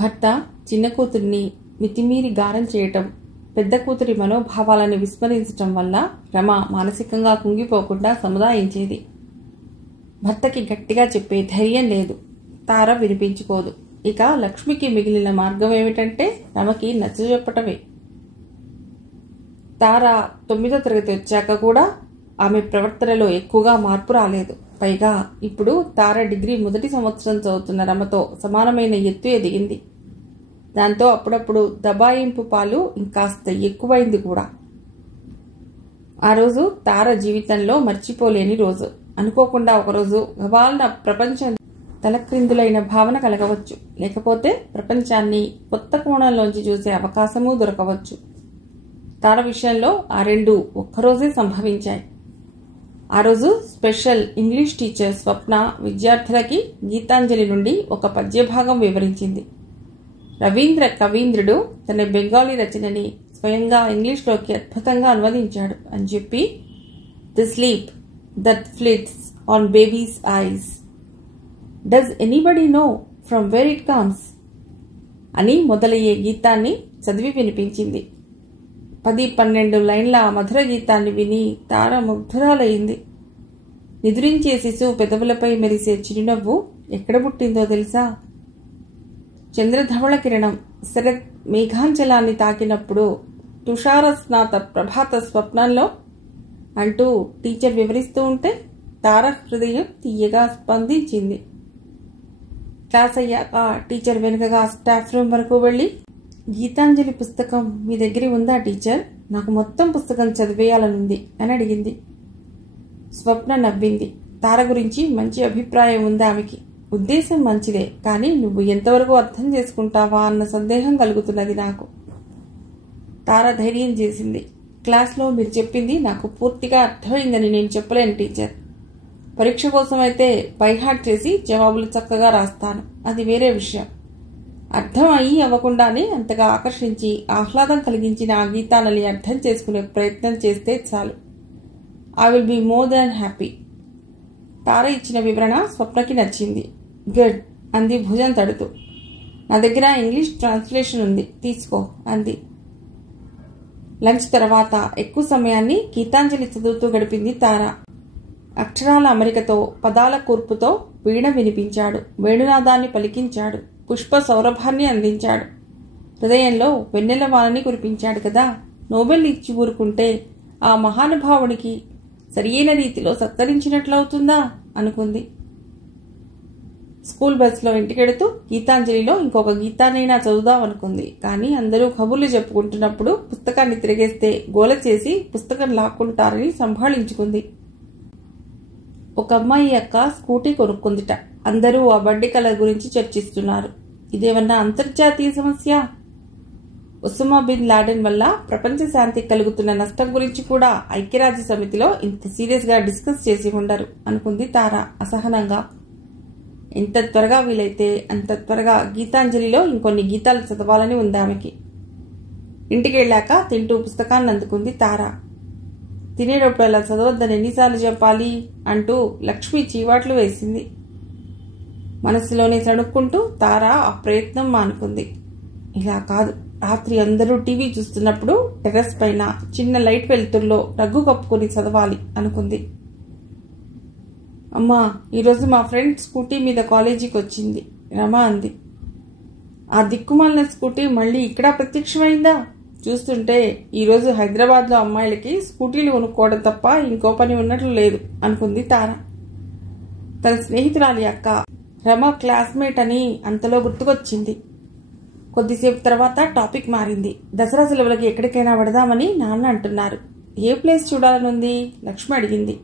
భర్త చిన్న కూతురిని మితిమీరి గారం చేయటం, పెద్ద కూతురి మనోభావాలను విస్మరించటం వల్ల రమ మానసికంగా కుంగిపోకుండా సముదాయించేది. భర్తకి గట్టిగా చెప్పే ధైర్యం లేదు. తార వినిపించుకోదు. ఇక లక్ష్మికి మిగిలిన మార్గం ఏమిటంటే రమకి నచ్చజెప్పటమే. తార 9వ తరగతి వచ్చాక కూడా ఆమె ప్రవర్తనలో ఎక్కువగా మార్పు రాలేదు. పైగా ఇప్పుడు తార డిగ్రీ మొదటి సంవత్సరం చదువుతున్న రమతో సమానమైన ఎత్తు ఎదిగింది. దాంతో అప్పుడప్పుడు దబాయింపు పాలు ఇంకాస్త ఎక్కువైంది కూడా. ఆ రోజు తార జీవితంలో మర్చిపోలేని రోజు. అనుకోకుండా ఒకరోజు గబాలన ప్రపంచం తలక్రిందులైన భావన కలగవచ్చు. లేకపోతే ప్రపంచాన్ని కొత్త కోణంలోంచి చూసే అవకాశమూ దొరకవచ్చు. తార విషయంలో ఆ రెండు ఒక్కరోజే సంభవించాయి. ఆ రోజు స్పెషల్ ఇంగ్లీష్ టీచర్ స్వప్న విద్యార్థులకి గీతాంజలి నుండి ఒక పద్యభాగం వివరించింది. రవీంద్ర కవీంద్రుడు తన బెంగాలీ రచనని స్వయంగా ఇంగ్లీష్లోకి అద్భుతంగా అనువదించాడు అని చెప్పి, the sleep that flits on babies eyes, does anybody know from where it comes అని మొదలయ్యే గీతాన్ని చదివి వినిపించింది. 10-12 లైన్ల మధుర గీతాన్ని విని తార ముగ్ధురాలయ్యింది. నిద్రించే శిశువు పెదవులపై మెరిసే చిరునవ్వు ఎక్కడ పుట్టిందో తెలుసా? చంద్రధవళ కిరణం శరత్ మేఘాంచలాన్ని తాకినప్పుడు తుషార స్నాత ప్రభాత స్వప్నంలో అంటూ టీచర్ వివరిస్తూ ఉంటే తార హృదయం తీయగా స్పందించింది. క్లాస్ అయ్యాక టీచర్ వెనుకగా స్టాఫ్ రూమ్ వరకు వెళ్ళి, గీతాంజలి పుస్తకం మీ దగ్గర ఉందా టీచర్? నాకు మొత్తం పుస్తకం చదివేయాలనుంది అని అడిగింది. స్వప్న నవ్వింది. తార గురించి మంచి అభిప్రాయం ఉంది ఆమెకి. ఉద్దేశం మంచిదే, కానీ నువ్వు ఎంతవరకు అర్థం చేసుకుంటావా అన్న సందేహం కలుగుతున్నది నాకు. తార ధైర్యం చేసింది. క్లాస్లో మీరు చెప్పింది నాకు పూర్తిగా అర్థమైందని నేను చెప్పలేను టీచర్. పరీక్ష కోసమైతే బైహార్ట్ చేసి జవాబులు చక్కగా రాస్తాను, అది వేరే విషయం. అర్థం అయ్యి అవ్వకుండానే అంతగా ఆకర్షించి ఆహ్లాదం కలిగించిన ఆ గీతాలని అర్థం చేసుకునే ప్రయత్నం చేస్తే చాలు. I will be more than happy. Tara ఇచ్చిన వివరణ స్వప్నకి నచ్చింది. గుడ్ అంది భుజం తడుతూ. నా దగ్గర ఇంగ్లీష్ ట్రాన్స్లేషన్ ఉంది, తీసుకో అంది. లంచ్ తర్వాత ఎక్కువ సమయాన్ని గీతాంజలి చదువుతూ గడిపింది తార. అక్షరాల అమరికతో, పదాల కూర్పుతో వీణ వినిపించాడు. వేణునాదాన్ని పలికించాడు. పుష్ప సౌరభాన్ని అందించాడు. హృదయంలో వెన్నెల వానని కురిపించాడు కదా. నోబెల్ ఇచ్చి ఊరుకుంటే ఆ మహానుభావునికి సరియైన రీతిలో సత్కరించినట్లవుతుందా అనుకుంది. స్కూల్ బస్లో ఇంటికెడుతూ గీతాంజలిలో ఇంకొక గీతానైనా చదువుదామనుకుంది. కానీ అందరూ కబుర్లు చెప్పుకుంటున్నప్పుడు పుస్తకాన్ని తిరిగేస్తే గోల చేసి పుస్తకం లాక్కుంటారని సంభాళించుకుంది. ఒక అమ్మాయి అక్క స్కూటీ కొనుక్కుందిట. అందరూ ఆ బండి కలర్ గురించి చర్చిస్తున్నారు. ఇదేమన్నా అంతర్జాతీయ సమస్య? ఒసామా బిన్ లాడెన్ వల్ల ప్రపంచ శాంతికి కలుగుతున్న నష్టం గురించి కూడా ఐక్యరాజ్య సమితిలో ఇంత సీరియస్గా డిస్కస్ చేసి ఉండరు అనుకుంది తార అసహనంగా. ఎంత త్వరగా వీలైతే అంత త్వరగా గీతాంజలిలో ఇంకొన్ని గీతాలు చదవాలని ఉంది ఆమెకి. ఇంటికి వెళ్ళాక తింటూ పుస్తకాన్ని అందుకుంది తార. తినేటప్పుడు అలా చదవద్దని ఎన్నిసార్లు చెప్పాలి అంటూ లక్ష్మి చీవాట్లు వేసింది. మనసులోనే సణుక్కుంటూ తార ఆ ప్రయత్నం మానుకుంది. ఇలా కాదు, రాత్రి అందరూ టీవీ చూస్తున్నప్పుడు టెర్రస్ పైన చిన్న లైట్ వెలుతురులో రగ్గు కప్పుకొని చదవాలి అనుకుంది. అమ్మా, ఈరోజు మా ఫ్రెండ్ స్కూటీ మీద కాలేజీకి వచ్చింది రమ అంది. ఆ దిక్కుమాలిన స్కూటీ మళ్ళీ ఇక్కడ ప్రత్యక్షమైందా? చూస్తుంటే ఈరోజు హైదరాబాద్లో అమ్మాయిలకి స్కూటీలు కొనుక్కోవడం తప్ప ఇంకో పని ఉన్నట్లు లేదు అనుకుంది తార. తన స్నేహితురాలి అక్క రమ క్లాస్మేట్ అని అంతలో గుర్తుకొచ్చింది. కొద్దిసేపు తర్వాత టాపిక్ మారింది. దసరా సెలవులకి ఎక్కడికైనా వెడదామని నాన్న అంటున్నారు. ఏ ప్లేస్ చూడాలనుంది? లక్ష్మి అడిగింది.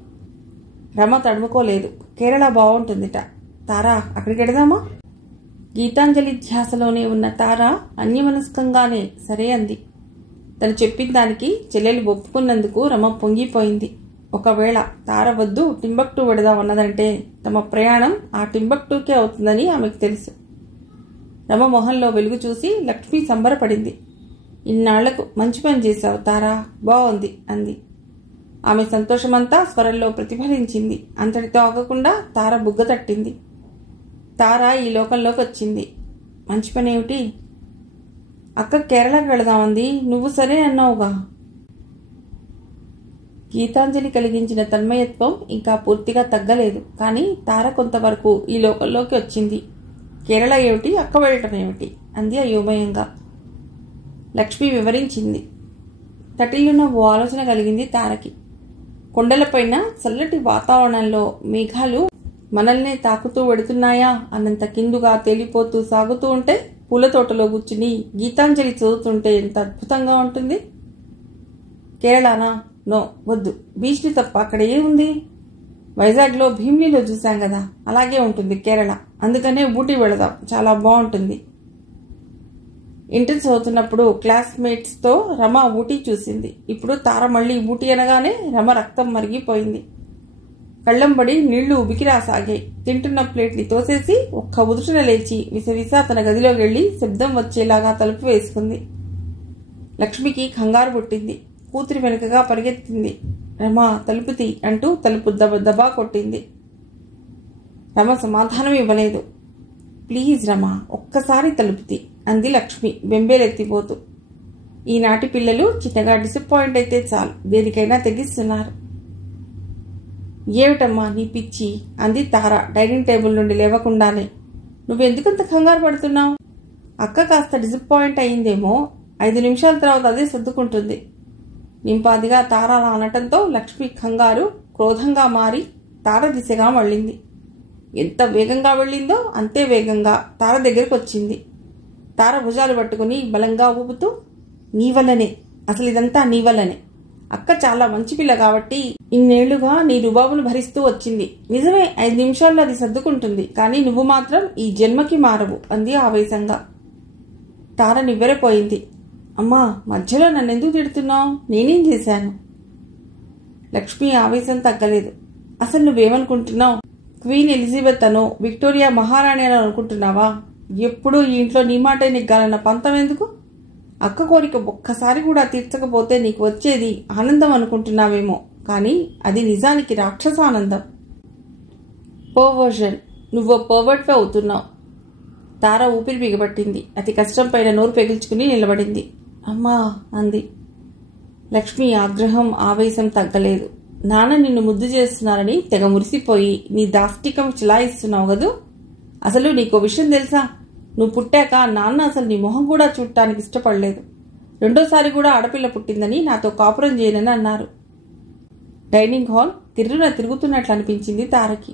రమ తడుముకోలేదు. కేరళ బాగుంటుందిట. తారా, అక్కడికి వెడదామా? గీతాంజలి ధ్యాసలోనే ఉన్న తార అన్యమనస్కంగానే సరే అంది. తను చెప్పిన దానికి చెల్లెలు ఒప్పుకున్నందుకు రమ పొంగిపోయింది. ఒకవేళ తార వద్దు టింబక్టూ వెడదామన్నదంటే తమ ప్రయాణం ఆ టింబక్టూకే అవుతుందని ఆమెకు తెలుసు. రమ మొహంలో వెలుగు చూసి లక్ష్మి సంబరపడింది. ఇన్నాళ్లకు మంచి పని చేశావు తారా, బాగుంది అంది. ఆమె సంతోషమంతా స్వరంలో ప్రతిఫలించింది. అంతటితో ఆగకుండా తార బుగ్గ తట్టింది. తార ఈ లోకంలోకి వచ్చింది. మంచి పని ఏమిటి? అక్క కేరళకు వెళదామంది, నువ్వు సరే అన్నావుగా. గీతాంజలి కలిగించిన తన్మయత్వం ఇంకా పూర్తిగా తగ్గలేదు. కానీ తార కొంతవరకు ఈ లోకంలోకి వచ్చింది. కేరళ ఏమిటి, అక్క వెళ్ళటం ఏమిటి అంది అయోమయంగా. లక్ష్మి వివరించింది. తటిల్లున్న ఓ ఆలోచన కలిగింది తారకి. కొండలపైన చల్లటి వాతావరణంలో మేఘాలు మనల్నే తాకుతూ వెడుతున్నాయా అన్నంత కిందుగా తేలిపోతూ సాగుతూ ఉంటే, పూల తోటలో కూర్చుని గీతాంజలి చదువుతుంటే ఎంత అద్భుతంగా ఉంటుంది. కేరళనా? నో, వద్దు. బీచ్లు తప్ప అక్కడ ఏముంది? వైజాగ్లో భీమిలీలో చూశాం కదా, అలాగే ఉంటుంది కేరళ. అందుకనే ఊటీ వెళదాం, చాలా బాగుంటుంది. ఇంటర్ చదువుతున్నప్పుడు క్లాస్మేట్స్తో రమ ఊటీ చూసింది. ఇప్పుడు తార మళ్ళీ ఊటీ అనగానే రమ రక్తం మరిగిపోయింది. కళ్ళంబడి నీళ్లు ఉబికిరాసాగాయి. తింటున్న ప్లేట్ని తోసేసి ఒక్క ఉదుటన లేచి విసవిసా తన గదిలోకి వెళ్లి శబ్దం వచ్చేలాగా తలుపు వేసుకుంది. లక్ష్మికి కంగారు పుట్టింది. కూతురి వెనుకగా పరిగెత్తింది. రమ తలుపు తీ అంటూ తలుపు దబా కొట్టింది. రమ సమాధానం ఇవ్వలేదు. ప్లీజ్ రమ, ఒక్కసారి తలుపు తీ అంది లక్ష్మి బెంబేలెత్తిపోతూ. ఈనాటి పిల్లలు చిన్నగా డిసప్పాయింట్ అయితే చాలు, దేనికైనా తెగిస్తున్నారు. ఏమిటమ్మా నీ పిచ్చి అంది తార డైనింగ్ టేబుల్ నుండి లేవకుండానే. నువ్వెందుకంత కంగారు పడుతున్నావు? అక్క కాస్త డిసప్పాయింట్ అయిందేమో, 5 నిమిషాల తర్వాత అదే సర్దుకుంటుంది. నింపాదిగా తార అలా అనటంతో లక్ష్మి కంగారు క్రోధంగా మారి తార దిశగా మళ్ళింది. ఎంత వేగంగా వెళ్ళిందో అంతే వేగంగా తార దగ్గరకు వచ్చింది. తార భుజాలు పట్టుకుని బలంగా ఊపుతూ, నీ వల్లనే, అసలు ఇదంతా నీ వల్లనే. అక్క చాలా మంచి పిల్ల కాబట్టి ఇన్నేళ్లుగా నీ రుబాబును భరిస్తూ వచ్చింది. నిజమే, 5 నిమిషాల్లో అది సర్దుకుంటుంది. కానీ నువ్వు మాత్రం ఈ జన్మకి మారవు అంది ఆవేశంగా. తార నివ్వెరపోయింది. అమ్మా, మధ్యలో నన్నెందుకు తిడుతున్నావు? నేనేం చేశాను? లక్ష్మి ఆవేశం తగ్గలేదు. అసలు నువ్వేమనుకుంటున్నావు? క్వీన్ ఎలిజబెత్ అనో విక్టోరియా మహారాణి అని అనుకుంటున్నావా? ఎప్పుడూ ఈ ఇంట్లో నీ మాటే నెగ్గాలన్న పంతం ఎందుకు? అక్క కోరిక ఒక్కసారి కూడా తీర్చకపోతే నీకు వచ్చేది ఆనందం అనుకుంటున్నావేమో, కానీ అది నిజానికి రాక్షసానందం. పర్వర్జన్. నువ్వు పర్వర్ట్వే అవుతున్నావు. తార ఊపిరి బిగబట్టింది. అతి కష్టం పైన నోరు పెగిల్చుకుని నిలబడింది. అమ్మా అంది. లక్ష్మి ఆగ్రహం ఆవేశం తగ్గలేదు. నాన్న నిన్ను ముద్దు చేస్తున్నారని తెగ మురిసిపోయి నీ దాష్టికం చిలాయిస్తున్నావు గదు. అసలు నీకో విషయం తెలుసా? నువ్వు పుట్టాక నాన్న అసలు నీ మొహం కూడా చూడటానికి ఇష్టపడలేదు. 2వ సారి కూడా ఆడపిల్ల పుట్టిందని నాతో కాపురం చేయనని అన్నారు. డైనింగ్ హాల్ గిర్రున తిరుగుతున్నట్లు అనిపించింది తారకి.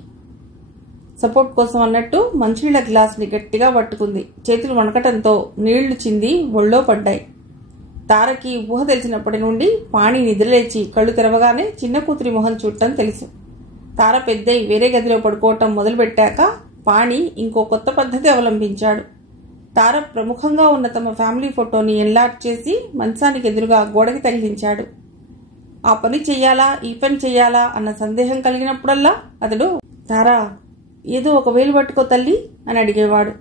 సపోర్ట్ కోసం అన్నట్టు మంచినీళ్ల గ్లాస్ని గట్టిగా పట్టుకుంది. చేతులు వణకటంతో నీళ్లు చింది ఒళ్ళో పడ్డాయి. తారకి ఊహ తెలిసినప్పటి నుండి పాణి నిద్రలేచి కళ్ళు తెరవగానే చిన్న కూతురి మొహం చూడటం తెలుసు. తార పెద్దై వేరే గదిలో పడుకోవటం మొదలుపెట్టాక పాణి ఇంకో కొత్త పద్ధతి అవలంబించాడు. తార ప్రముఖంగా ఉన్న తమ ఫ్యామిలీ ఫోటోని ఎన్లార్జ్ చేసి మంచానికి ఎదురుగా గోడకి తగిలించాడు. ఆ పని చెయ్యాలా ఈ పని చెయ్యాలా అన్న సందేహం కలిగినప్పుడల్లా అతడు, తారా ఏదో ఒక వేలు పట్టుకో తల్లి అని అడిగేవాడు.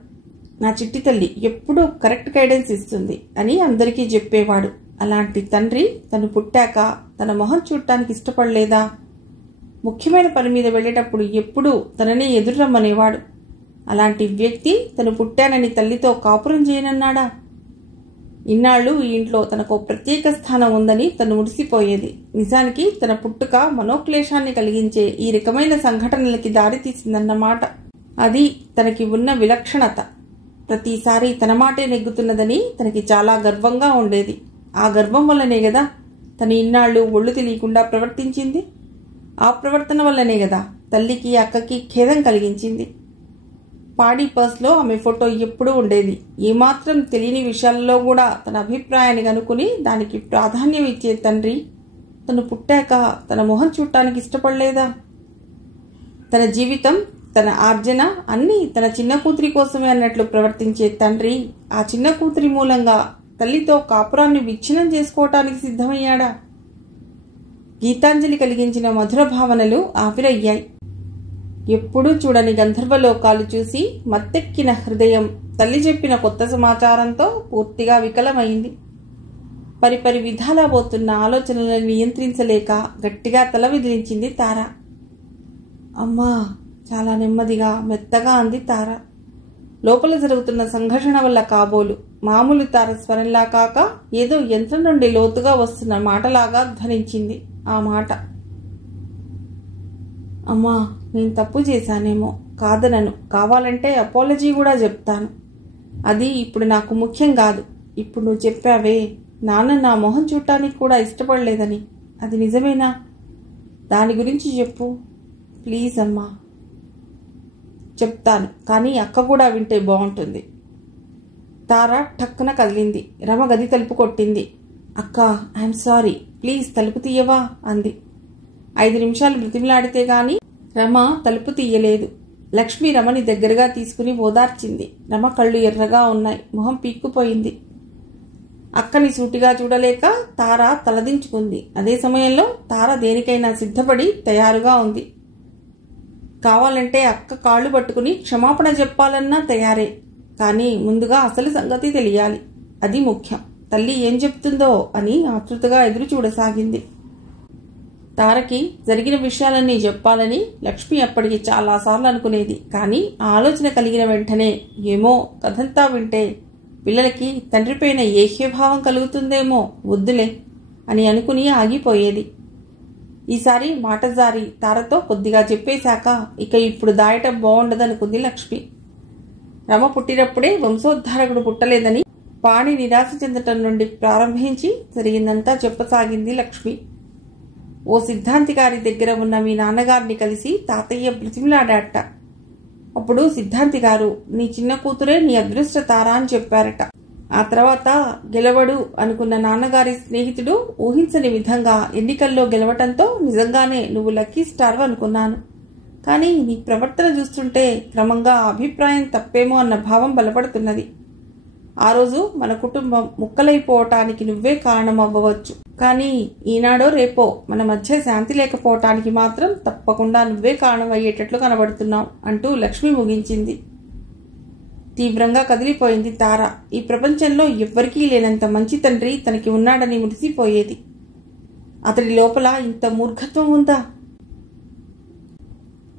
నా చిట్టి తల్లి ఎప్పుడూ కరెక్ట్ గైడెన్స్ ఇస్తుంది అని అందరికీ చెప్పేవాడు. అలాంటి తండ్రి తను పుట్టాక తన మొహం చూడటానికి ఇష్టపడలేదా? ముఖ్యమైన పని మీద వెళ్లేటప్పుడు ఎప్పుడూ తననే ఎదురమ్మనేవాడు. అలాంటి వ్యక్తి తను పుట్టానని తల్లితో కాపురం చేయనన్నాడా? ఇన్నాళ్లు ఈ ఇంట్లో తనకు ప్రత్యేక స్థానం ఉందని తను మురిసిపోయేది. నిజానికి తన పుట్టుక మనోక్లేశాన్ని కలిగించే ఈ రకమైన సంఘటనలకి దారితీసిందన్నమాట. అది తనకి ఉన్న విలక్షణత. ప్రతిసారి తన మాటే నెగ్గుతున్నదని తనకి చాలా గర్వంగా ఉండేది. ఆ గర్వం వల్లనే గదా తను ఇన్నాళ్లు ఒళ్ళు తెలియకుండా ప్రవర్తించింది. ఆ ప్రవర్తన వల్లనే గదా తల్లికి అక్కకి ఖేదం కలిగించింది. పాడి పర్స్లో ఆమె ఫోటో ఎప్పుడూ ఉండేది. ఏమాత్రం తెలియని విషయాల్లో కూడా తన అభిప్రాయాన్ని కనుక్కుని దానికి ప్రాధాన్యం ఇచ్చే తండ్రి తను పుట్టాక తన మొహం చూడటానికి ఇష్టపడలేదా? తన జీవితం, తన ఆర్జన అన్నీ తన చిన్న కూతురి కోసమే అన్నట్లు ప్రవర్తించే తండ్రి ఆ చిన్న కూతురి మూలంగా తల్లితో కాపురాన్ని విచ్ఛిన్నం చేసుకోవటానికి సిద్ధమయ్యాడా? గీతాంజలి కలిగించిన మధుర భావనలు ఆవిరయ్యాయి. ఎప్పుడూ చూడని గంధర్వలోకాలు చూసి మత్తెక్కిన హృదయం తల్లి చెప్పిన కొత్త సమాచారంతో పూర్తిగా వికలమైంది. పరిపరి విధాలా పోతున్న ఆలోచనలను నియంత్రించలేక గట్టిగా తల విదిలించింది తార. అమ్మా, చాలా నెమ్మదిగా మెత్తగా అంది తార. లోపల జరుగుతున్న సంఘర్షణ వల్ల కాబోలు మామూలు తార స్వరంలా కాక ఏదో యంత్రం నుండి లోతుగా వస్తున్న మాటలాగా ధ్వనించింది ఆ మాట. అమ్మా, నేను తప్పు చేశానేమో, కాదనను, కావాలంటే అపాలజీ కూడా చెప్తాను. అది ఇప్పుడు నాకు ముఖ్యం కాదు. ఇప్పుడు నువ్వు చెప్పావే నాన్న నా మొహం చూడటానికి కూడా ఇష్టపడలేదని, అది నిజమేనా? దాని గురించి చెప్పు ప్లీజ్ అమ్మా. చెప్తాను, కానీ అక్క కూడా వింటే బాగుంటుంది. తార ఠక్కున కదిలింది. రమ గది తలుపు కొట్టింది. అక్క, ఐఎమ్ సారీ, ప్లీజ్ తలుపు తీయవా అంది. 5 నిమిషాలు బ్రతిమలాడితే గాని రమ తలుపు తీయలేదు. లక్ష్మి రమని దగ్గరగా తీసుకుని ఓదార్చింది. రమ కళ్ళు ఎర్రగా ఉన్నాయి, మొహం పీక్కుపోయింది. అక్కని సూటిగా చూడలేక తార తలదించుకుంది. అదే సమయంలో తార దేనికైనా సిద్ధపడి తయారుగా ఉంది. కావాలంటే అక్క కాళ్ళు పట్టుకుని క్షమాపణ చెప్పాలన్నా తయారే. కానీ ముందుగా అసలు సంగతి తెలియాలి, అది ముఖ్యం. తల్లి ఏం చెప్తుందో అని ఆతృతగా ఎదురు చూడసాగింది. తారకి జరిగిన విషయాలన్నీ చెప్పాలని లక్ష్మి అప్పటికి చాలాసార్లు అనుకునేది. కానీ ఆ ఆలోచన కలిగిన వెంటనే ఏమో కథంతా వింటే పిల్లలకి తండ్రిపైన ఏహ్యభావం కలుగుతుందేమో, వద్దులే అని అనుకుని ఆగిపోయేది. ఈసారి మాట జారి తారతో కొద్దిగా చెప్పేశాక ఇక ఇప్పుడు దాయటం బాగుండదనుకుంది లక్ష్మి. రమ పుట్టినప్పుడే వంశోద్ధారకుడు పుట్టలేదని పాణి నిరాశ చెందటం నుండి ప్రారంభించి జరిగిందంతా చెప్పసాగింది లక్ష్మి. ఓ సిద్ధాంతి గారి దగ్గర ఉన్న మీ నాన్నగారిని కలిసి తాతయ్య బ్రతిమిలాడాట. అప్పుడు సిద్ధాంతి గారు నీ చిన్న కూతురే నీ అదృష్ట తార అని చెప్పారట. ఆ తర్వాత గెలవడు అనుకున్న నాన్నగారి స్నేహితుడు ఊహించని విధంగా ఎన్నికల్లో గెలవటంతో నిజంగానే నువ్వు లక్కీ స్టార్ అనుకున్నాను. కానీ నీ ప్రవర్తన చూస్తుంటే క్రమంగా అభిప్రాయం తప్పేమో అన్న భావం బలపడుతున్నది. ఆ రోజు మన కుటుంబం ముక్కలైపోవటానికి నువ్వే కారణం అవ్వవచ్చు, కానీ ఈనాడో రేపో మన మధ్య శాంతి లేకపోవటానికి మాత్రం తప్పకుండా నువ్వే కారణం అయ్యేటట్లు కనబడుతున్నావు అంటూ లక్ష్మి ముగించింది. తీవ్రంగా కదిలిపోయింది తార. ఈ ప్రపంచంలో ఎవ్వరికీ లేనంత మంచి తండ్రి తనకి ఉన్నాడని మురిసిపోయేది. అతడి లోపల ఇంత మూర్ఖత్వం ఉందా?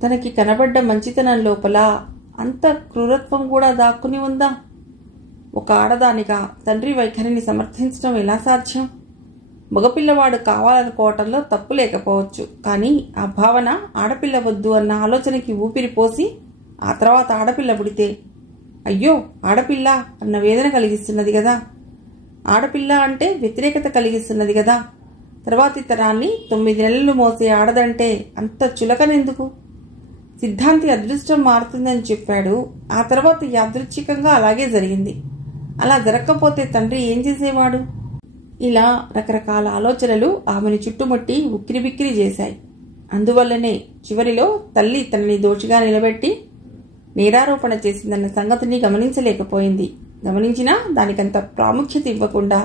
తనకి కనబడ్డ మంచితనం లోపల అంత క్రూరత్వం కూడా దాక్కుని ఉందా? ఒక ఆడదానిగా తండ్రి వైఖరిని సమర్థించడం ఎలా సాధ్యం? మగపిల్లవాడు కావాలనుకోవటంలో తప్పు లేకపోవచ్చు, కానీ ఆ భావన ఆడపిల్ల వద్దు అన్న ఆలోచనకి ఊపిరిపోసి ఆ తర్వాత ఆడపిల్ల పుడితే అయ్యో ఆడపిల్ల అన్న వేదన కలిగిస్తున్నది కదా. ఆడపిల్ల అంటే వ్యతిరేకత కలిగిస్తున్నది కదా. తర్వాతి తరాన్ని 9 నెలలు మోసే ఆడదంటే అంత చులకనెందుకు? సిద్ధాంతి అదృష్టం మారుతుందని చెప్పాడు. ఆ తర్వాత యాదృచ్ఛికంగా అలాగే జరిగింది. అలా జరగకపోతే తండ్రి ఏం చేసేవాడు? ఇలా రకరకాల ఆలోచనలు ఆమెను చుట్టుముట్టి ఉక్కిరిబిక్కిరి చేశాయి. అందువల్లనే చివరిలో తల్లి తనని దోషిగా నిలబెట్టి నేరారోపణ చేసిందన్న సంగతిని గమనించలేకపోయింది. గమనించినా దానికంత ప్రాముఖ్యత ఇవ్వకుండా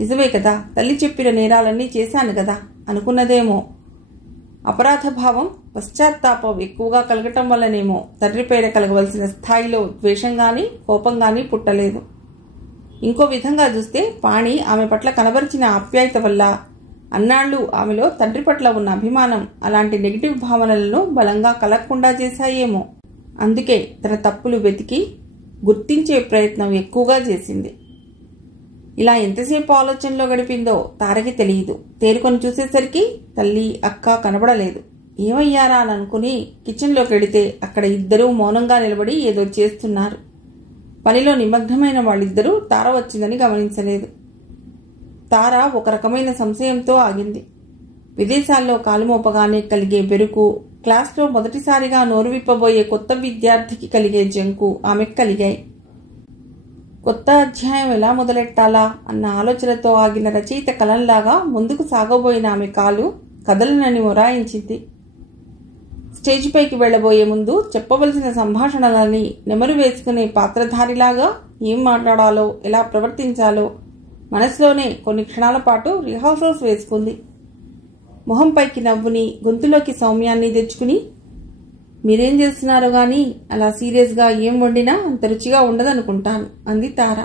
నిజమే కదా, తల్లి చెప్పిన నేరాలన్నీ చేశాను కదా అనుకున్నదేమో. అపరాధ భావం, పశ్చాత్తాపం ఎక్కువగా కలగటం వల్లనేమో తండ్రిపైన కలగవలసిన స్థాయిలో ద్వేషం గాని కోపం గాని పుట్టలేదు. ఇంకో విధంగా చూస్తే పాణి ఆమె పట్ల కనబరిచిన ఆప్యాయత వల్ల అన్నాళ్లు ఆమెలో తండ్రి పట్ల ఉన్న అభిమానం అలాంటి నెగిటివ్ భావనలను బలంగా కలగకుండా చేశాయేమో. అందుకే తన తప్పులు వెతికి గుర్తించే ప్రయత్నం ఎక్కువగా చేసింది. ఇలా ఎంతసేపు ఆలోచనలో గడిపిందో తారకి తెలియదు. తేరుకొని చూసేసరికి తల్లి అక్క కనబడలేదు. ఏమయ్యారా అని అనుకుని కిచెన్లోకి వెళితే అక్కడ ఇద్దరూ మౌనంగా నిలబడి ఏదో చేస్తున్నారు. పనిలో నిమగ్నమైన వాళ్ళిద్దరూ తార వచ్చిందని గమనించలేదు. తార ఒక రకమైన సంశయంతో ఆగింది. విదేశాల్లో కాలుమోపగానే కలిగే బెరుకు, క్లాస్లో మొదటిసారిగా నోరు విప్పబోయే కొత్త విద్యార్థికి కలిగే జంకు ఆమెకు కలిగాయి. కొత్త అధ్యాయం ఎలా మొదలెట్టాలా అన్న ఆలోచనతో ఆగిన రచయిత కలంలాగా ముందుకు సాగబోయిన ఆమె కాలు కదలనని మొరాయించింది. స్టేజ్ పైకి వెళ్లబోయే ముందు చెప్పవలసిన సంభాషణలని నెమరు వేసుకునే పాత్రధారిలాగా ఏం మాట్లాడాలో, ఎలా ప్రవర్తించాలో మనసులోనే కొన్ని క్షణాల పాటు రిహార్సల్స్ వేసుకుంది. మొహంపైకి నవ్వుని, గొంతులోకి సౌమ్యాన్ని తెచ్చుకుని, మీరేం చేస్తున్నారో గాని అలా సీరియస్గా ఏం వండినా అంత రుచిగా ఉండదనుకుంటాను అంది తార.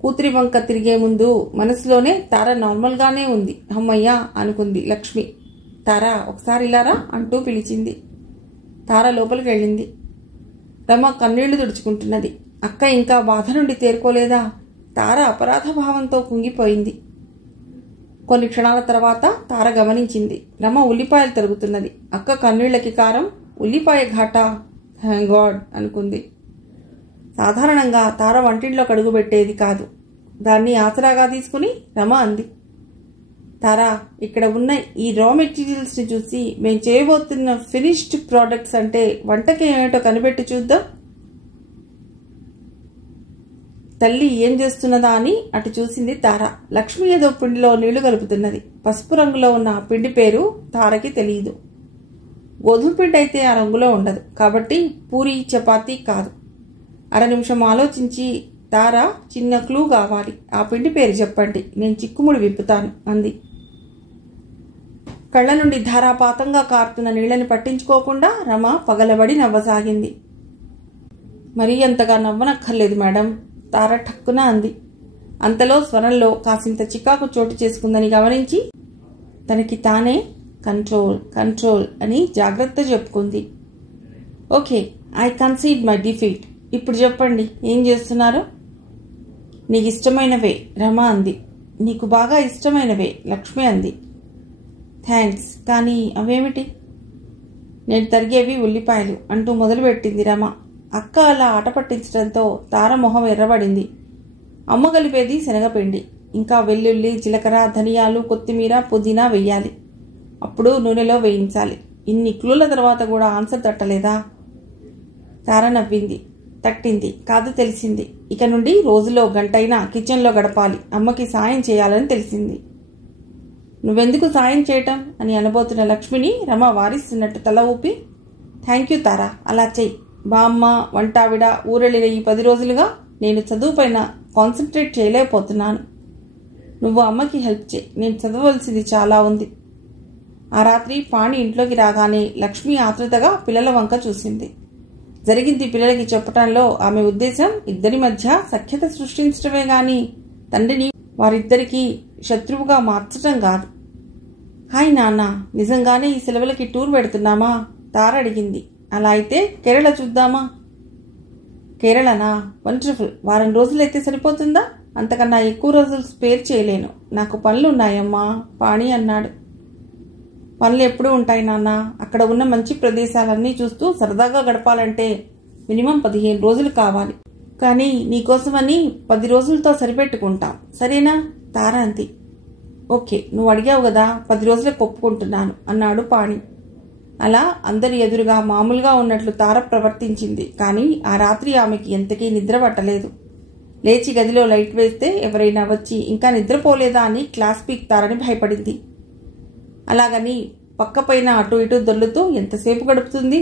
కూతురి వంక తిరిగే ముందు మనసులోనే తార నార్మల్గానే ఉంది. అమ్మయ్యా అనుకుంది లక్ష్మి. తార ఒకసారి ఇలారా అంటూ పిలిచింది. తార లోపలికి వెళ్ళింది. రమ కన్నీళ్లు తుడుచుకుంటున్నది. అక్క ఇంకా బాధ నుండి తేరుకోలేదా? తార అపరాధ భావంతో కుంగిపోయింది. కొన్ని క్షణాల తర్వాత తార గమనించింది, రమ ఉల్లిపాయలు తరుగుతున్నది. అక్క కన్నీళ్లకి కారం ఉల్లిపాయ ఘాటా. థ్యాంక్ గాడ్ అనుకుంది. సాధారణంగా తార వంటింట్లో కడుగుపెట్టేది కాదు. దాన్ని ఆసరాగా తీసుకుని రమ అంది, తారా, ఇక్కడ ఉన్న ఈ రా మెటీరియల్స్ని చూసి మేం చేయబోతున్న ఫినిష్డ్ ప్రోడక్ట్స్ అంటే వంటకి ఏమిటో కనిపెట్టి చూద్దాం. తల్లి ఏం చేస్తున్నదా అని అటు చూసింది తార. లక్ష్మి ఏదో పిండిలో నీళ్లు కలుపుతున్నది. పసుపు రంగులో ఉన్న ఆ పిండి పేరు తారకి తెలియదు. గోధుమ పిండి అయితే ఆ రంగులో ఉండదు కాబట్టి పూరి చపాతీ కాదు. అర నిమిషం ఆలోచించి, తార, చిన్న క్లూ కావాలి, ఆ పిండి పేరు చెప్పండి, నేను చిక్కుముడి విప్పుతాను అంది. కళ్ళ నుండి ధారాపాతంగా కారుతున్న నీళ్లని పట్టించుకోకుండా రమ పగలబడి నవ్వసాగింది. మరీ అంతగా నవ్వనక్కర్లేదు మేడం, తార ఠక్కున అంది. అంతలో స్వరంలో కాసింత చికాకు చోటు చేసుకుందని గమనించి తనకి తానే కంట్రోల్ కంట్రోల్ అని జాగ్రత్త చెప్పుకుంది. Okay, I concede my defeat. ఇప్పుడు చెప్పండి, ఏం చేస్తున్నారు? నీకు ఇష్టమైనవే, రమ అంది. నీకు బాగా ఇష్టమైనవే, లక్ష్మి అంది. థ్యాంక్స్, కానీ అవేమిటి? నేను తరిగేవి ఉల్లిపాయలు అంటూ మొదలుపెట్టింది రమ. అక్క అలా ఆట పట్టించడంతో తార మొహం ఎర్రబడింది. అమ్మ కలిపేది శనగపిండి, ఇంకా వెల్లుల్లి, జీలకర్ర, ధనియాలు, కొత్తిమీర, పుదీనా వెయ్యాలి. అప్పుడు నూనెలో వేయించాలి. ఇన్ని క్లూల తర్వాత కూడా ఆన్సర్ తట్టలేదా? తార నవ్వింది. తట్టింది కాదు, తెలిసింది. ఇక నుండి రోజులో గంటైనా కిచెన్లో గడపాలి, అమ్మకి సాయం చేయాలని తెలిసింది. నువ్వెందుకు సాయం చేయటం అని అనబోతున్న లక్ష్మిని రమ వారిస్తున్నట్టు తల ఊపి, థ్యాంక్ యూ తారా, అలా చెయ్యి. బామ్మ, వంటావిడ ఊరెళ్ళిన ఈ 10 రోజులుగా నేను చదువు పైన కాన్సన్ట్రేట్ చేయలేకపోతున్నాను. నువ్వు అమ్మకి హెల్ప్ చేయి, నేను చదవలసింది చాలా ఉంది. ఆ రాత్రి పాణి ఇంట్లోకి రాగానే లక్ష్మి ఆతృతగా పిల్లల వంక చూసింది. జరిగింది పిల్లలకి చెప్పటంలో ఆమె ఉద్దేశం ఇద్దరి మధ్య సఖ్యత సృష్టించడమే గాని తండ్రిని వారిద్దరికీ శత్రువుగా మార్చటం కాదు. హాయ్ నాన్న, నిజంగానే ఈ సెలవులకి టూర్ పెడుతున్నామా? తార అడిగింది. అలా అయితే కేరళ చూద్దామా? కేరళనా? వండర్ఫుల్. వారం రోజులైతే సరిపోతుందా? అంతకన్నా ఎక్కువ రోజులు స్పేర్ చేయలేను, నాకు పనులున్నాయమ్మా, పాణి అన్నాడు. పనులు ఎప్పుడూ ఉంటాయి నాన్న. అక్కడ ఉన్న మంచి ప్రదేశాలన్నీ చూస్తూ సరదాగా గడపాలంటే మినిమం 15 రోజులు కావాలి. కానీ నీకోసమని 10 రోజులతో సరిపెట్టుకుంటాం, సరేనా? తార అంది. ఓకే, నువ్వు అడిగావు కదా, 10 రోజులకు ఒప్పుకుంటున్నాను అన్నాడు పాణి. అలా అందరి ఎదురుగా మామూలుగా ఉన్నట్లు తార ప్రవర్తించింది. కానీ ఆ రాత్రి ఆమెకి ఎంతకీ నిద్ర పట్టలేదు. లేచి గదిలో లైట్ వేస్తే ఎవరైనా వచ్చి ఇంకా నిద్రపోలేదా అని క్లాస్ పీక్తారని భయపడింది. అలాగని పక్కపైన అటు ఇటు దొర్లుతూ ఎంతసేపు గడుపుతుంది?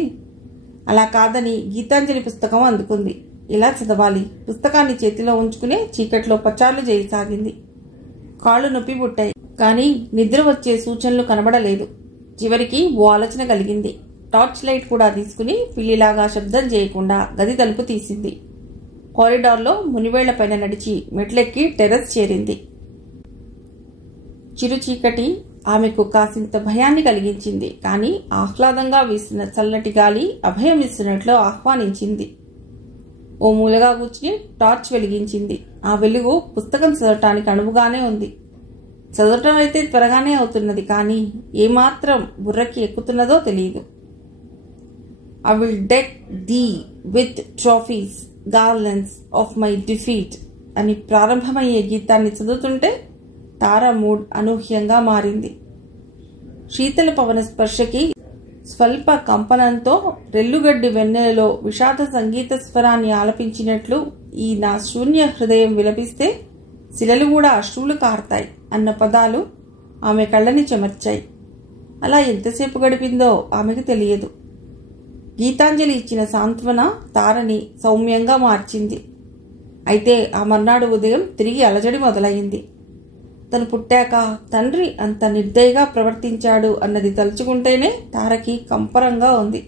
అలా కాదని గీతాంజలి పుస్తకం అందుకుంది. ఇలా చదవాలి, పుస్తకాన్ని చేతిలో ఉంచుకునే చీకట్లో పచార్లు చేయసాగింది. కాళ్ళు నొప్పి పుట్టాయి, కానీ నిద్ర వచ్చే సూచనలు కనబడలేదు. చివరికి ఓ ఆలోచన కలిగింది. టార్చ్ లైట్ కూడా తీసుకుని పిల్లిలాగా శబ్దం చేయకుండా గది తలుపు తీసింది. కారిడార్లో మునివేళ్లపైన నడిచి మెట్లెక్కి టెర్రస్ చేరింది. చిరు చీకటి ఆమెకు కాసింత భయాన్ని కలిగించింది. కానీ ఆహ్లాదంగా వీసిన చల్లటి గాలి అభయం ఇస్తున్నట్లు ఆహ్వానించింది. ఓ మూలగా కూర్చుని టార్చ్ వెలిగించింది. ఆ వెలుగు పుస్తకం చదవటానికి అనువుగానే ఉంది. చదవటం అయితే త్వరగానే అవుతున్నది, కానీ ఏమాత్రం బుర్రకి ఎక్కుతున్నదో తెలియదు. I will deck the with trophies garlands of my defeat అని ప్రారంభమయ్యే గీతాన్ని చదువుతుంటే తార మూడ్ అనూహ్యంగా మారింది. శీతల పవన స్పర్శకి స్వల్ప కంపనంతో రెల్లుగడ్డి వెన్నెలలో విషాద సంగీత స్వరాన్ని ఆలపించినట్లు ఈ నా శూన్య హృదయం విలపిస్తే శిలలు కూడా అశ్రువులు కారుతాయి అన్న పదాలు ఆమె కళ్ళని చెమర్చాయి. అలా ఎంతసేపు గడిపిందో ఆమెకు తెలియదు. గీతాంజలి ఇచ్చిన సాంత్వన తారని సౌమ్యంగా మార్చింది. అయితే ఆ మర్నాడు ఉదయం తిరిగి అలజడి మొదలైంది. తను పుట్టాక తండ్రి అంత నిర్దయగా ప్రవర్తించాడు అన్నది తలుచుకుంటేనే తారకి కంపరంగా ఉంది.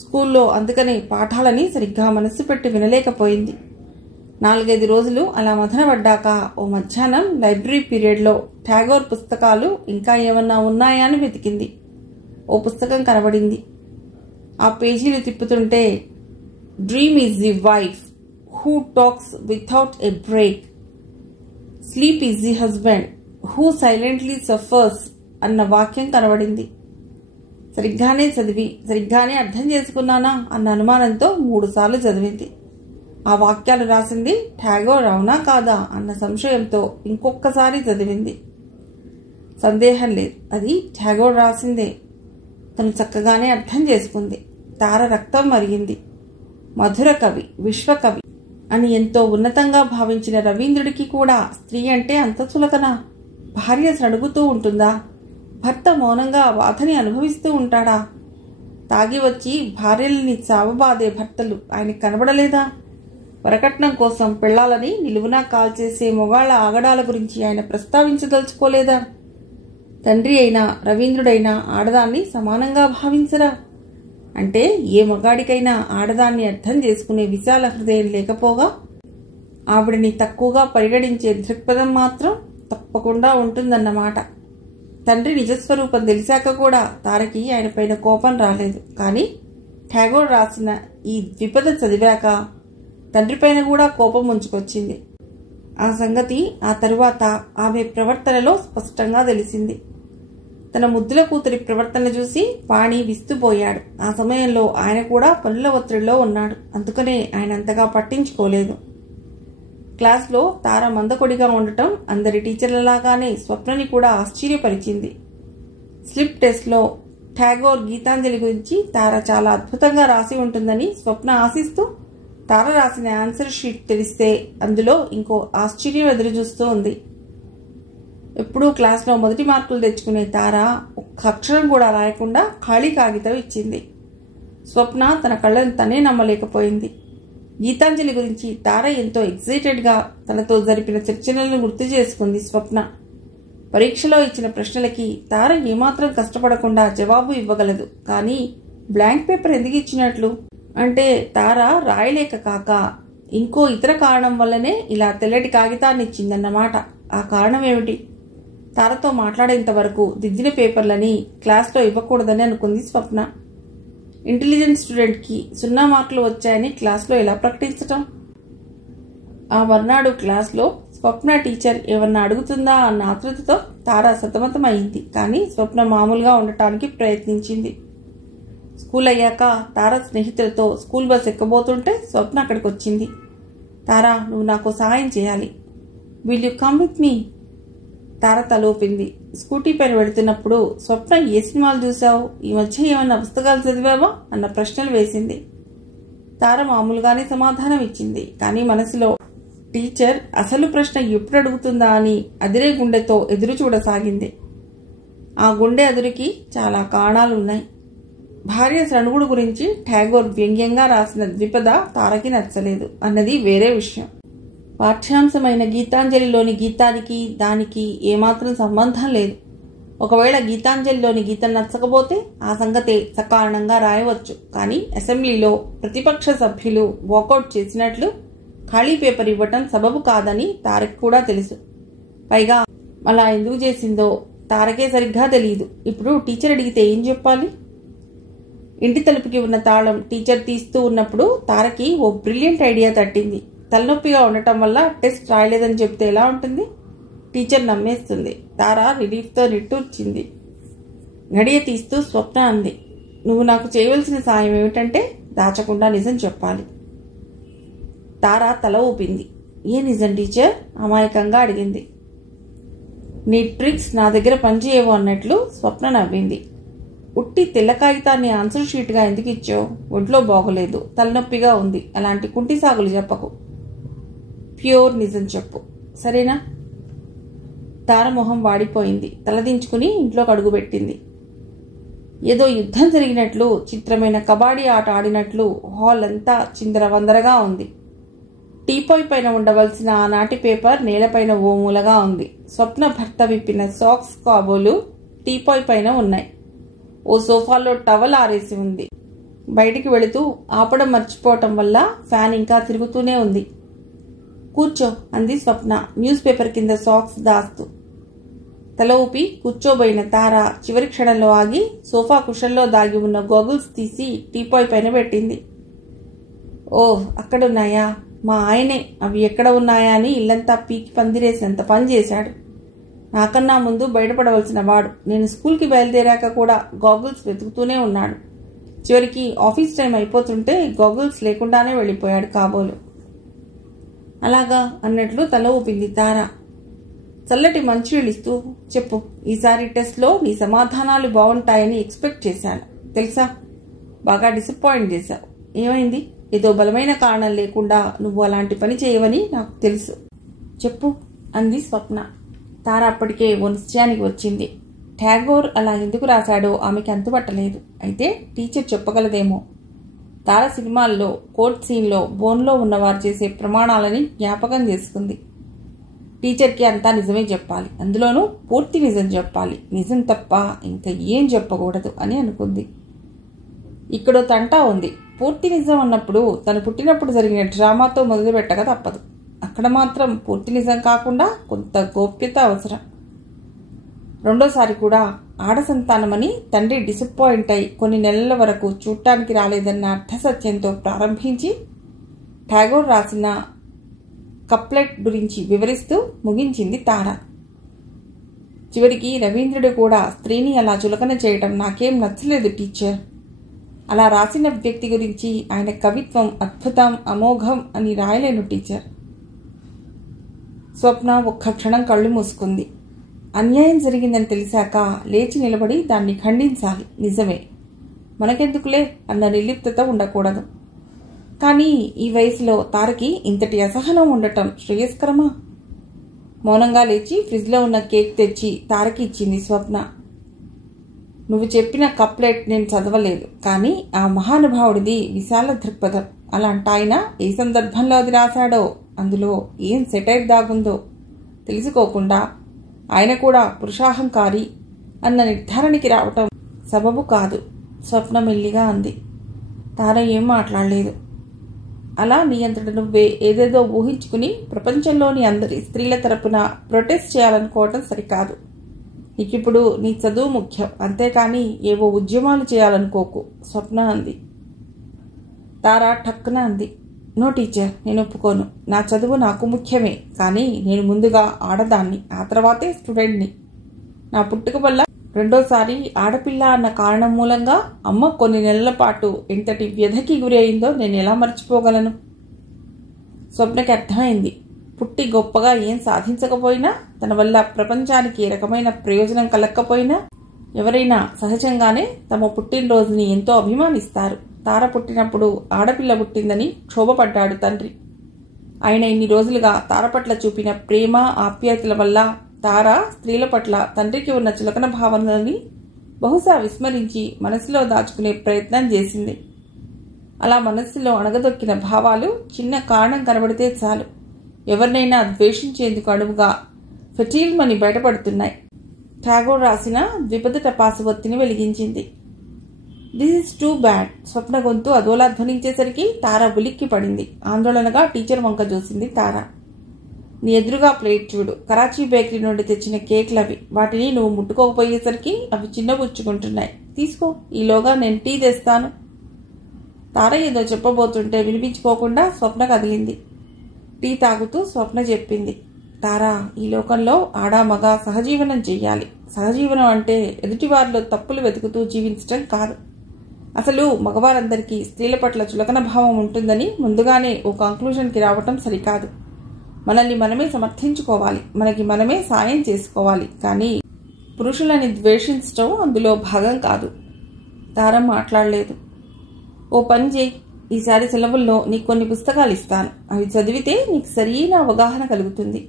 స్కూల్లో అందుకనే పాఠాలని సరిగ్గా మనసు పెట్టి వినలేకపోయింది. 4-5 రోజులు అలా మదనపడ్డాక ఓ మధ్యాహ్నం లైబ్రరీ పీరియడ్లో టాగోర్ పుస్తకాలు ఇంకా ఏమన్నా ఉన్నాయా అని వెతికింది. ఓ పుస్తకం కనబడింది. ఆ పేజీలు తిప్పుతుంటే dream is the wife who talks without a break, sleep is the husband who silently suffers అన్న వాక్యం కనబడింది. సరిగ్గానే చదివి సరిగ్గానే అర్థం చేసుకున్నానా అన్న అనుమానంతో 3 సార్లు చదివింది. ఆ వాక్యాలు రాసింది ఠాగోర్ అవునా కాదా అన్న సంశయంతో ఇంకొకసారి చదివింది. సందేహం లేదు, అది ఠాగోర్ రాసిందే. తను చక్కగానే అర్థం చేసుకుంది. తార రక్తం మరిగింది. మధుర కవి, విశ్వకవి అని ఎంతో ఉన్నతంగా భావించిన రవీంద్రుడికి కూడా స్త్రీ అంటే అంత చులకనా? భార్య సణుగుతూ ఉంటుందా? భర్త మౌనంగా బాధని అనుభవిస్తూ ఉంటాడా? తాగి వచ్చి భార్యల్ని చావబాదే భర్తలు ఆయనకి కనబడలేదా? వరకట్నం కోసం పెళ్లాలని నిలువునా కాల్చేసే మొగాళ్ల ఆగడాల గురించి ఆయన ప్రస్తావించదలుచుకోలేదా? తండ్రి అయినా రవీంద్రుడైనా ఆడదాన్ని సమానంగా భావించరా? అంటే ఏ మగాడికైనా ఆడదాన్ని అర్థం చేసుకునే విశాల హృదయం లేకపోగా ఆవిడని తక్కువగా పరిగణించే దృక్పథం మాత్రం తప్పకుండా ఉంటుందన్నమాట. తండ్రి నిజస్వరూపం తెలిసాక కూడా తారకి ఆయన పైన కోపం రాలేదు. కానీ ఠాగోర్ రాసిన ఈ ద్విపద చదివాక తండ్రిపైన కూడా కోపం ముంచుకొచ్చింది. ఆ సంగతి ఆ తరువాత ఆమె ప్రవర్తనలో స్పష్టంగా తెలిసింది. తన ముద్దుల కూతురి ప్రవర్తన చూసి పాణి విస్తుపోయాడు. ఆ సమయంలో ఆయన కూడా పనుల ఒత్తిడిలో ఉన్నాడు. అందుకనే ఆయన అంతగా పట్టించుకోలేదు. క్లాస్లో తార మందకొడిగా ఉండటం అందరి టీచర్లలాగానే స్వప్నని కూడా ఆశ్చర్యపరిచింది. స్లిప్ టెస్ట్లో ఠాగోర్ గీతాంజలి గురించి తార చాలా అద్భుతంగా రాసి ఉంటుందని స్వప్న ఆశిస్తూ తార రాసిన ఆన్సర్ షీట్ తెలిస్తే అందులో ఇంకో ఆశ్చర్యం ఎదురుచూస్తూ ఉంది. ఎప్పుడూ క్లాస్లో మొదటి మార్కులు తెచ్చుకునే తార ఒక్క అక్షరం కూడా రాయకుండా ఖాళీ కాగితం ఇచ్చింది. స్వప్న తన కళ్ళను తనే నమ్మలేకపోయింది. గీతాంజలి గురించి తార ఎంతో ఎక్సైటెడ్గా తనతో జరిపిన చర్చలను గుర్తు చేసుకుంది స్వప్న. పరీక్షలో ఇచ్చిన ప్రశ్నలకి తార ఏమాత్రం కష్టపడకుండా జవాబు ఇవ్వగలదు. కానీ బ్లాంక్ పేపర్ ఎందుకు ఇచ్చినట్లు? అంటే తార రాయలేక కాక ఇంకో ఇతర కారణం వల్లనే ఇలా తెల్లటి కాగితాన్ని ఇచ్చిందన్నమాట. ఆ కారణం ఏమిటి? తారతో మాట్లాడేంత వరకు దిద్దిన పేపర్లని క్లాస్లో ఇవ్వకూడదని అనుకుంది స్వప్న. ఇంటెలిజెంట్ స్టూడెంట్కి 0 మార్కులు వచ్చాయని క్లాస్లో ఎలా ప్రకటించటం? ఆ మర్నాడు క్లాస్లో స్వప్న టీచర్ ఏమన్నా అడుగుతుందా అన్న ఆతృతతో తార సతమతమైంది. కానీ స్వప్న మామూలుగా ఉండటానికి ప్రయత్నించింది. స్కూల్ అయ్యాక తార స్నేహితులతో స్కూల్ బస్ ఎక్కబోతుంటే స్వప్న అక్కడికి వచ్చింది. తారా, నువ్వు నాకు సహాయం చేయాలి. Will you come with me? Tara తలూపింది. స్కూటీ పైన వెళుతున్నప్పుడు స్వప్న ఏ సినిమాలు చూసావు, ఈ మధ్య ఏమన్నా పుస్తకాలు చదివావా అన్న ప్రశ్నలు వేసింది. తార మామూలుగానే సమాధానం ఇచ్చింది. కానీ మనసులో టీచర్ అసలు ప్రశ్న ఎప్పుడు అడుగుతుందా అని అదిరే గుండెతో ఎదురు చూడసాగింది. ఆ గుండె అదురికి చాలా కారణాలు ఉన్నాయి. భార్య సణుగుడు గురించి ఠాగోర్ వ్యంగ్యంగా రాసిన ద్విపద తారకి నచ్చలేదు అన్నది వేరే విషయం. పాఠ్యాంశమైన గీతాంజలిలోని గీతానికి దానికి ఏమాత్రం సంబంధం లేదు. ఒకవేళ గీతాంజలిలోని గీతం నచ్చకపోతే ఆ సంగతే సకారణంగా రాయవచ్చు. కానీ అసెంబ్లీలో ప్రతిపక్ష సభ్యులు వాకౌట్ చేసినట్లు ఖాళీ పేపర్ ఇవ్వటం సబబు కాదని తారకి కూడా తెలుసు. పైగా అలా ఎందుకు చేసిందో తారకే సరిగ్గా తెలియదు. ఇప్పుడు టీచర్ అడిగితే ఏం చెప్పాలి? ఇంటి తలుపుకి ఉన్న తాళం టీచర్ తీస్తూ ఉన్నప్పుడు తారకి ఓ బ్రిలియంట్ ఐడియా తట్టింది. తలనొప్పిగా ఉండటం వల్ల టెస్ట్ రాయలేదని చెప్తే ఎలా ఉంటుంది? టీచర్ నమ్మేస్తుంది. తార రిలీఫ్తో నిట్టూర్చింది. గడియ తీస్తూ స్వప్న అంది, నువ్వు నాకు చేయవలసిన సాయం ఏమిటంటే దాచకుండా నిజం చెప్పాలి. తార తల ఊపింది. ఏ నిజం టీచర్? అమాయకంగా అడిగింది. నీ ట్రిక్స్ నా దగ్గర పనిచేయవు అన్నట్లు స్వప్న నవ్వింది. ఉట్టి తెల్ల కాగితాన్ని ఆన్సర్ షీట్గా ఎందుకు ఇచ్చావు? ఒంట్లో బాగోలేదు, తలనొప్పిగా ఉంది, అలాంటి కుంటి సాగులు చెప్పకు. ప్యూర్ నిజం చెప్పు, సరేనా? తారమొహం వాడిపోయింది. తలదించుకుని ఇంట్లోకి అడుగుపెట్టింది. ఏదో యుద్ధం జరిగినట్లు, చిత్రమైన కబాడీ ఆట ఆడినట్లు హాల్ అంతా చిందరవందరగా ఉంది. టీపాయ్ పైన ఉండవలసిన ఆనాటి పేపర్ నేలపైన ఓ మూలగా ఉంది. స్వప్న భర్త విప్పిన సాక్స్ కాబోలు టీపాయ్ పైన ఉన్నాయి. ఓ సోఫాలో టవల్ ఆరేసి ఉంది. బయటికి వెళుతూ ఆపడం మర్చిపోవటం వల్ల ఫ్యాన్ ఇంకా తిరుగుతూనే ఉంది. కూర్చో అంది స్వప్న న్యూస్ పేపర్ కింద సాక్స్ దాస్తూ. తల ఊపి కూర్చోబోయిన తార చివరి క్షణంలో ఆగి సోఫా కుషన్లో దాగి ఉన్న గోగుల్స్ తీసి టీపాయ్ పైన పెట్టింది. ఓ, అక్కడున్నాయా? మా ఆయనే అవి ఎక్కడ ఉన్నాయా అని ఇల్లంతా పీకి పందిరేసినంత పని చేశాడు. నాకన్నా ముందు బయటపడవలసిన వాడు. నేను స్కూల్కి బయలుదేరాక కూడా గాగుల్స్ వెతుకుతూనే ఉన్నాడు. చివరికి ఆఫీస్ టైం అయిపోతుంటే గాగుల్స్ లేకుండానే వెళ్ళిపోయాడు కాబోలు. అలాగా అన్నట్లు తల ఊపింది తార. చల్లటి మంచినీళ్ళిస్తూ, చెప్పు, ఈసారి టెస్ట్లో నీ సమాధానాలు బాగుంటాయని ఎక్స్పెక్ట్ చేశాను. తెలుసా, బాగా డిసప్పాయింట్ చేశావు. ఏమైంది? ఏదో బలమైన కారణం లేకుండా నువ్వు అలాంటి పని చేయవని నాకు తెలుసు. చెప్పు అంది స్వప్న. తార అప్పటికే ఓ నిశ్చయానికి వచ్చింది. ఠాగోర్ అలా ఎందుకు రాశాడో ఆమెకి అంతుపట్టలేదు. అయితే టీచర్ చెప్పగలదేమో. తార సినిమాల్లో కోర్ట్ సీన్లో బోన్లో ఉన్నవారు చేసే ప్రమాణాలని జ్ఞాపకం చేసుకుంది. టీచర్కి అంతా నిజమే చెప్పాలి, అందులోనూ పూర్తి నిజం చెప్పాలి. నిజం తప్ప ఇంకా ఏం చెప్పకూడదు అని అనుకుంది. ఇక్కడో తంటా ఉంది. పూర్తి నిజం అన్నప్పుడు తను పుట్టినప్పుడు జరిగిన డ్రామాతో మొదలు పెట్టక తప్పదు. అక్కడ మాత్రం పూర్తి నిజం కాకుండా కొంత గోప్యత అవసరం. రెండోసారి కూడా ఆడ సంతానమని తండ్రి డిసప్పాయింట్ అయి కొన్ని నెలల వరకు చూడటానికి రాలేదన్న అర్థసత్యంతో ప్రారంభించి ఠాగోర్ రాసిన కప్లెట్ గురించి వివరిస్తూ ముగించింది తార. చివరికి రవీంద్రుడు కూడా స్త్రీని అలా చులకన చేయటం నాకేం నచ్చలేదు టీచర్. అలా రాసిన వ్యక్తి గురించి ఆయన కవిత్వం అద్భుతం, అమోఘం అని రాయలేను టీచర్. స్వప్న ఒక్క క్షణం కళ్ళు మూసుకుంది. అన్యాయం జరిగిందని తెలిసాక లేచి నిలబడి దాన్ని ఖండించాలి, నిజమే. మనకెందుకులే అన్న నిర్లిప్తత ఉండకూడదు. కానీ ఈ వయసులో తారకి ఇంతటి అసహనం ఉండటం శ్రేయస్కరమా? మౌనంగా లేచి ఫ్రిడ్జ్లో ఉన్న కేక్ తెచ్చి తారకి ఇచ్చింది స్వప్న. నువ్వు చెప్పిన కప్లెట్ నేను చదవలేదు, కానీ ఆ మహానుభావుడిది విశాల దృక్పథం. అలాంటి ఆయన ఏ సందర్భంలో అది రాశాడో, అందులో ఏం సెటైర్ దాగుందో తెలుసుకోకుండా ఆయన కూడా పురుషాహంకారి అన్న నిర్ధారణకి రావటం సబబు కాదు. స్వప్న మెల్లిగా అంది. తార ఏం మాట్లాడలేదు. అలా నీ అంతట నువ్వే ఏదేదో ఊహించుకుని ప్రపంచంలోని అందరి స్త్రీల తరపున ప్రొటెస్ట్ చేయాలనుకోవటం సరికాదు. నీకిప్పుడు నీ చదువు ముఖ్యం, అంతేకాని ఏవో ఉద్యమాలు చేయాలనుకోకు, స్వప్న అంది. తార ఠక్కున అంది. నో టీచర్, నేను ఒప్పుకోను. నా చదువు నాకు ముఖ్యమే, కానీ నేను ముందుగా ఆడదాన్ని, ఆ తర్వాతే స్టూడెంట్ని. నా పుట్టుక వల్ల రెండోసారి ఆడపిల్ల అన్న కారణం మూలంగా అమ్మ కొన్ని నెలల పాటు ఎంతటి వ్యధకి గురి అయిందో నేను ఎలా మర్చిపోగలను? స్వప్నకి అర్థమైంది. పుట్టి గొప్పగా ఏం సాధించకపోయినా, తన వల్ల ప్రపంచానికి ఏ రకమైన ప్రయోజనం కలగకపోయినా ఎవరైనా సహజంగానే తమ పుట్టినరోజుని ఎంతో అభిమానిస్తారు. తార పుట్టినప్పుడు ఆడపిల్ల పుట్టిందని క్షోభపడ్డాడు తండ్రి. ఆయన ఇన్ని రోజులుగా తార పట్ల చూపిన ప్రేమ ఆప్యాయతల వల్ల తార స్త్రీల పట్ల తండ్రికి ఉన్న చులకన భావనలని బహుశా విస్మరించి మనసులో దాచుకునే ప్రయత్నం చేసింది. అలా మనస్సులో అణగదొక్కిన భావాలు చిన్న కారణం కనబడితే చాలు ఎవరినైనా ద్వేషించేందుకు అణువుగా ఫెటీల్మని బయటపడుతున్నాయి. ఠాగోర్ రాసిన ద్విపద టపాసు ఒత్తిని వెలిగించింది. This is too bad. Swapna గొంతు అదోలా ధ్వనించేసరికి తార ఉలిక్కి పడింది. ఆందోళనగా టీచర్ వంక చూసింది తార. నీ ఎదురుగా ప్లేట్ చూడు. కరాచీ బేకరీ నుండి తెచ్చిన కేక్లవి. వాటిని నువ్వు ముట్టుకోకపోయేసరికి అవి చిన్నబుచ్చుకుంటున్నాయి. తీసుకో, ఈలోగా నేను టీ తెస్తాను. తార ఏదో చెప్పబోతుంటే వినిపించుకోకుండా స్వప్న కదిలింది. టీ తాగుతూ స్వప్న చెప్పింది. తార, ఈ లోకంలో ఆడా మగ సహజీవనం చెయ్యాలి. సహజీవనం అంటే ఎదుటివారిలో తప్పులు వెతుకుతూ జీవించటం కాదు. అసలు మగవారందరికీ స్త్రీల పట్ల చులకన భావం ఉంటుందని ముందుగానే ఓ కంక్లూషన్కి రావటం సరికాదు. మనల్ని మనమే సమర్థించుకోవాలి, మనకి మనమే సాయం చేసుకోవాలి. కానీ పురుషులని ద్వేషించటం అందులో భాగం కాదు. తార మాట్లాడలేదు. ఓ పని చేయి, ఈసారి సెలవుల్లో నీకు కొన్ని పుస్తకాలు ఇస్తాను. అవి చదివితే నీకు సరైన అవగాహన కలుగుతుంది.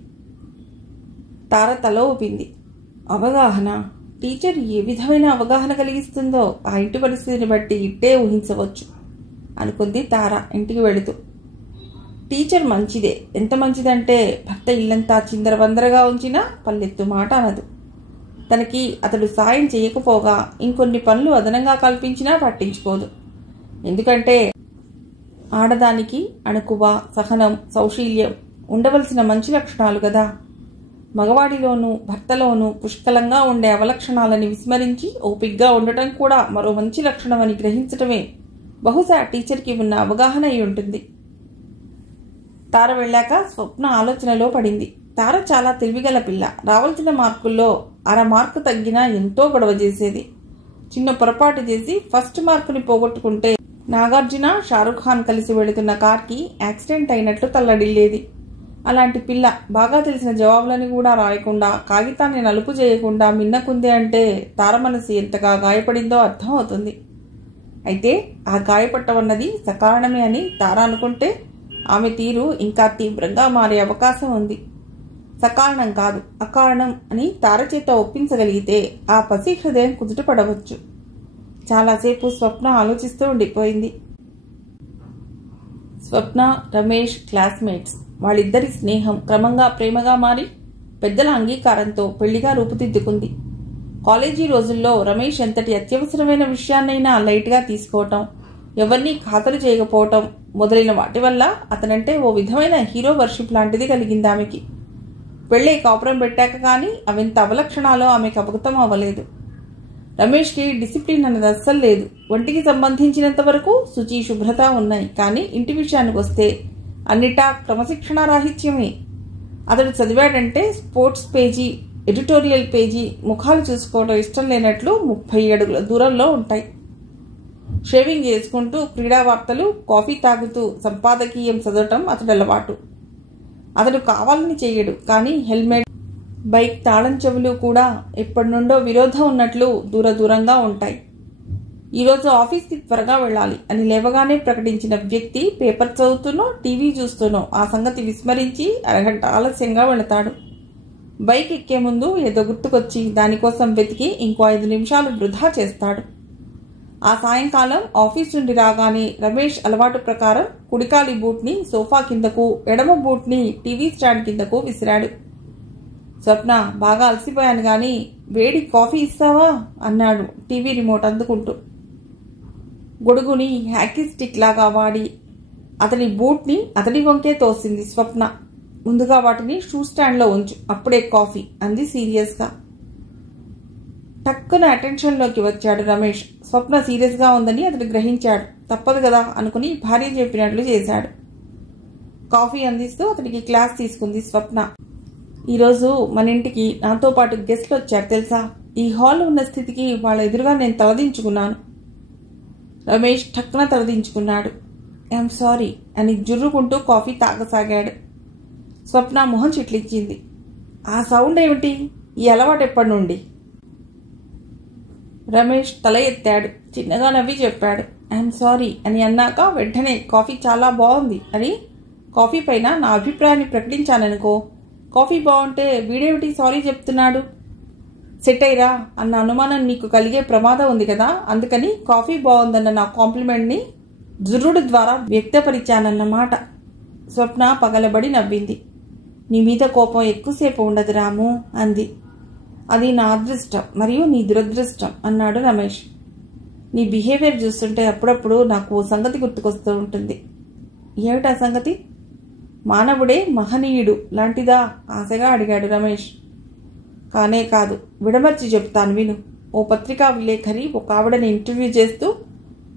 తార తల ఊపింది. అవగాహన? టీచర్ ఏ విధమైన అవగాహన కలిగిస్తుందో ఆ ఇంటి పరిస్థితిని బట్టి ఇట్టే ఊహించవచ్చు అనుకుంది తార ఇంటికి వెళుతూ. టీచర్ మంచిదే. ఎంత మంచిదంటే భర్త ఇల్లంతా చిందరవందరగా ఉంచినా పల్లెత్తు మాట అనదు. తనకి అతడు సాయం చేయకపోగా ఇంకొన్ని పనులు అదనంగా కల్పించినా పట్టించుకోదు. ఎందుకంటే ఆడదానికి అణకువ, సహనం, సౌశీల్యం ఉండవలసిన మంచి లక్షణాలు కదా. మగవాడిలోనూ భర్తలోనూ పుష్కలంగా ఉండే అవలక్షణాలని విస్మరించి ఓపిగ్గా ఉండటం కూడా మరో మంచి లక్షణమని గ్రహించటమే బహుశా టీచర్కి ఉన్న అవగాహన అయి ఉంటుంది. తార వెళ్ళాక స్వప్న ఆలోచనలో పడింది. తార చాలా తెలివిగల పిల్ల. రావాల్సిన మార్కుల్లో 1/2 మార్కు తగ్గినా ఎంతో గొడవ చేసేది. చిన్న పొరపాటు చేసి ఫస్ట్ మార్కుని పోగొట్టుకుంటే నాగార్జున, షారుఖ్ ఖాన్ కలిసి వెళుతున్న కార్కి యాక్సిడెంట్ అయినట్లు తల్లడిల్లేది. అలాంటి పిల్ల బాగా తెలిసిన జవాబులని కూడా రాయకుండా, కాగితాన్ని నలుపు చేయకుండా మిన్నకుంది అంటే తార మనసు ఎంతగా గాయపడిందో అర్థం అవుతుంది. అయితే ఆ గాయపట్టమన్నది సకారణమే అని తార అనుకుంటే ఆమె తీరు ఇంకా తీవ్రంగా మారే అవకాశం ఉంది. సకారణం కాదు, అకారణం అని తార చేత ఒప్పించగలిగితే ఆ పసి హృదయం కుదుటపడవచ్చు. చాలాసేపు స్వప్న ఆలోచిస్తూ ఉండిపోయింది. స్వప్న, రమేష్ క్లాస్మేట్స్. వాళ్ళిద్దరి స్నేహం క్రమంగా ప్రేమగా మారి పెద్దల అంగీకారంతో పెళ్లిగా రూపుదిద్దుకుంది. కాలేజీ రోజుల్లో రమేష్ ఎంతటి అత్యవసరమైన విషయాన్నైనా లైట్గా తీసుకోవటం, ఎవరినీ ఖాతరు చేయకపోవటం మొదలైన వాటి వల్ల అతనంటే ఓ విధమైన హీరో వర్షిప్ లాంటిది కలిగింది ఆమెకి. పెళ్ళై కాపురం పెట్టాక కానీ అవెంత అవలక్షణాలో ఆమెకు అవగతం అవ్వలేదు. రమేష్కి డిసిప్లిన్ అన్నది అస్సలు లేదు. ఒంటికి సంబంధించినంత వరకు శుచి, శుభ్రత ఉన్నాయి. కానీ ఇంటి విషయానికి వస్తే అన్నిటా క్రమశిక్షణ రాహిత్యమే. అతడు చదివాడంటే స్పోర్ట్స్ పేజీ, ఎడిటోరియల్ పేజీ ముఖాలు చూసుకోవడం ఇష్టం లేనట్లు 30 అడుగుల దూరంలో ఉంటాయి. షేవింగ్ చేసుకుంటూ క్రీడా వార్తలు, కాఫీ తాగుతూ సంపాదకీయం చదవటం అతడు అలవాటు. అతడు కావాలని చెయ్యడు. కానీ హెల్మెట్, బైక్ తాళం చెవులు కూడా ఎప్పటి నుండో విరోధం ఉన్నట్లు దూరంగా ఉంటాయి. ఈరోజు ఆఫీస్కి త్వరగా వెళ్ళాలి అని లేవగానే ప్రకటించిన వ్యక్తి పేపర్ చదువుతూనో టీవీ చూస్తూనో ఆ సంగతి విస్మరించి అరగంట ఆలస్యంగా వెళతాడు. బైక్ ఎక్కే ముందు ఏదో గుర్తుకొచ్చి దానికోసం వెతికి ఇంకో 5 నిమిషాలు వృధా చేస్తాడు. ఆ సాయంకాలం ఆఫీస్ నుండి రాగానే రమేష్ అలవాటు ప్రకారం కుడికాలి బూట్ని సోఫా కిందకు, ఎడమ బూట్ని టీవీ స్టాండ్ కిందకు విసిరాడు. స్వప్న, బాగా అలసిపోయాను గాని వేడి కాఫీ ఇస్తావా అన్నాడు టీవీ రిమోట్ అందుకుంటూ. గొడుగుని హ్యాకీ స్టిక్ లాగా వాడి అతని బూట్ని అతడి వంకే తోసింది స్వప్న. ముందుగా వాటిని షూ స్టాండ్లో ఉంచు, అప్పుడే కాఫీ అంది సీరియస్గా. టక్కున అటెన్షన్లోకి వచ్చాడు రమేష్. స్వప్న సీరియస్గా ఉందని అతడు గ్రహించాడు. తప్పదు కదా అనుకుని భార్య చెప్పినట్లు చేశాడు. కాఫీ అందిస్తూ అతడికి క్లాస్ తీసుకుంది స్వప్న. ఈరోజు మన ఇంటికి నాతో పాటు గెస్ట్లు వచ్చారు తెలుసా? ఈ హాల్ ఉన్న స్థితికి వాళ్ళ ఎదురుగా నేను తలదించుకున్నాను. రమేష్ టక్కున తలదించుకున్నాడు. ఐఎమ్ సారీ అని జుర్రుకుంటూ కాఫీ తాగసాగాడు. స్వప్న మొహం చిట్లిచ్చింది. ఆ సౌండ్ ఏమిటి? ఈ అలవాటు ఎప్పటి నుండి? రమేష్ తల ఎత్తాడు. చిన్నగా నవ్వి చెప్పాడు. ఐఎమ్ సారీ అని అన్నాక వెంటనే కాఫీ చాలా బాగుంది అని కాఫీ పైన నా అభిప్రాయాన్ని ప్రకటించాననుకో. కాఫీ బాగుంటే వీడేమిటి సారీ చెప్తున్నాడు? సెట్ అయ్యరా అన్న అనుమానం నీకు కలిగే ప్రమాదం ఉంది కదా, అందుకని కాఫీ బాగుందన్న నా కాంప్లిమెంట్ని జుర్రుడు ద్వారా వ్యక్తపరిచానన్నమాట. స్వప్న పగలబడి నవ్వింది. నీ మీద కోపం ఎక్కువసేపు ఉండదు రాము అంది. అది నా అదృష్టం మరియు నీ దురదృష్టం అన్నాడు రమేష్. నీ బిహేవియర్ చూస్తుంటే అప్పుడప్పుడు నాకు ఓ సంగతి గుర్తుకొస్తూ ఉంటుంది. ఏమిటా సంగతి? మానవుడే మహనీయుడు లాంటిదా ఆశగా అడిగాడు రమేష్. కానే కాదు, విడమర్చి చెప్తాను విను. ఓ పత్రికా విలేఖరి ఒక ఆవిడని ఇంటర్వ్యూ చేస్తూ,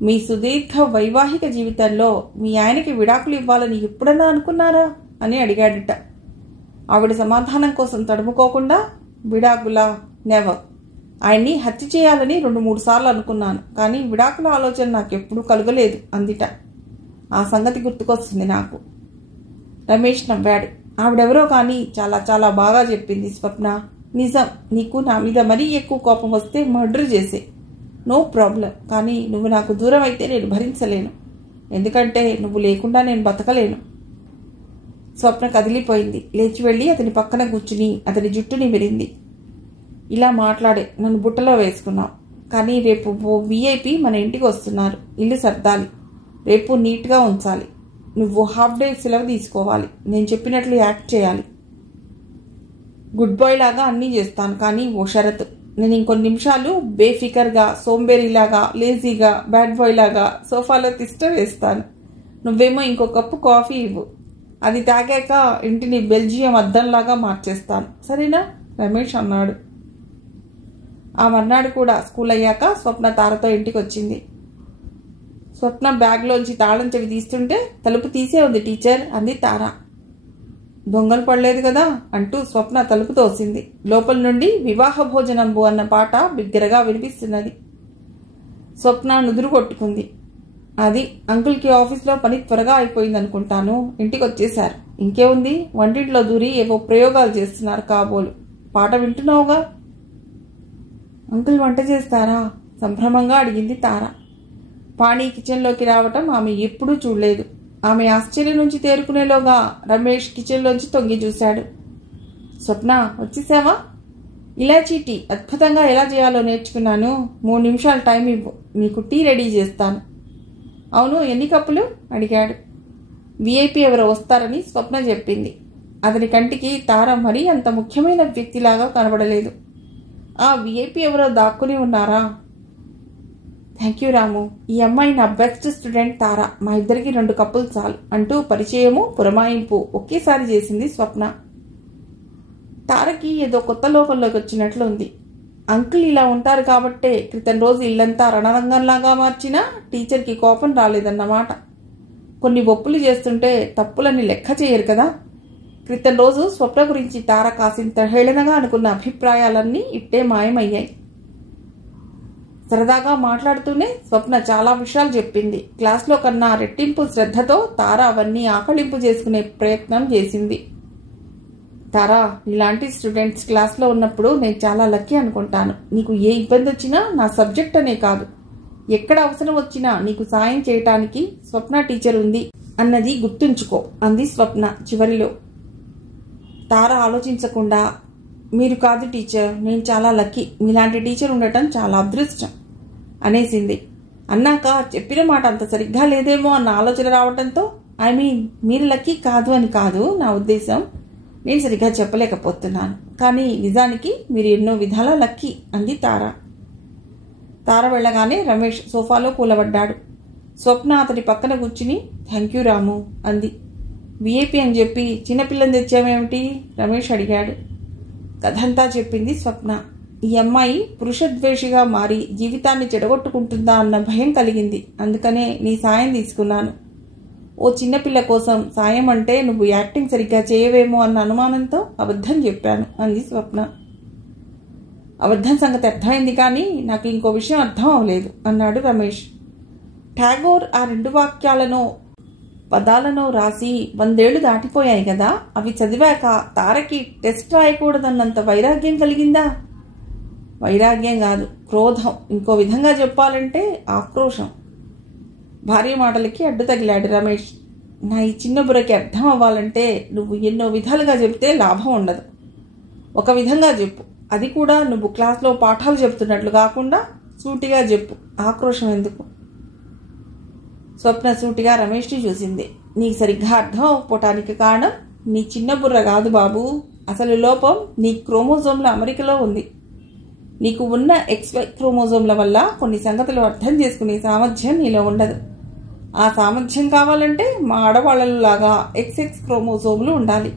మీ సుదీర్ఘ వైవాహిక జీవితంలో మీ ఆయనకి విడాకులు ఇవ్వాలని ఎప్పుడన్నా అనుకున్నారా అని అడిగాడట. ఆవిడ సమాధానం కోసం తడుముకోకుండా, విడాకులా? నెవర్. ఆయన్ని హత్య చేయాలని 2-3 సార్లు అనుకున్నాను, కానీ విడాకుల ఆలోచన నాకెప్పుడు కలగలేదు అందిట. ఆ సంగతి గుర్తుకొస్తుంది నాకు. రమేష్ నవ్వాడు. ఆవిడెవరో కానీ చాలా చాలా బాగా చెప్పింది స్వప్న. నిజం, నీకు నా మీద మరీ ఎక్కువ కోపం వస్తే మర్డర్ చేసే, నో ప్రాబ్లం. కానీ నువ్వు నాకు దూరం అయితే నేను భరించలేను. ఎందుకంటే నువ్వు లేకుండా నేను బతకలేను. స్వప్న కదిలిపోయింది. లేచి వెళ్ళి అతని పక్కన కూర్చుని అతని జుట్టుని విరింది. ఇలా మాట్లాడే నన్ను బుట్టలో వేసుకున్నావు, కానీ రేపు ఓ విఐపి మన ఇంటికి వస్తున్నారు. ఇల్లు సర్దాలి, రేపు నీట్గా ఉంచాలి. నువ్వు హాఫ్ డే సెలవు తీసుకోవాలి. నేను చెప్పినట్లు యాక్ట్ చేయాలి. గుడ్ బాయ్ లాగా అన్నీ చేస్తాను, కానీ ఓ షరతు. నేను ఇంకొన్ని నిమిషాలు బేఫికర్గా, సోంబేరిలాగా, లేజీగా, బ్యాడ్ బాయ్ లాగా సోఫాలో తిష్ట వేస్తాను. నువ్వేమో ఇంకో కప్పు కాఫీ ఇవ్వు. అది తాగాక ఇంటిని బెల్జియం అద్దంలాగా మార్చేస్తాను, సరేనా? రమేష్ అన్నాడు. ఆ మర్నాడు కూడా స్కూల్ అయ్యాక స్వప్న తారతో ఇంటికి వచ్చింది. స్వప్న బ్యాగ్లోంచి తాళం చెవి తీస్తుంటే తలుపు తీసే ఉంది టీచర్ అంది తార. దొంగలు పడలేదు కదా అంటూ స్వప్న తలుపు తోసింది. లోపల నుండి వివాహ భోజనంబు అన్న పాట బిగ్గరగా వినిపిస్తున్నది. స్వప్న నుదురు కొట్టుకుంది. అది అంకుల్కి ఆఫీస్లో పని త్వరగా అయిపోయింది అనుకుంటాను, ఇంటికి వచ్చేశారు. ఇంకే ఉంది, వంటింట్లో దూరి ఏవో ప్రయోగాలు చేస్తున్నారు కాబోలు. పాట వింటున్నావుగా. అంకుల్ వంట చేస్తారా? సంభ్రమంగా అడిగింది తార. పాణి కిచెన్లోకి రావటం ఆమె ఎప్పుడూ చూడలేదు. ఆమె ఆశ్చర్యం నుంచి తేరుకునేలోగా రమేష్ కిచెన్లోంచి తొంగి చూశాడు. స్వప్న, వచ్చేసావా? ఇలాచీ టీ అద్భుతంగా ఎలా చేయాలో నేర్చుకున్నాను. 3 నిమిషాలు టైం ఇవ్వు, నీకు టీ రెడీ చేస్తాను. అవును, ఎన్ని కప్పులు అడిగాడు. విఐపి ఎవరో వస్తారని స్వప్న చెప్పింది. అతని కంటికి తార మరీ అంత ముఖ్యమైన వ్యక్తిలాగా కనబడలేదు. ఆ విఐపి ఎవరో దాక్కుని ఉన్నారా? థ్యాంక్ యూ రాము, ఈ అమ్మాయి నా బెస్ట్ స్టూడెంట్ తార, మా ఇద్దరికి 2 కప్పులు చాలు అంటూ పరిచయము పురమాయింపు ఒకేసారి చేసింది స్వప్న. తారకి ఏదో కొత్త లోకంలోకి వచ్చినట్లు ఉంది. అంకుల్ ఇలా ఉంటారు కాబట్టే క్రితం రోజు ఇల్లంతా రణరంగంలాగా మార్చినా టీచర్కి కోపం రాలేదన్నమాట. కొన్ని ఒప్పులు చేస్తుంటే తప్పులని లెక్క చేయరు కదా. క్రితం రోజు స్వప్న గురించి తార కాసింత హేళనగా అనుకున్న అభిప్రాయాలన్నీ ఇట్టే మాయమయ్యాయి. సరదాగా మాట్లాడుతూనే స్వప్న చాలా విషయాలు చెప్పింది. క్లాస్లో కన్నా రెట్టింపు శ్రద్ధతో తార అవన్నీ ఆకళింపు చేసుకునే ప్రయత్నం చేసింది. తారా, ఇలాంటి స్టూడెంట్స్ క్లాస్లో ఉన్నప్పుడు నేను చాలా లక్కీ అనుకుంటాను. నీకు ఏ ఇబ్బంది వచ్చినా నా సబ్జెక్ట్ అనే కాదు, ఎక్కడ అవసరం వచ్చినా నీకు సాయం చేయటానికి స్వప్న టీచర్ ఉంది అన్నది గుర్తుంచుకో అంది స్వప్న చివరిలో. తార ఆలోచించకుండా, మీరు కాదు టీచర్, నేను చాలా లక్కీ, మీలాంటి టీచర్ ఉండటం చాలా అదృష్టం అనేసింది. అన్నాక చెప్పిన మాట అంత సరిగ్గా లేదేమో అన్న ఆలోచన రావడంతో, మీరు లక్కీ కాదు అని కాదు నా ఉద్దేశం, నేను సరిగ్గా చెప్పలేకపోతున్నాను, కానీ నిజానికి మీరు ఎన్నో విధాలా లక్కీ అంది తార. తార వెళ్ళగానే రమేష్ సోఫాలో కూలబడ్డాడు. స్వప్న అతని పక్కన కూర్చుని థ్యాంక్ యూ రాము అంది. విఐపి అని చెప్పి చిన్నపిల్లని తెచ్చామేమిటి? రమేష్ అడిగాడు. కథంతా చెప్పింది స్వప్న. ఈ అమ్మాయి పురుషద్వేషిగా మారి జీవితాన్ని చెడగొట్టుకుంటుందా అన్న భయం కలిగింది. అందుకనే నీ సాయం తీసుకున్నాను. ఓ చిన్నపిల్ల కోసం సాయం అంటే నువ్వు యాక్టింగ్ సరిగ్గా చేయవేమో అన్న అనుమానంతో అబద్ధం చెప్పాను అంది స్వప్న. అబద్ధం సంగతి అర్థమైంది, కానీ నాకు ఇంకో విషయం అర్థం అవ్వలేదు అన్నాడు రమేష్. టాగోర్ ఆ 2 వాక్యాలను పదాలను రాసి 100 ఏళ్లు దాటిపోయాయి కదా, అవి చదివాక తారకి టెస్ట్ రాయకూడదన్నంత వైరాగ్యం కలిగిందా? వైరాగ్యం కాదు, క్రోధం. ఇంకో విధంగా చెప్పాలంటే ఆక్రోశం. భార్య మాటలకి అడ్డు తగిలాడు రమేష్. నా ఈ చిన్న బుర్రకి అర్థం అవ్వాలంటే నువ్వు ఎన్నో విధాలుగా చెప్తే లాభం ఉండదు. ఒక విధంగా చెప్పు, అది కూడా నువ్వు క్లాస్లో పాఠాలు చెప్తున్నట్లు కాకుండా సూటిగా చెప్పు. ఆక్రోశం ఎందుకు? స్వప్న సూటిగా రమేష్ని చూసింది. నీకు సరిగ్గా అర్థం అవ్వకపోవటానికి కారణం నీ చిన్న బుర్ర కాదు బాబు. అసలు లోపం నీ క్రోమోజోమ్ల అమరికలో ఉంది. నీకు ఉన్న XY క్రోమోజోమ్ల వల్ల కొన్ని సంగతులు అర్థం చేసుకునే సామర్థ్యం నీలో ఉండదు. ఆ సామర్థ్యం కావాలంటే మా ఆడవాళ్లలాగా XX క్రోమోజోములు ఉండాలి.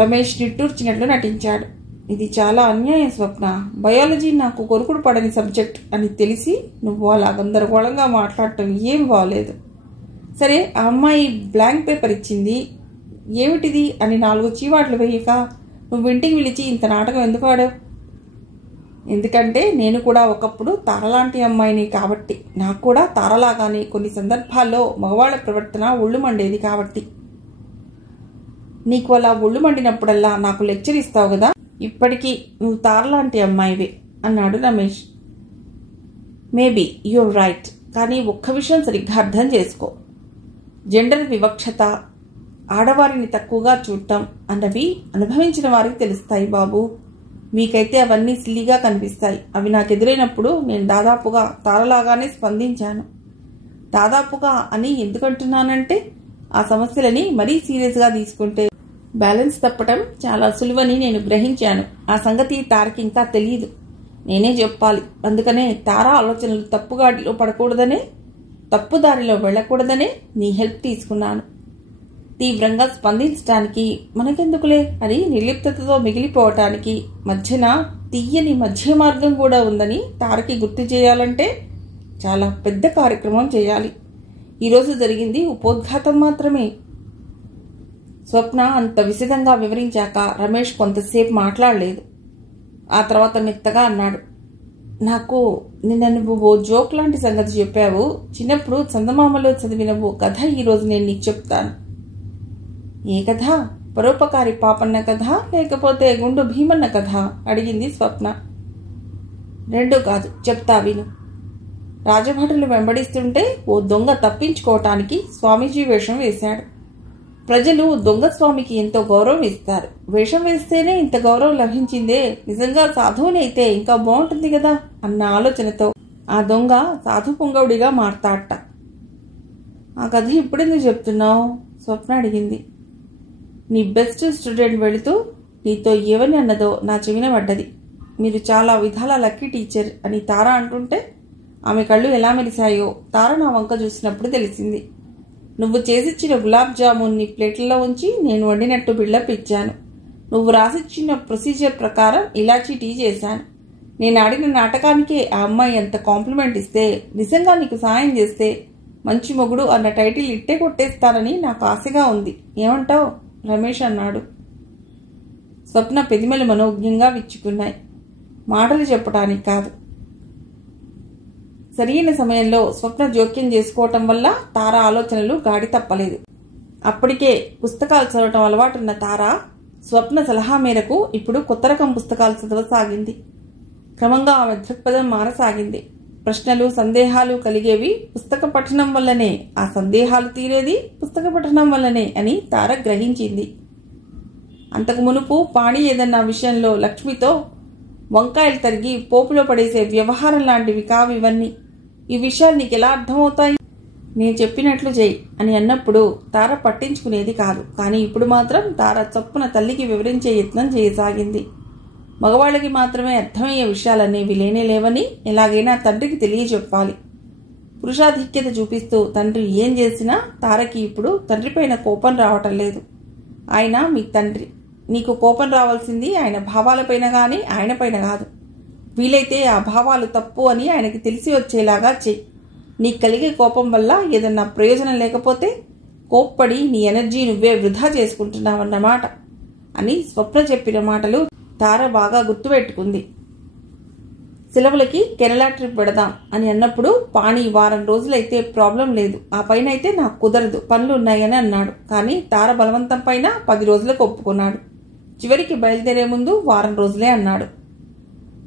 రమేష్ నిట్టూర్చినట్లు నటించాడు. ఇది చాలా అన్యాయం స్వప్న. బయాలజీ నాకు కొరుకుడు పడని సబ్జెక్ట్ అని తెలిసి నువ్వు అలా గందరగోళంగా మాట్లాడటం ఏం బాగలేదు. సరే, ఆ అమ్మాయి బ్లాంక్ పేపర్ ఇచ్చింది, ఏమిటిది అని 4 చీవాట్లు వేయక నువ్వు ఇంటికి పిలిచి ఇంత నాటకం ఎందుకు ఆడావు? ఎందుకంటే నేను కూడా ఒకప్పుడు తారలాంటి అమ్మాయిని కాబట్టి, నాకు కూడా తారలాగానే కొన్ని సందర్భాల్లో మగవాళ్ల ప్రవర్తన ఒళ్ళు మండేది కాబట్టి. నీకు అలా ఒళ్ళు మండినప్పుడల్లా నాకు లెక్చర్ ఇస్తావు కదా. ఇప్పటికీ నువ్వు తారలాంటి అమ్మాయివే అన్నాడు రమేష్. మేబీ యూర్ రైట్, కానీ ఒక్క విషయం సరిగ్గా అర్థం చేసుకో. జెండర్ వివక్షత, ఆడవారిని తక్కువగా చూడటం అన్నవి అనుభవించిన వారికి తెలుస్తాయి బాబు. మీకైతే అవన్నీ సిల్లీగా కనిపిస్తాయి. అవి నాకు ఎదురైనప్పుడు నేను దాదాపుగా తారలాగానే స్పందించాను. దాదాపుగా అని ఎందుకంటున్నానంటే, ఆ సమస్యలని మరీ సీరియస్గా తీసుకుంటే బ్యాలెన్స్ తప్పటం చాలా సులువని నేను గ్రహించాను. ఆ సంగతి తారకి ఇంకా తెలియదు, నేనే చెప్పాలి. అందుకనే తార ఆలోచనలు తప్పుగాడిలో పడకూడదనే, తప్పుదారిలో వెళ్ళకూడదనే నీ హెల్ప్ తీసుకున్నాను. తీవ్రంగా స్పందించటానికి, మనకెందుకులే అని నిర్లిప్తతతో మిగిలిపోవటానికి మధ్యన తీయని మధ్య మార్గం కూడా ఉందని తారకి గుర్తు చేయాలంటే చాలా పెద్ద కార్యక్రమం చేయాలి. ఈరోజు జరిగింది ఉపోద్ఘాతం మాత్రమే. స్వప్న అంత విశదంగా వివరించాక రమేష్ కొంతసేపు మాట్లాడలేదు. ఆ తర్వాత మెత్తగా అన్నాడు, నాకు నిన్న నువ్వు ఓ జోక్ లాంటి సంగతి చెప్పావు. చిన్నప్పుడు చందమామలో చదివిన ఓ కథ ఈరోజు నేను నీకు చెప్తాను. ఏ కథ? పరోపకారి పాపన్న కథ లేకపోతే గుండు భీమన్న కథ అడిగింది స్వప్న. రెండూ కాదు, చెప్తా విను. రాజభటులు వెంబడిస్తుంటే ఓ దొంగ తప్పించుకోవటానికి స్వామీజీ వేషం వేశాడు. ప్రజలు దొంగ స్వామికి ఎంతో గౌరవం ఇస్తారు. వేషం వేస్తేనే ఇంత గౌరవం లభించిందే, నిజంగా సాధువుని అయితే ఇంకా బాగుంటుంది కదా అన్న ఆలోచనతో ఆ దొంగ సాధు పుంగవుడిగా మారతాడట. ఆ కథ ఇప్పుడెందుకు చెప్తున్నావు? స్వప్న అడిగింది. నీ బెస్ట్ స్టూడెంట్ వెళుతూ నీతో ఏవని అన్నదో నా చెవిన పడ్డది. మీరు చాలా విధాల లక్కీ టీచర్ అని తార అంటుంటే ఆమె కళ్ళు ఎలా మెరిశాయో తార నా వంక చూసినప్పుడు తెలిసింది. నువ్వు చేసిచ్చిన గులాబ్ జామున్ని ప్లేట్లలో ఉంచి నేను వండినట్టు బిల్డప్ ఇచ్చాను. నువ్వు రాసిచ్చిన ప్రొసీజర్ ప్రకారం ఇలాచీ టీ చేశాను. నేను ఆడిన నాటకానికే ఆ అమ్మాయి ఎంత కాంప్లిమెంట్ ఇస్తే, నిజంగా నీకు సాయం చేస్తే మంచి మొగుడు అన్న టైటిల్ ఇట్టే కొట్టేస్తానని నాకు ఆశగా ఉంది. ఏమంటావు? రమేష్ అన్నాడు. స్వప్న పెదిమలు మనోజ్ఞంగా విచ్చుకున్నాయి. మాటలు చెప్పడానికి కాదు. సరైన సమయంలో స్వప్న జోక్యం చేసుకోవటం వల్ల తార ఆలోచనలు గాడి తప్పలేదు. అప్పటికే పుస్తకాలు చదవటం అలవాటున్న తార స్వప్న సలహా మేరకు ఇప్పుడు కొత్త రకం పుస్తకాలు చదవసాగింది. క్రమంగా ఆమె దృక్పథం మారసాగింది. ప్రశ్నలు సందేహాలు కలిగేవి పుస్తక పఠనం వల్లనే, ఆ సందేహాలు తీరేది పుస్తక పఠనం వల్లనే అని తార గ్రహించింది. అంతకు మునుపు పాణి ఏదన్నా విషయంలో లక్ష్మితో వంకాయలు తరిగి పోపులో పడేసే వ్యవహారం లాంటివి కావివన్నీ. ఈ విషయాలు నీకెలా అర్థమవుతాయి? నేను చెప్పినట్లు చెయ్యి అని అన్నప్పుడు తార పట్టించుకునేది కాదు. కానీ ఇప్పుడు మాత్రం తార చప్పున తల్లికి వివరించే యత్నం చేయసాగింది. మగవాళ్ళకి మాత్రమే అర్థమయ్యే విషయాలనేవి లేనేలేవని ఎలాగైనా తండ్రికి తెలియజెప్పాలి. పురుషాధిక్యత చూపిస్తూ తండ్రి ఏం చేసినా తారకి ఇప్పుడు తండ్రిపైన కోపం రావటం లేదు. ఆయన మీ తండ్రి, నీకు కోపం రావాల్సింది ఆయన భావాలపైన కానీ ఆయన పైన కాదు. వీలైతే ఆ భావాలు తప్పు అని ఆయనకి తెలిసి వచ్చేలాగా చెయ్యి. నీకు కలిగే కోపం వల్ల ఏదన్నా ప్రయోజనం లేకపోతే కోప్పడి నీ ఎనర్జీ నువ్వే వృధా చేసుకుంటున్నావన్నమాట అని స్వప్న చెప్పిన మాటలు తార బాగా గుర్తుపెట్టుకుంది. సెలవులకి కేరళ ట్రిప్ పెడదాం అని అన్నప్పుడు పాణి వారం రోజులైతే ప్రాబ్లం లేదు, ఆ పైన అయితే నాకు కుదరదు, పనులు ఉన్నాయని అన్నాడు. కానీ తార బలవంతం పైన 10 రోజులకు ఒప్పుకున్నాడు. చివరికి బయలుదేరే ముందు వారం రోజులే అన్నాడు.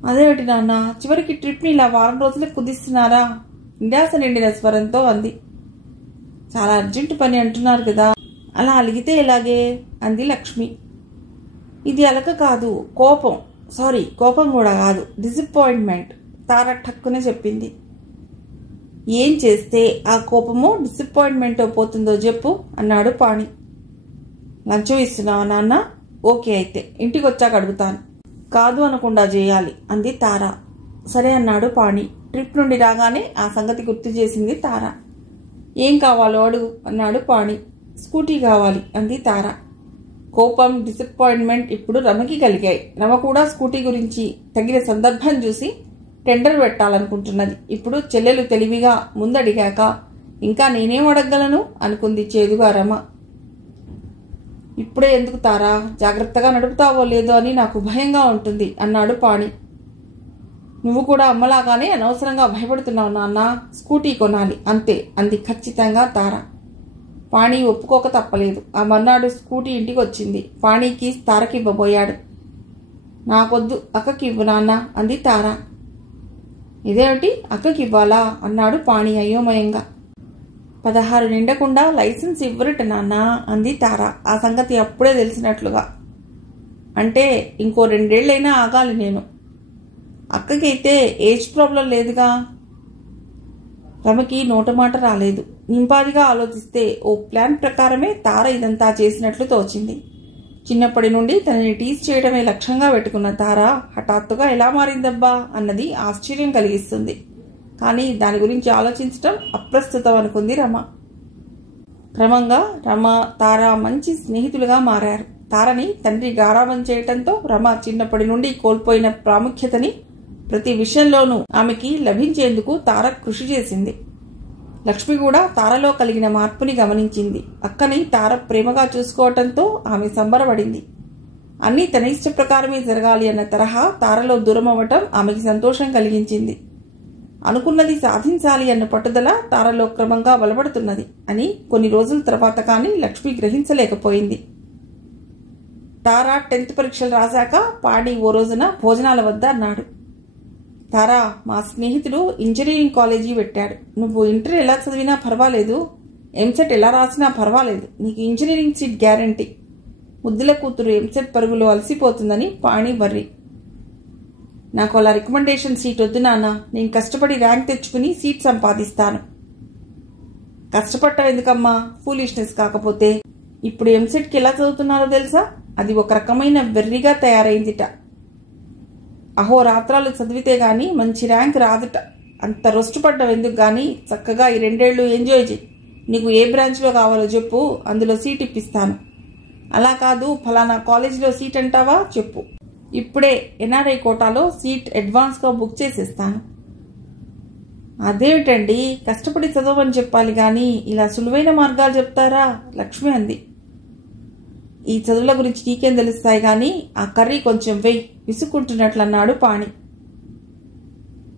అదేమిటి నాన్న, చివరికి ట్రిప్ని ఇలా వారం రోజులకు కుదిస్తున్నారా? నిరాశ నిండిన స్వరంతో అంది. చాలా అర్జెంటు పని అంటున్నారు కదా, అలా అలిగితే ఎలాగే అంది లక్ష్మి. ఇది అలక కాదు, కోపం. సారీ, కోపం కూడా కాదు, డిసప్పాయింట్మెంట్ తార ఠక్కున చెప్పింది. ఏం చేస్తే ఆ కోపమో డిసప్పాయింట్మెంటో పోతుందో చెప్పు అన్నాడు పాణి. లంచం ఇస్తున్నావా నాన్న? ఓకే అయితే ఇంటికి వచ్చాక అడుగుతాను. కాదు అనకుండా చేయాలి అంది తార. సరే అన్నాడు పాణి. ట్రిప్ నుండి రాగానే ఆ సంగతి గుర్తు చేసింది తార. ఏం కావాలో అడుగు అన్నాడు పాణి. స్కూటీ కావాలి అంది తార. కోపం, డిసప్పాయింట్మెంట్ ఇప్పుడు రమకి కలిగాయి. రమ కూడా స్కూటీ గురించి తగిన సందర్భం చూసి టెండర్ పెట్టాలనుకుంటున్నది. ఇప్పుడు చెల్లెలు తెలివిగా ముందడిగాక ఇంకా నేనేం అడగలను అనుకుంది చేదుగా రమ. ఇప్పుడే ఎందుకు తారా, జాగ్రత్తగా నడుపుతావో లేదో అని నాకు భయంగా ఉంటుంది అన్నాడు పాణి. నువ్వు కూడా అమ్మలాగానే అనవసరంగా భయపడుతున్నావు నాన్న, స్కూటీ కొనాలి అంతే అంది ఖచ్చితంగా తార. పాణి ఒప్పుకోక తప్పలేదు. ఆ మర్నాడు స్కూటీ ఇంటికి వచ్చింది. పాణికి తారకి ఇవ్వబోయాడు. నాకొద్దు, అక్కకి ఇవ్వు నాన్న అంది తార. ఇదేమిటి అక్కకి ఇవ్వాలా అన్నాడు పాణి అయోమయంగా. 16 నిండకుండా లైసెన్స్ ఇవ్వరట నాన్న అంది తార ఆ సంగతి అప్పుడే తెలిసినట్లుగా. అంటే ఇంకో 2 ఏళ్లైనా ఆగాలి నేను. అక్కకైతే ఏజ్ ప్రాబ్లం లేదుగా. రమకి నోటమాట రాలేదు. నింపాదిగా ఆలోచిస్తే ఓ ప్లాన్ ప్రకారమే తార ఇదంతా చేసినట్లు తోచింది. చిన్నప్పటి నుండి తనని టీజ్ చేయడమే లక్ష్యంగా పెట్టుకున్న తార హఠాత్తుగా ఎలా మారిందబ్బా అన్నది ఆశ్చర్యం కలిగిస్తుంది. కానీ దాని గురించి ఆలోచించటం అప్రస్తుతం అనుకుంది రమ. క్రమంగా రమ, తార మంచి స్నేహితులుగా మారారు. తారని తండ్రి గారాబం చేయటంతో రమ చిన్నప్పటి నుండి కోల్పోయిన ప్రాముఖ్యతని ప్రతి విషయంలోనూ ఆమెకి లభించేందుకు తార కృషి చేసింది. లక్ష్మి కూడా తారలో కలిగిన మార్పుని గమనించింది. అక్కని తార ప్రేమగా చూసుకోవటంతో ఆమె సంబరపడింది. అన్నీ తన ఇష్ట ప్రకారమే జరగాలి అన్న తరహా తారలో దూరమవ్వటం ఆమెకి సంతోషం కలిగించింది. అనుకున్నది సాధించాలి అన్న పట్టుదల తారలో క్రమంగా బలపడుతున్నది అని కొన్ని రోజుల తర్వాత కానీ లక్ష్మి గ్రహించలేకపోయింది. తార 10th పరీక్షలు రాశాక పాడి ఓ రోజున భోజనాల వద్ద అన్నాడు, తారా, మా స్నేహితుడు ఇంజనీరింగ్ కాలేజీ పెట్టాడు. నువ్వు ఇంటర్ ఎలా చదివినా పర్వాలేదు, ఎంసెట్ ఎలా రాసినా పర్వాలేదు, నీకు ఇంజనీరింగ్ సీట్ గ్యారంటీ. ముద్దుల కూతురు ఎంసెట్ పరుగులో అలసిపోతుందని పాణి వర్రి. నాకు అలా రికమెండేషన్ సీట్ వద్దు నాన్న, నేను కష్టపడి ర్యాంక్ తెచ్చుకుని సీట్ సంపాదిస్తాను. కష్టపడటం ఎందుకమ్మా, ఫూలిష్నెస్ కాకపోతే. ఇప్పుడు ఎంసెట్కి ఎలా చదువుతున్నారో తెలుసా? అది ఒక రకమైన వెర్రిగా తయారైందిట. అహోరాత్రాలు చదివితే గాని మంచి ర్యాంక్ రాదుట. అంత రొస్టుపడ్డం ఎందుకు గాని చక్కగా ఈ 2 ఏళ్లు ఎంజాయ్ చేయి. నీకు ఏ బ్రాంచ్లో కావాలో చెప్పు, అందులో సీట్ ఇప్పిస్తాను. అలా కాదు, ఫలానా కాలేజీలో సీట్ అంటావా చెప్పు, ఇప్పుడే ఎన్ఆర్ఐ కోటాలో సీట్ అడ్వాన్స్గా బుక్ చేసేస్తాను. అదేమిటండి, కష్టపడి చదవని చెప్పాలి గాని ఇలా సులువైన మార్గాలు చెప్తారా? లక్ష్మి అంది. ఈ చదువుల గురించి నీకేం తెలుస్తాయి గాని ఆ కర్రీ కొంచెం వెయ్యి, విసుక్కుంటున్నట్లు అన్నాడు పాణి.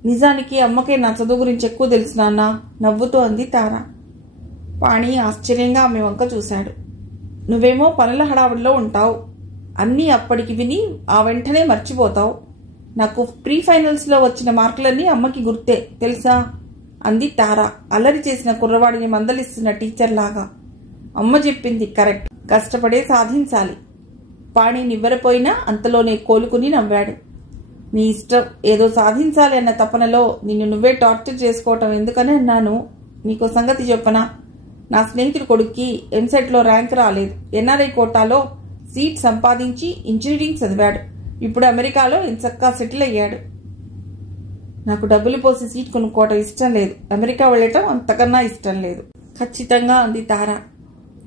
నిజానికి అమ్మకే నా చదువు గురించి ఎక్కువ తెలుసు నాన్న, నవ్వుతూ అంది తార. పాణి ఆశ్చర్యంగా ఆమె వంక చూశాడు. నువ్వేమో పనుల హడావుడిలో ఉంటావు, అన్నీ అప్పటికి విని ఆ వెంటనే మర్చిపోతావు. నాకు ప్రీ ఫైనల్స్లో వచ్చిన మార్కులన్నీ అమ్మకి గుర్తే తెలుసా అంది తార అల్లరి చేసిన కుర్రవాడిని మందలిస్తున్న టీచర్ లాగా. అమ్మ చెప్పింది కరెక్ట్, కష్టపడే సాధించాలి. పాణి నివ్వెరపోయినా అంతలోనే కోలుకుని నవ్వాడు. నీ ఇష్టం, ఏదో సాధించాలి అన్న తపనలో నిన్ను నువ్వే టార్చర్ చేసుకోవటం ఎందుకని అన్నాను. నీకో సంగతి చెప్పనా, నా స్నేహితుడి కొడుక్కి ఎంసెట్లో ర్యాంక్ రాలేదు. ఎన్ఆర్ఐ కోటాలో సీట్ సంపాదించి ఇంజనీరింగ్ చదివాడు. ఇప్పుడు అమెరికాలో ఎంచక్కా సెటిల్ అయ్యాడు. నాకు డబ్బులు పోసి సీట్ కొనుక్కోవటం ఇష్టం లేదు, అమెరికా వెళ్ళటం అంతకన్నా ఇష్టం లేదు ఖచ్చితంగా అంది తార.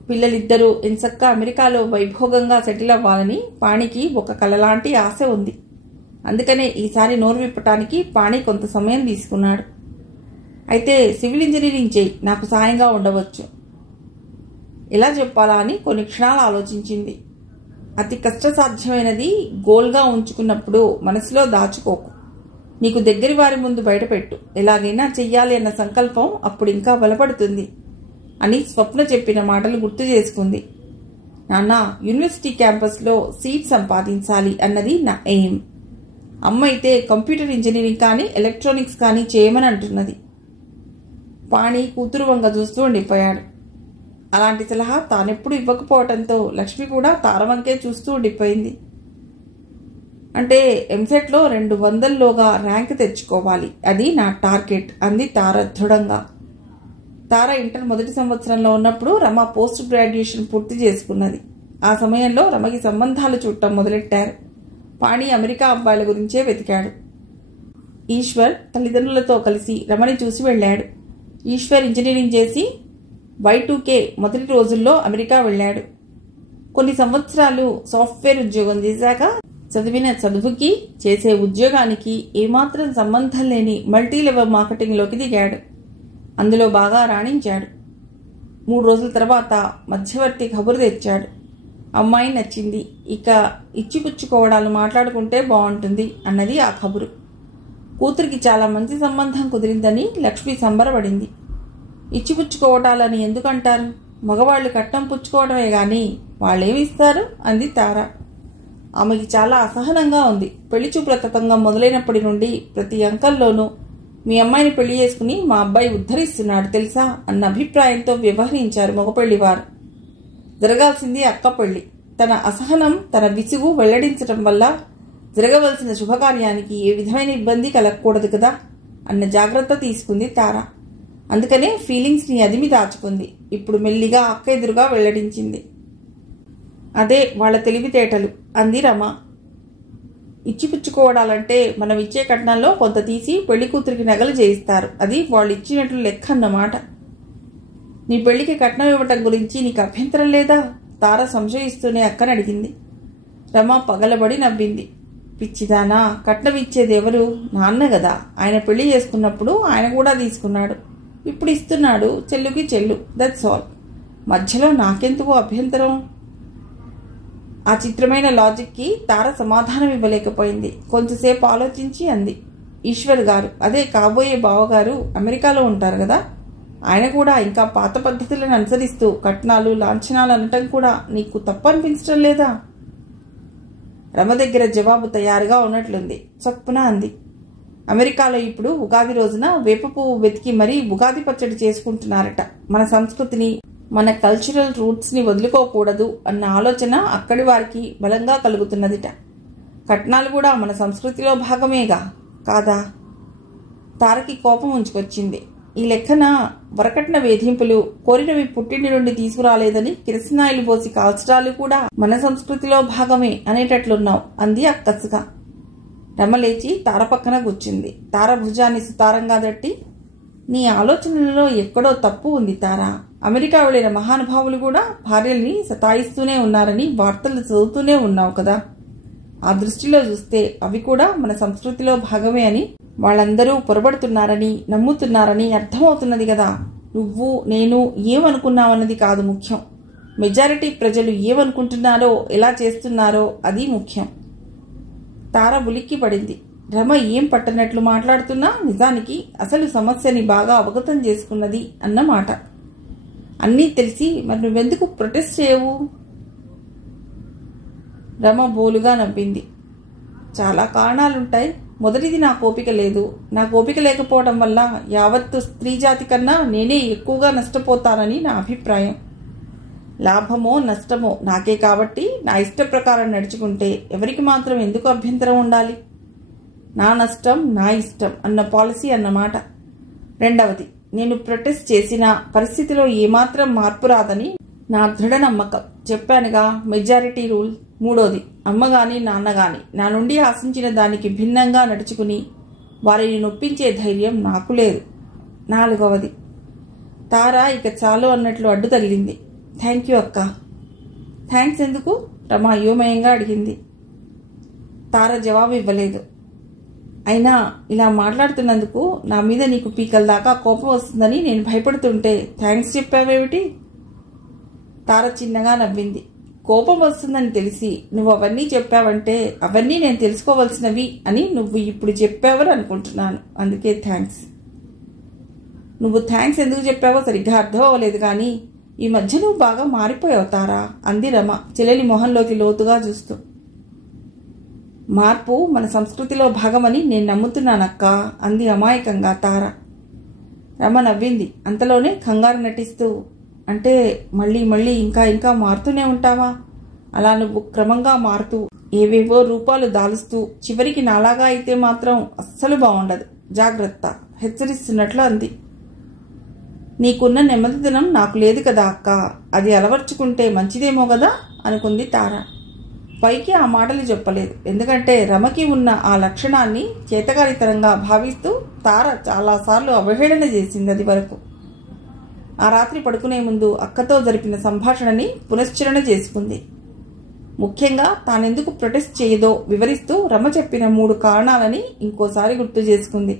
పిల్లలిద్దరూ ఎంచక్కా అమెరికాలో వైభోగంగా సెటిల్ అవ్వాలని పాణికి ఒక కలలాంటి ఆశ ఉంది. అందుకనే ఈసారి నోరు విప్పటానికి పాణి కొంత సమయం తీసుకున్నాడు. అయితే సివిల్ ఇంజనీరింగ్ చేయి, నాకు సాయంగా ఉండవచ్చు. ఎలా చెప్పాలా అని కొన్ని క్షణాలు ఆలోచించింది. అతి కష్టసాధ్యమైనది గోల్గా ఉంచుకున్నప్పుడు మనసులో దాచుకోకు, నీకు దగ్గరి వారి ముందు బయటపెట్టు. ఎలాగైనా చెయ్యాలి అన్న సంకల్పం అప్పుడు ఇంకా బలపడుతుంది అని స్వప్న చెప్పిన మాటలు గుర్తు చేసుకుంది. నాన్న, యూనివర్సిటీ క్యాంపస్లో సీట్ సంపాదించాలి అన్నది నా ఎయిమ్. అమ్మ అయితే కంప్యూటర్ ఇంజనీరింగ్ కానీ ఎలక్ట్రానిక్స్ కానీ చేయమని అంటున్నది. పాణి కూతురు వంగ చూస్తూ ఉండిపోయాడు. అలాంటి సలహా తానెప్పుడు ఇవ్వకపోవటంతో లక్ష్మి కూడా తారవంకే చూస్తూ ఉండిపోయింది. అంటే ఎంసెట్లో 200లోగా ర్యాంక్ తెచ్చుకోవాలి, అది నా టార్గెట్ అంది తార దృఢంగా. తార ఇంటర్ మొదటి సంవత్సరంలో ఉన్నప్పుడు రమ పోస్ట్ గ్రాడ్యుయేషన్ పూర్తి చేసుకున్నది. ఆ సమయంలో రమకి సంబంధాలు చూడటం మొదలెట్టారు. పాణి అమెరికా అబ్బాయిల గురించే వెతికాడు. ఈశ్వర్ తల్లిదండ్రులతో కలిసి రమని చూసి వెళ్ళాడు. ఈశ్వర్ ఇంజనీరింగ్ చేసి Y2K మొదటి రోజుల్లో అమెరికా వెళ్ళాడు. కొన్ని సంవత్సరాలు సాఫ్ట్వేర్ ఉద్యోగం చేశాక చదివిన చదువుకి చేసే ఉద్యోగానికి ఏమాత్రం సంబంధం లేని మల్టీలెవెల్ మార్కెటింగ్లోకి దిగాడు. అందులో బాగా రాణించాడు. 3 రోజుల తర్వాత మధ్యవర్తి కబురు తెచ్చాడు. అమ్మాయి నచ్చింది, ఇక ఇచ్చిపుచ్చుకోవడాలు మాట్లాడుకుంటే బాగుంటుంది అన్నది ఆ కబురు. కూతురికి చాలా మంచి సంబంధం కుదిరిందని లక్ష్మి సంబరపడింది. ఇచ్చిపుచ్చుకోవటాలని ఎందుకంటారు, మగవాళ్లు కట్నం పుచ్చుకోవడమే గాని వాళ్ళేమిస్తారు అంది తార. ఆమెకి చాలా అసహనంగా ఉంది. పెళ్లి చూపుల తతంగం మొదలైనప్పటి నుండి ప్రతి అంకంలోనూ మీ అమ్మాయిని పెళ్లి చేసుకుని మా అబ్బాయి ఉద్ధరిస్తున్నాడు తెలుసా అన్న అభిప్రాయంతో వ్యవహరించారు మగపెళ్లివారు. జరగాల్సింది అక్క పెళ్లి. తన అసహనం, తన విసుగు వెల్లడించటం వల్ల జరగవలసిన శుభకార్యానికి ఏ విధమైన ఇబ్బంది కలగకూడదు కదా అన్న జాగ్రత్త తీసుకుంది తార. అందుకనే ఫీలింగ్స్ని అదిమి దాచుకుంది. ఇప్పుడు మెల్లిగా అక్క ఎదురుగా వెల్లడించింది. అదే వాళ్ళ తెలివితేటలు అంది రమ. ఇచ్చిపుచ్చుకోవడాలంటే మనం ఇచ్చే కట్నంలో కొంత తీసి పెళ్లి కూతురికి నగలు చేయిస్తారు, అది వాళ్ళు ఇచ్చినట్లు లెక్క అన్నమాట. నీ పెళ్లికి కట్నం ఇవ్వటం గురించి నీకు అభ్యంతరం లేదా? తార సంశయిస్తూనే అక్కని అడిగింది. రమ పగలబడి నవ్వింది. పిచ్చిదానా, కట్నం ఇచ్చేది ఎవరు? నాన్న కదా. ఆయన పెళ్లి చేసుకున్నప్పుడు ఆయన కూడా తీసుకున్నాడు, ఇప్పుడు ఇస్తున్నాడు. చెల్లుకి చెల్లు, దట్స్ ఆల్. మధ్యలో నాకెందుకు అభ్యంతరం? ఆ చిత్రమైన లాజిక్కి తార సమాధానం ఇవ్వలేకపోయింది. కొంచెంసేపు ఆలోచించి అంది. ఈశ్వర్ గారు, అదే కాబోయే బావగారు అమెరికాలో ఉంటారు కదా, ఆయన కూడా ఇంకా పాత పద్ధతులను అనుసరిస్తూ కట్నాలు లాంఛనాలు అనటం కూడా నీకు తప్పు అనిపించడం లేదా? రమ దగ్గర జవాబు తయారుగా ఉన్నట్లుంది. చప్పున అంది. అమెరికాలో ఇప్పుడు ఉగాది రోజున వేప పువ్వు వెతికి మరీ ఉగాది పచ్చడి చేసుకుంటున్నారట. మన సంస్కృతిని, మన కల్చరల్ రూట్స్ని వదులుకోకూడదు అన్న ఆలోచన అక్కడి వారికి బలంగా కలుగుతున్నదిట. కట్నాలు కూడా మన సంస్కృతిలో భాగమేగా కాదా? తారకి కోపం ఉంచుకొచ్చింది. ఈ లెక్కన వరకట్న వేధింపులు, కోరినవి పుట్టింటి నుండి తీసుకురాలేదని కిరసనాయిలు పోసి కాల్చడాలు కూడా మన సంస్కృతిలో భాగమే అనేటట్లున్నావు అంది అక్కసుగా. రమ లేచి తార పక్కన కూర్చుంది. తార భుజాన్ని సుతారంగా దట్టి, నీ ఆలోచనలలో ఎక్కడో తప్పు ఉంది తారా. అమెరికా వెళ్లిన మహానుభావులు కూడా భార్యల్ని సతాయిస్తూనే ఉన్నారని వార్తలు చదువుతూనే ఉన్నావు కదా. ఆ దృష్టిలో చూస్తే అవి కూడా మన సంస్కృతిలో భాగమే అని వాళ్ళందరూ పొరబడుతున్నారని, నమ్ముతున్నారని అర్థమవుతున్నది కదా. నువ్వు నేను ఏమనుకున్నావన్నది కాదు ముఖ్యం. మెజారిటీ ప్రజలు ఏమనుకుంటున్నారో, ఎలా చేస్తున్నారో అది ముఖ్యం. తార ఉలిక్కి పడింది. రమ ఏం పట్టనట్లు మాట్లాడుతున్నా నిజానికి అసలు సమస్యని బాగా అవగతం చేసుకున్నది అన్నమాట. అన్నీ తెలిసి మరి నువ్వెందుకు ప్రొటెస్ట్ చేయవు? రమ బోలుగా నవ్వింది. చాలా కారణాలుంటాయి. మొదటిది నా కోపిక లేదు. నా కోపిక లేకపోవడం వల్ల యావత్తు స్త్రీ జాతి కన్నా నేనే ఎక్కువగా నష్టపోతానని నా అభిప్రాయం. లాభమో నష్టమో నాకే కాబట్టి నా ఇష్ట ప్రకారం నడుచుకుంటే ఎవరికి మాత్రం ఎందుకు అభ్యంతరం ఉండాలి? నా నష్టం నా ఇష్టం అన్న పాలసీ అన్నమాట. రెండవది, నేను ప్రొటెస్ట్ చేసిన పరిస్థితిలో ఏమాత్రం మార్పు రాదని నా దృఢ నమ్మకం. చెప్పానుగా, మెజారిటీ రూల్. మూడోది, అమ్మగాని నాన్నగాని నా నుండి ఆశించిన దానికి భిన్నంగా నడుచుకుని వారిని నొప్పించే ధైర్యం నాకు లేదు. నాలుగవది. తార ఇక చాలు అన్నట్లు అడ్డు తగిలింది. థ్యాంక్ యూ అక్క. థ్యాంక్స్ ఎందుకు? రమ అయోమయంగా అడిగింది. తార జవాబు ఇవ్వలేదు. అయినా ఇలా మాట్లాడుతున్నందుకు నా మీద నీకు పీకల దాకా కోపం వస్తుందని నేను భయపడుతుంటే థ్యాంక్స్ చెప్పావేమిటి? తార చిన్నగా నవ్వింది. కోపం వస్తుందని తెలిసి నువ్వు అవన్నీ చెప్పావంటే అవన్నీ నేను తెలుసుకోవలసినవి అని నువ్వు ఇప్పుడు చెప్పావని అనుకుంటున్నాను. అందుకే థ్యాంక్స్. నువ్వు థ్యాంక్స్ ఎందుకు చెప్పావో సరిగ్గా అర్థం అవ్వలేదు, కానీ ఈ మధ్య నువ్వు బాగా మారిపోయావు తారా అంది రమ చెల్లెలి మొహంలోకి లోతుగా చూస్తూ. మార్పు మన సంస్కృతిలో భాగమని నేను నమ్ముతున్నానక్క అంది అమాయకంగా తార. రమ నవ్వింది. అంతలోనే కంగారు నటిస్తూ, అంటే మళ్ళీ మళ్ళీ ఇంకా ఇంకా మారుతూనే ఉంటావా? అలా నువ్వు క్రమంగా మారుతూ ఏవేవో రూపాలు దాలుస్తూ చివరికి నాలాగా అయితే మాత్రం అస్సలు బాగుండదు. జాగ్రత్త, హెచ్చరిస్తున్నట్లు అంది. నీకున్న నెమ్మదితనం నాకు లేదు కదా అక్క, అది అలవర్చుకుంటే మంచిదేమో కదా అనుకుంది తార. పైకి ఆ మాటలు చెప్పలేదు, ఎందుకంటే రమకి ఉన్న ఆ లక్షణాన్ని చేతగారితనంగా భావిస్తూ తార చాలాసార్లు అవహేళన చేసింది అది వరకు. ఆ రాత్రి పడుకునే ముందు అక్కతో జరిపిన సంభాషణని పునశ్చరణ చేసుకుంది. ముఖ్యంగా తానెందుకు ప్రొటెస్ట్ చేయదో వివరిస్తూ రమ చెప్పిన 3 కారణాలని ఇంకోసారి గుర్తు చేసుకుంది.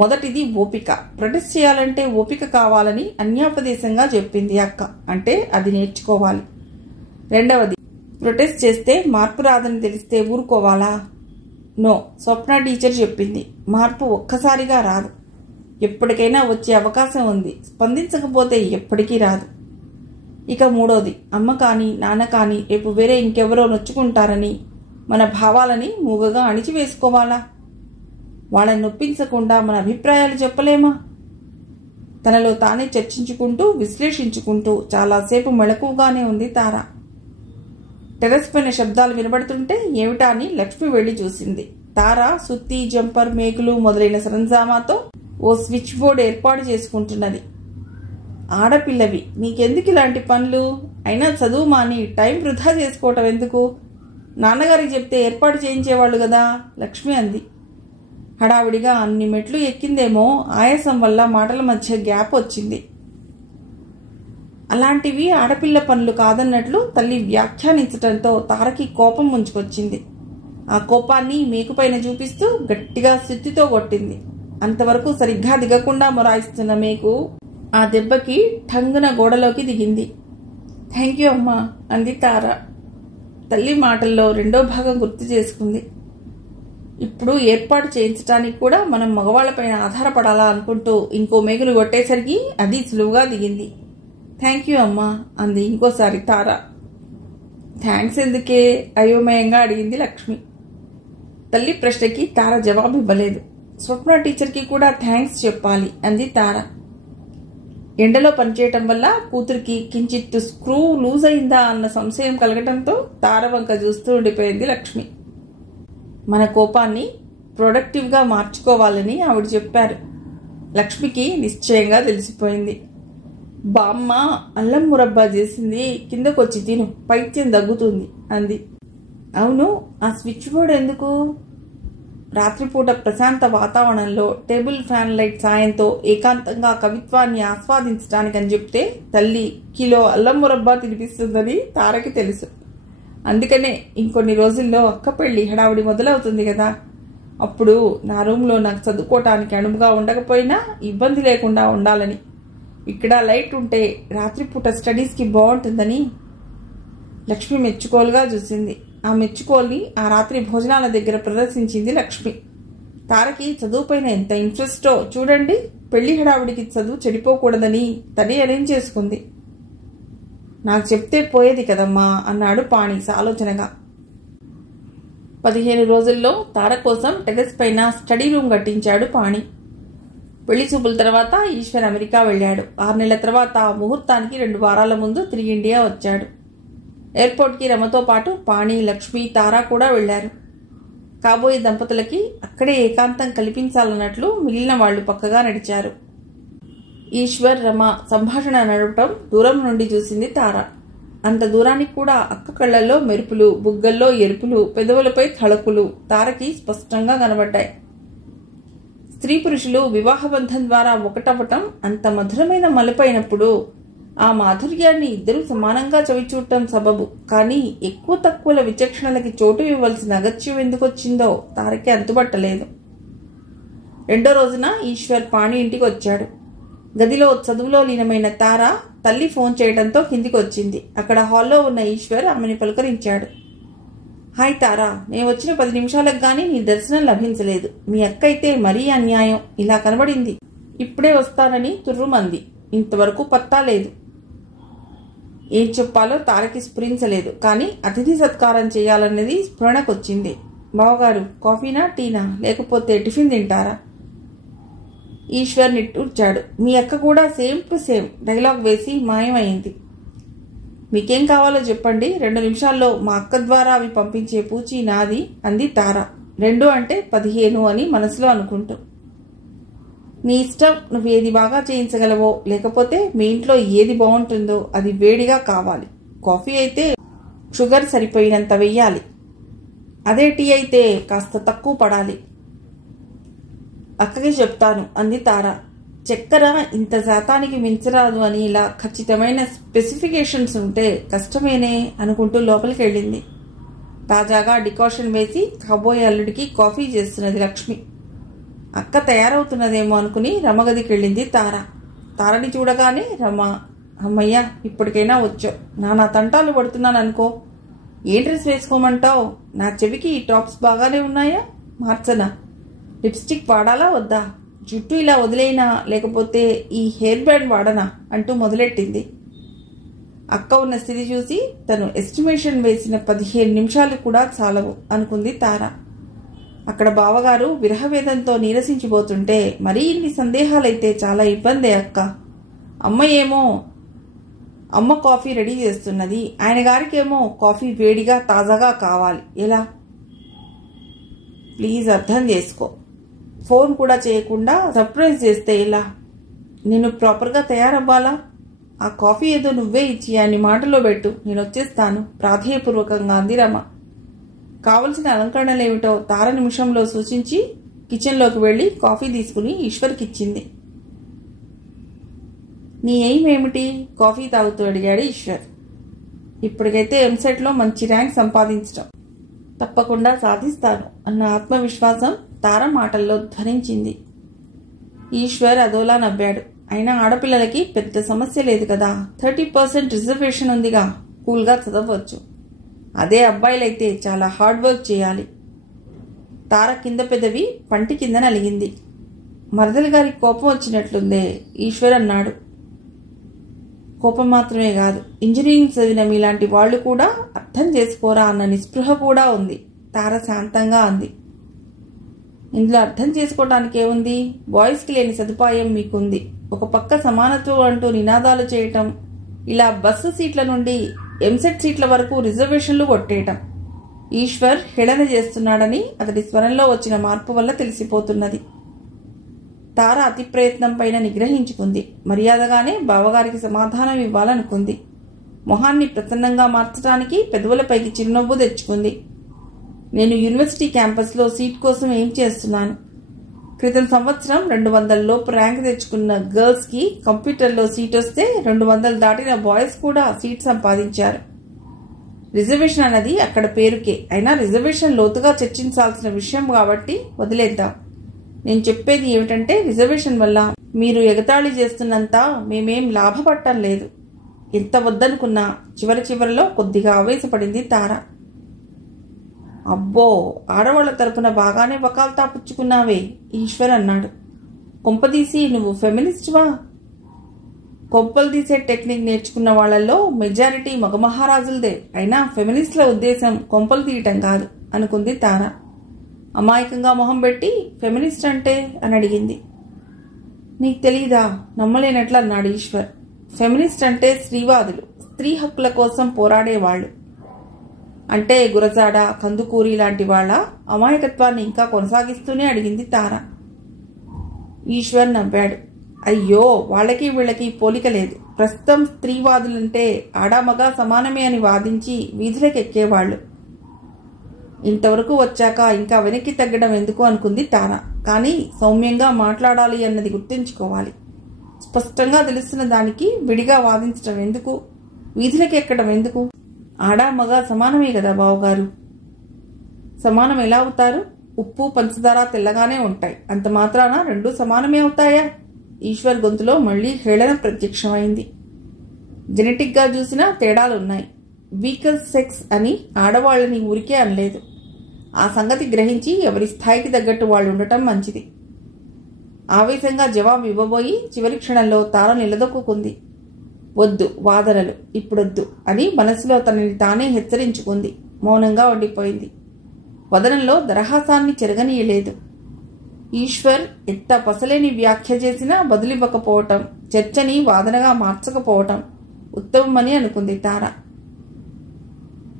మొదటిది ఓపిక. ప్రొటెస్ట్ చేయాలంటే ఓపిక కావాలని అన్యాపదేశంగా చెప్పింది అక్క. అంటే అది నేర్చుకోవాలి. రెండవది, ప్రొటెస్ట్ చేస్తే మార్పు రాదని తెలిస్తే ఊరుకోవాలా? నో, స్వప్న టీచర్ చెప్పింది. మార్పు ఒక్కసారిగా రాదు, ఎప్పటికైనా వచ్చే అవకాశం ఉంది. స్పందించకపోతే ఎప్పటికీ రాదు. ఇక మూడోది, అమ్మ కానీ నాన్న కానీ రేపు వేరే ఇంకెవరో నొచ్చుకుంటారని మన భావాలని మూగగా అణిచివేసుకోవాలా? వాళ్ళని నొప్పించకుండా మన అభిప్రాయాలు చెప్పలేమా? తనలో తానే చర్చించుకుంటూ విశ్లేషించుకుంటూ చాలాసేపు మెళకువగానే ఉంది తార. టెర్రస్ పైన శబ్దాలు వినబడుతుంటే ఏమిటా అని లక్ష్మి వెళ్లి చూసింది. తార సుత్తి, జంపర్, మేకులు మొదలైన సరంజామాతో ఓ స్విచ్ బోర్డు ఏర్పాటు చేసుకుంటున్నది. ఆడపిల్లవి, నీకెందుకు ఇలాంటి పనులు? అయినా చదువు మాని టైం వృధా చేసుకోవటం ఎందుకు? నాన్నగారికి చెప్తే ఏర్పాటు చేయించేవాళ్ళు కదా లక్ష్మి అంది. హడావిడిగా అన్ని మెట్లు ఎక్కిందేమో, ఆయాసం వల్ల మాటల మధ్య గ్యాప్ వచ్చింది. అలాంటివి ఆడపిల్ల పనులు కాదన్నట్లు తల్లి వ్యాఖ్యానించటంతో తారకి కోపం ముంచుకొచ్చింది. ఆ కోపాన్ని మేకుపైన చూపిస్తూ గట్టిగా సుత్తితో కొట్టింది. అంతవరకు సరిగ్గా దిగకుండా మొరాయిస్తున్న మేకు ఆ దెబ్బకి ఠంగున గోడలోకి దిగింది. థ్యాంక్ యూ అమ్మా అంది తార. తల్లి మాటల్లో రెండో భాగం గుర్తు చేసుకుంది. ఇప్పుడు ఏర్పాటు చేయించడానికి కూడా మనం మగవాళ్లపైన ఆధారపడాలా అనుకుంటూ ఇంకో మేకును కొట్టేసరికి అది సులువుగా దిగింది. థ్యాంక్ యూ అమ్మా అంది ఇంకోసారి తార. థ్యాంక్స్ ఎందుకే అయోమయంగా అడిగింది లక్ష్మి. తల్లి ప్రశ్నకి తార జవాబు ఇవ్వలేదు. స్వప్న టీచర్కి కూడా థ్యాంక్స్ చెప్పాలి అంది తార. ఎండలో పనిచేయటం వల్ల కూతురికి కించిత్తు స్క్రూ లూజ్ అయిందా అన్న సంశయం కలగటంతో తార వంక చూస్తూ ఉండిపోయింది లక్ష్మి. మన కోపాన్ని ప్రొడక్టివ్గా మార్చుకోవాలని ఆవిడ చెప్పారు. లక్ష్మికి నిశ్చయంగా తెలిసిపోయింది. బామ్మ అల్లం మురబ్బా చేసింది, కిందకొచ్చి తిను, పైత్యం దగ్గుతుంది అంది. అవును, ఆ స్విచ్ బోర్డు ఎందుకు? రాత్రిపూట ప్రశాంత వాతావరణంలో టేబుల్ ఫ్యాన్ లైట్ సాయంతో ఏకాంతంగా కవిత్వాన్ని ఆస్వాదించడానికని చెప్తే తల్లి కిలో అల్లం మురబ్బా తినిపిస్తుందని తారకి తెలుసు. అందుకనే ఇంకొన్ని రోజుల్లో అక్క పెళ్లి హడావుడి మొదలవుతుంది కదా, అప్పుడు నా రూమ్లో నాకు చదువుకోవటానికి అనువుగా ఉండకపోయినా ఇబ్బంది లేకుండా ఉండాలని. ఇక్కడ లైట్ ఉంటే రాత్రిపూట స్టడీస్కి బాగుంటుందని. లక్ష్మి మెచ్చుకోలుగా చూసింది. ఆ మెచ్చుకోల్ని ఆ రాత్రి భోజనాల దగ్గర ప్రదర్శించింది లక్ష్మి. తారకి చదువుపైన ఎంత ఇంట్రెస్టో చూడండి. పెళ్లి హడావుడికి చదువు చెడిపోకూడదని తనే అరేంజ్ చేసుకుంది. నాకు చెప్తే పోయేది కదమ్మా అన్నాడు పాణి ఆలోచనగా. 15 రోజుల్లో తార కోసం టెరెస్ పైన స్టడీ రూమ్ కట్టించాడు పాణి. పెళ్లి చూపుల తర్వాత ఈశ్వర్ అమెరికా వెళ్ళాడు. 6 నెలల తర్వాత ముహూర్తానికి 2 వారాల ముందు తిరిగి ఇండియా వచ్చాడు. ఎయిర్పోర్ట్కి రమతో పాటు పాణి, లక్ష్మి, తారా కూడా వెళ్లారు. కాబోయే దంపతులకి అక్కడే ఏకాంతం కల్పించాలన్నట్లు మిగిలిన వాళ్లు పక్కగా నడిచారు. ఈశ్వర్, రమ సంభాషణ నడపటం దూరం నుండి చూసింది తార. అంత దూరానికి కూడా అక్క కళ్లల్లో మెరుపులు, బుగ్గల్లో ఎరుపులు, పెదవులపై తళుకులు తారకి స్పష్టంగా కనబడ్డాయి. స్త్రీ పురుషులు వివాహబంధం ద్వారా ఒకటవ్వటం అంత మధురమైన మలుపైనప్పుడు ఆ మాధుర్యాన్ని ఇద్దరూ సమానంగా చవిచూడటం సబబు. కానీ ఎక్కువ తక్కువల విచక్షణలకి చోటు ఇవ్వాల్సిన అగత్యం ఎందుకొచ్చిందో తారకి అంతుబట్టలేదు. రెండో రోజున ఈశ్వర్ పాణి ఇంటికి వచ్చాడు. గదిలో చదువులో లీనమైన తార తల్లి ఫోన్ చేయడంతో కిందికి వచ్చింది. అక్కడ హాల్లో ఉన్న ఈశ్వర్ ఆమెని పలకరించాడు. హాయ్ తారా, నేను వచ్చిన 10 నిమిషాలకు గానీ నీ దర్శనం లభించలేదు. మీ అక్క అయితే మరీ అన్యాయం, ఇలా కనబడింది. ఇప్పుడే వస్తానని తుర్రుమంది. ఇంతవరకు పత్తా లేదు. ఏం చెప్పాలో తారకి స్ఫురించలేదు. కానీ అతిథి సత్కారం చేయాలన్నది స్ఫురణకొచ్చింది. బావగారు, కాఫీనా టీనా లేకపోతే టిఫిన్ తింటారా? ఈశ్వర్ నిట్టూర్చాడు. మీ అక్క కూడా సేమ్ టు సేమ్ డైలాగ్ వేసి మాయమైంది. మీకేం కావాలో చెప్పండి, 2 నిమిషాల్లో మా అక్క ద్వారా అవి పంపించే పూచి నాది అంది తార. 2 అంటే 15 అని మనసులో అనుకుంటూ. నీ ఇష్టం, నువ్వు ఏది బాగా చేయించగలవో, లేకపోతే మీ ఇంట్లో ఏది బాగుంటుందో అది వేడిగా కావాలి. కాఫీ అయితే షుగర్ సరిపోయినంత వెయ్యాలి. అదే టీ అయితే కాస్త తక్కువ పడాలి. అక్కకి చెప్తాను అంది తార. చక్కెర ఇంత శాతానికి మించరాదు అని ఇలా ఖచ్చితమైన స్పెసిఫికేషన్స్ ఉంటే కష్టమేనే అనుకుంటూ లోపలికి వెళ్ళింది. తాజాగా డికాషన్ వేసి కాబోయే అల్లుడికి కాఫీ చేస్తున్నది లక్ష్మి. అక్క తయారవుతున్నదేమో అనుకుని రమగదికి వెళ్ళింది తార. తారని చూడగానే రమ, అమ్మయ్య ఇప్పటికైనా వచ్చావు, నానా తంటాలు పడుతున్నాను అనుకో. ఏ డ్రెస్ వేసుకోమంటావు? నా చెవికి ఈ టాప్స్ బాగానే ఉన్నాయా, మార్చనా? లిప్స్టిక్ వాడాలా వద్దా? జుట్టు ఇలా వదిలేనా లేకపోతే ఈ హెయిర్ బ్యాండ్ వాడనా అంటూ మొదలెట్టింది. అక్క ఉన్న స్థితి చూసి తను ఎస్టిమేషన్ వేసిన 15 నిమిషాలు కూడా చాలవు అనుకుంది తార. అక్కడ బావగారు విరహవేదంతో నీరసించిపోతుంటే మరీ ఇన్ని సందేహాలైతే చాలా ఇబ్బందే అక్క. అమ్మ కాఫీ రెడీ చేస్తున్నది, ఆయన గారికేమో కాఫీ వేడిగా తాజాగా కావాలి. ఎలా? ప్లీజ్ అర్థం చేసుకో. ఫోన్ కూడా చేయకుండా సర్ప్రైజ్ చేస్తే ఎలా? నేను ప్రాపర్గా తయారవ్వాలా? ఆ కాఫీ ఏదో నువ్వే ఇచ్చి ఆయన్ని మాటలో పెట్టు, నేను వచ్చేస్తాను ప్రాధేయపూర్వకంగా అంది రమ. కావలసిన అలంకరణలేమిటో తార నిమిషంలో సూచించి కిచెన్లోకి వెళ్లి కాఫీ తీసుకుని ఈశ్వర్కి ఇచ్చింది. నీ ఎయిమ్ ఏమిటి? కాఫీ తాగుతూ అడిగాడు ఈశ్వర్. ఇప్పటికైతే ఎంసెట్లో మంచి ర్యాంక్ సంపాదించడం. తప్పకుండా సాధిస్తాను అన్న ఆత్మవిశ్వాసం తార మాటల్లో ధ్వనించింది. ఈశ్వర్ అదోలా నవ్వాడు. అయినా ఆడపిల్లలకి పెద్ద సమస్య లేదు కదా, 30% రిజర్వేషన్ ఉందిగా, కూల్గా చదవచ్చు. అదే అబ్బాయిలైతే చాలా హార్డ్ వర్క్ చేయాలి. తార కింద పెదవి పంటి కింద నలిగింది. మరదలి గారికి కోపం వచ్చినట్లుందే, ఈశ్వర్ అన్నాడు. కోపం మాత్రమే కాదు, ఇంజనీరింగ్ చదివిన మీలాంటి వాళ్లు కూడా అర్థం చేసుకోరా అన్న నిస్పృహ కూడా ఉంది. తార శాంతంగా అంది. ఇందులో అర్థం చేసుకోవటానికి ఏముంది? బాయ్స్కి లేని సదుపాయం మీకుంది. ఒక పక్క సమానత్వం అంటూ నినాదాలు చేయటం, ఇలా బస్సు సీట్ల నుండి ఎంసెట్ సీట్ల వరకు రిజర్వేషన్లు కొట్టేయటం. ఈశ్వర్ హేళన చేస్తున్నాడని అతడి స్వరంలో వచ్చిన మార్పు వల్ల తెలిసిపోతున్నది. తార అతి ప్రయత్నం పైన నిగ్రహించుకుంది. మర్యాదగానే బావగారికి సమాధానం ఇవ్వాలనుకుంది. మొహాన్ని ప్రసన్నంగా మార్చడానికి పెదవులపైకి చిరునవ్వు తెచ్చుకుంది. నేను యూనివర్సిటీ క్యాంపస్లో సీట్ కోసం ఏం చేస్తున్నాను. క్రితం సంవత్సరం 200 లోపు ర్యాంక్ తెచ్చుకున్న గర్ల్స్కి కంప్యూటర్లో సీట్ వస్తే 200 దాటిన బాయ్స్ కూడా సీట్ సంపాదించారు. రిజర్వేషన్ అన్నది అక్కడ పేరుకే. అయినా రిజర్వేషన్ లోతుగా చర్చించాల్సిన విషయం కాబట్టి వదిలేద్దాం. నేను చెప్పేది ఏమిటంటే, రిజర్వేషన్ వల్ల మీరు ఎగతాళి చేస్తున్నంత మేమేం లాభపడటం లేదు. ఎంత వద్దనుకున్నా చివరిలో కొద్దిగా ఆవేశపడింది తార. అబ్బో, ఆడవాళ్ల తరపున బాగానే వకాల్తా పుచ్చుకున్నావే, ఈశ్వర్ అన్నాడు. కొంపదీసి నువ్వు ఫెమినిస్ట్వా? కొంపలు తీసే టెక్నిక్ నేర్చుకున్న వాళ్లలో మెజారిటీ మగ మహారాజులదే. అయినా ఫెమినిస్ట్ల ఉద్దేశం కొంపలు తీయటం కాదు అనుకుంది తార. అమాయకంగా మొహం పెట్టి ఫెమినిస్ట్ అంటే అని అడిగింది. నీకు తెలీదా? నమ్మలేనట్లు అన్నాడు ఈశ్వర్. ఫెమినిస్ట్ అంటే స్త్రీవాదులు, స్త్రీ హక్కుల కోసం పోరాడేవాళ్లు. అంటే గురజాడ, కందుకూరి లాంటి వాళ్ల అమాయకత్వాన్ని ఇంకా కొనసాగిస్తూనే అడిగింది తార. ఈశ్వర్ నవ్వాడు. అయ్యో, వాళ్ళకి వీళ్ళకి పోలిక లేదు. ప్రస్తుతం స్త్రీవాదులంటే ఆడామగా సమానమే అని వాదించి వీధులకెక్కేవాళ్లు. ఇంతవరకు వచ్చాక ఇంకా వెనక్కి తగ్గడం ఎందుకు అనుకుంది తార. కానీ సౌమ్యంగా మాట్లాడాలి అన్నది గుర్తుంచుకోవాలి. స్పష్టంగా తెలుస్తున్న దానికి విడిగా వాదించడం ఎందుకు? వీధులకెక్కడం ఎందుకు? ఆడా మగ సమానమే కదా బావగారు. సమానం ఎలా అవుతారు? ఉప్పు పంచదార తెల్లగానే ఉంటాయి, అంత మాత్రాన రెండూ సమానమే అవుతాయా? ఈశ్వర్ గొంతులో మళ్లీ హేళన ప్రత్యక్షమైంది. జెనెటిక్గా చూసినా తేడాలున్నాయి. వీకర్ సెక్స్ అని ఆడవాళ్లని ఊరికే అనలేదు. ఆ సంగతి గ్రహించి ఎవరి స్థాయికి తగ్గట్టు వాళ్ళు ఉండటం మంచిది. ఆవేశంగా జవాబు ఇవ్వబోయి చివరి క్షణంలో తార నిలదొక్కుంది. వద్దు వాదనలు, ఇప్పుడొద్దు అని మనసులో తనని తానే హెచ్చరించుకుంది. మౌనంగా ఉండిపోయింది. వదనంలో దరహాసాన్ని చెరగనీయలేదు. ఈశ్వర్ ఎంత పసలేని వ్యాఖ్య చేసినా బదులివ్వకపోవటం, చర్చని వాదనగా మార్చకపోవటం ఉత్తమమని అనుకుంది తార.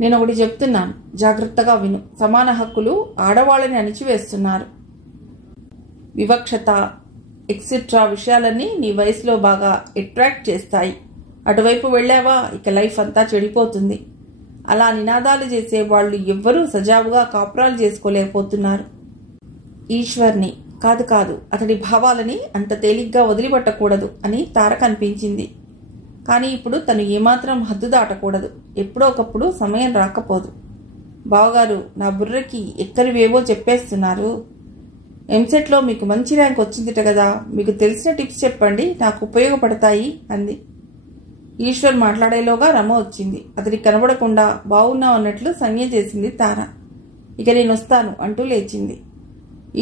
నేనొకటి చెప్తున్నాను, జాగ్రత్తగా విను. సమాన హక్కులు ఆడవాళ్ళని అణిచివేస్తున్నారు. వివక్షత ఎక్సెట్రా విషయాలన్నీ నీ వయసులో బాగా అట్రాక్ట్ చేస్తాయి. అటువైపు వెళ్ళావా ఇక లైఫ్ అంతా చెడిపోతుంది. అలా నినాదాలు చేసే వాళ్ళు ఎవ్వరూ సజావుగా కాపురాలు చేసుకోలేకపోతున్నారు. ఈశ్వర్ని కాదు అతడి భావాలని అంత తేలిగ్గా వదిలిపట్టకూడదు అని తారకు అనిపించింది. కానీ ఇప్పుడు తను ఏమాత్రం హద్దు దాటకూడదు. ఎప్పుడో ఒకప్పుడు సమయం రాకపోదు. బావగారు, నా బుర్రకి ఎక్కరివేవో చెప్పేస్తున్నారు. ఎంసెట్లో మీకు మంచి ర్యాంక్ వచ్చిందిట కదా, మీకు తెలిసిన టిప్స్ చెప్పండి, నాకు ఉపయోగపడతాయి అంది. ఈశ్వర్ మాట్లాడేలోగా రమ వచ్చింది. అతడికి కనబడకుండా బాగున్నావు అన్నట్లు సంజ్ఞ చేసింది తార. ఇక నేను వస్తాను అంటూ లేచింది.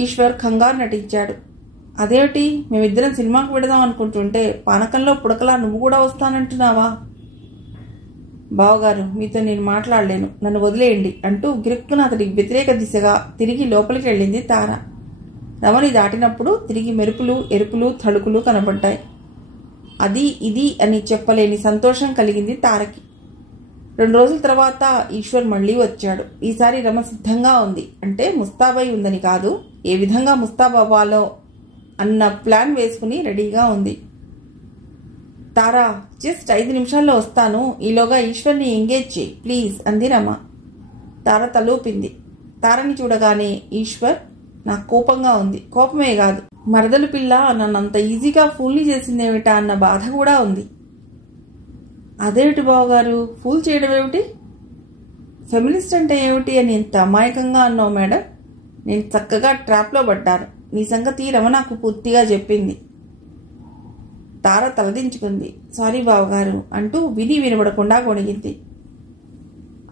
ఈశ్వర్ కంగారు నటించాడు. అదేమిటి, మేమిద్దరం సినిమాకు వెడదాం అనుకుంటుంటే పానకంలో పుడకలా నువ్వు కూడా వస్తానంటున్నావా? బావగారు, మీతో నేను మాట్లాడలేను, నన్ను వదిలేయండి అంటూ గిరుక్కున అతడికి వ్యతిరేక దిశగా తిరిగి లోపలికి వెళ్ళింది తార. రమని దాటినప్పుడు తిరిగి మెరుపులు, ఎరుపులు, తళుకులు కనబడ్డాయి. అది ఇది అని చెప్పలేని సంతోషం కలిగింది తారకి. 2 రోజుల తర్వాత ఈశ్వర్ మళ్లీ వచ్చాడు. ఈసారి రమ సిద్ధంగా ఉంది. అంటే ముస్తాబై ఉందని కాదు, ఏ విధంగా ముస్తాబవ్వాలో అన్న ప్లాన్ వేసుకుని రెడీగా ఉంది. తారా, జస్ట్ 5 నిమిషాల్లో వస్తాను, ఈలోగా ఈశ్వర్ని ఎంగేజ్ చేయి ప్లీజ్ అంది రమ. తార తలూపింది. తారని చూడగానే ఈశ్వర్, నాకు కోపంగా ఉంది. కోపమే కాదు, మరదలు పిల్ల నన్నంత ఈజీగా ఫూల్ని చేసిందేమిటా అన్న బాధ కూడా ఉంది. అదేమిటి బావగారు, ఫూల్ చేయడం ఏమిటి? ఫెమినిస్ట్ అంటే ఏమిటి అని ఎంత అమాయకంగా అన్నావు మేడం. నేను చక్కగా ట్రాప్లో పడ్డాను. నీ సంగతి రమ నాకు పూర్తిగా చెప్పింది. తార తలదించుకుంది. సారీ బావగారు అంటూ విని వినబడకుండా గొణిగింది.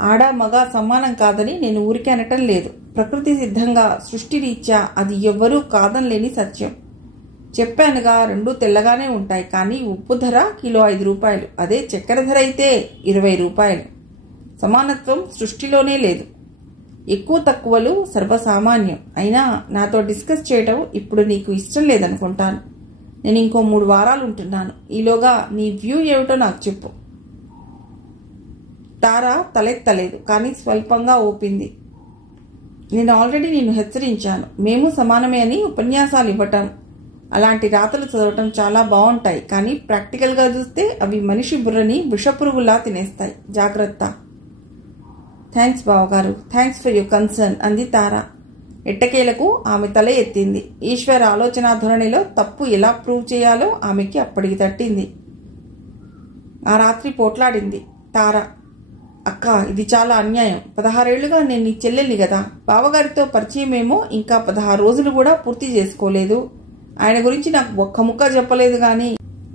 ఆడ మగ సమానం కాదని నేను ఊరికే అనటం లేదు. ప్రకృతి సిద్ధంగా సృష్టి రీత్యా అది ఎవ్వరూ కాదనలేని సత్యం. చెప్పానుగా, రెండూ తెల్లగానే ఉంటాయి. కానీ ఉప్పు ధర కిలో 5 రూపాయలు, అదే చక్కెర ధర అయితే 20 రూపాయలు. సమానత్వం సృష్టిలోనే లేదు. ఎక్కువ తక్కువలు సర్వసామాన్యం. అయినా నాతో డిస్కస్ చేయటం ఇప్పుడు నీకు ఇష్టం లేదనుకుంటాను. నేను ఇంకో 3 వారాలు ఉంటున్నాను. ఈలోగా నీ వ్యూ ఏమిటో నాకు చెప్పు. తార తలెత్తలేదు, కానీ స్వల్పంగా ఊపింది. నేను ఆల్రెడీ నిన్ను హెచ్చరించాను. మేము సమానమే అని ఉపన్యాసాలు ఇవ్వటం, అలాంటి రాతలు చదవటం చాలా బాగుంటాయి. కానీ ప్రాక్టికల్గా చూస్తే అవి మనిషి బుర్రని విషపురుగులా తినేస్తాయి. జాగ్రత్త. థ్యాంక్స్ బావగారు, థ్యాంక్స్ ఫర్ యువర్ కన్సర్న్ అంది తార. ఎట్టకేలకు ఆమె తల ఎత్తింది. ఈశ్వర్ ఆలోచన ధోరణిలో తప్పు ఎలా ప్రూవ్ చేయాలో ఆమెకి అప్పటికి తట్టింది. ఆ రాత్రి పోట్లాడింది తార. అక్క, ఇది చాలా అన్యాయం. 16 ఏళ్లుగా నేను నీ చెల్లెల్ని కదా. బావగారితో పరిచయమేమో ఇంకా 16 రోజులు కూడా పూర్తి చేసుకోలేదు. ఆయన గురించి నాకు ఒక్క ముక్క చెప్పలేదు. కానీ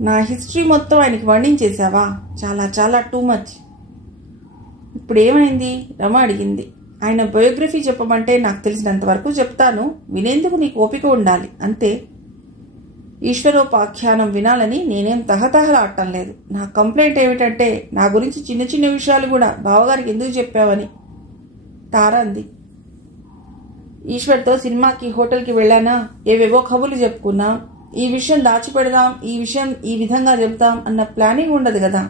నా హిస్టరీ మొత్తం ఆయనకి వర్ణించేశావా? చాలా చాలా టూ మచ్. ఇప్పుడు ఏమైంది? రమ అడిగింది. ఆయన బయోగ్రఫీ చెప్పమంటే నాకు తెలిసినంత వరకు చెప్తాను. వినేందుకు నీకు ఓపిక ఉండాలి అంతే. ఈశ్వరోపాఖ్యానం వినాలని నేనేం తహతహలాడటం లేదు. నా కంప్లైంట్ ఏమిటంటే నా గురించి చిన్న చిన్న విషయాలు కూడా బావగారికి ఎందుకు చెప్పావని. తార అంది. ఈశ్వర్తో సినిమాకి, హోటల్కి వెళ్ళానా, ఏవేవో కబుర్లు చెప్పుకున్నాం. ఈ విషయం దాచిపెడదాం, ఈ విషయం ఈ విధంగా చెప్తాం అన్న ప్లానింగ్ ఉండదు కదా.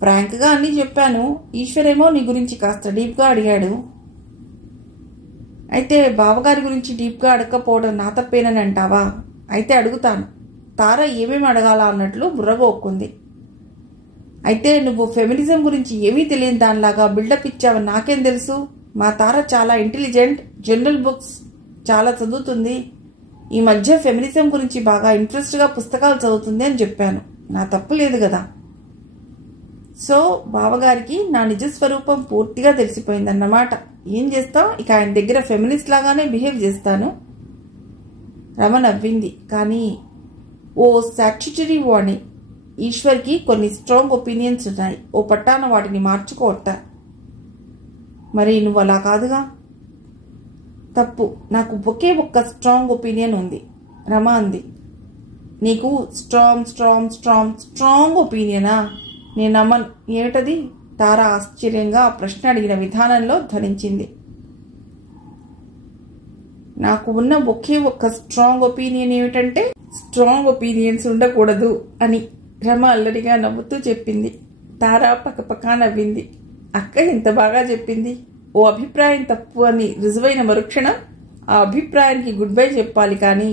ఫ్రాంక్గా అన్నీ చెప్పాను. ఈశ్వర్ ఏమో నీ గురించి కాస్త డీప్గా అడిగాడు. అయితే బావగారి గురించి డీప్గా అడగకపోవడం నా తప్పేనని అంటావా? అయితే అడుగుతాను. తార ఏమేమి అడగాల అన్నట్లు బుర్రగోక్కుంది. అయితే నువ్వు ఫెమినిజం గురించి ఏమీ తెలియని దానిలాగా బిల్డప్ ఇచ్చావని నాకేం తెలుసు? మా తార చాలా ఇంటెలిజెంట్, జనరల్ బుక్స్ చాలా చదువుతుంది. ఈ మధ్య ఫెమినిజం గురించి బాగా ఇంట్రెస్ట్గా పుస్తకాలు చదువుతుంది అని చెప్పాను. నా తప్పు లేదు కదా. సో బావగారికి నా నిజస్వరూపం పూర్తిగా తెలిసిపోయిందన్నమాట. ఏం చేస్తాం, ఇక ఆయన దగ్గర ఫెమినిస్ట్ లాగానే బిహేవ్ చేస్తాను. రమ నవ్వింది. కానీ ఓ స్టాట్యుటరీ వార్నింగ్. ఈశ్వర్కి కొన్ని స్ట్రాంగ్ ఒపీనియన్స్ ఉన్నాయి. ఓ పట్టాన వాటిని మార్చుకోవట. మరి నువ్వు అలా కాదుగా. తప్పు. నాకు ఒకే ఒక్క స్ట్రాంగ్ ఒపీనియన్ ఉంది. రమ అంది. నీకు స్ట్రాంగ్ స్ట్రాంగ్ స్ట్రాంగ్ స్ట్రాంగ్ ఒపీనియనా? నేను నమ్మను. ఏమిటది? తార ఆశ్చర్యంగా ఆ ప్రశ్న అడిగిన విధానంలో ధ్వనించింది. నాకు ఉన్న ఒకే ఒక్క స్ట్రాంగ్ ఒపీనియన్ ఏమిటంటే స్ట్రాంగ్ ఒపీనియన్స్ ఉండకూడదు అని రమ అల్లరిగా నవ్వుతూ చెప్పింది. తార పక్కపక్క నవ్వింది. అక్క ఎంత బాగా చెప్పింది. ఓ అభిప్రాయం తప్పు అని రుజువైన మరుక్షణం ఆ అభిప్రాయానికి గుడ్ బై చెప్పాలి. కానీ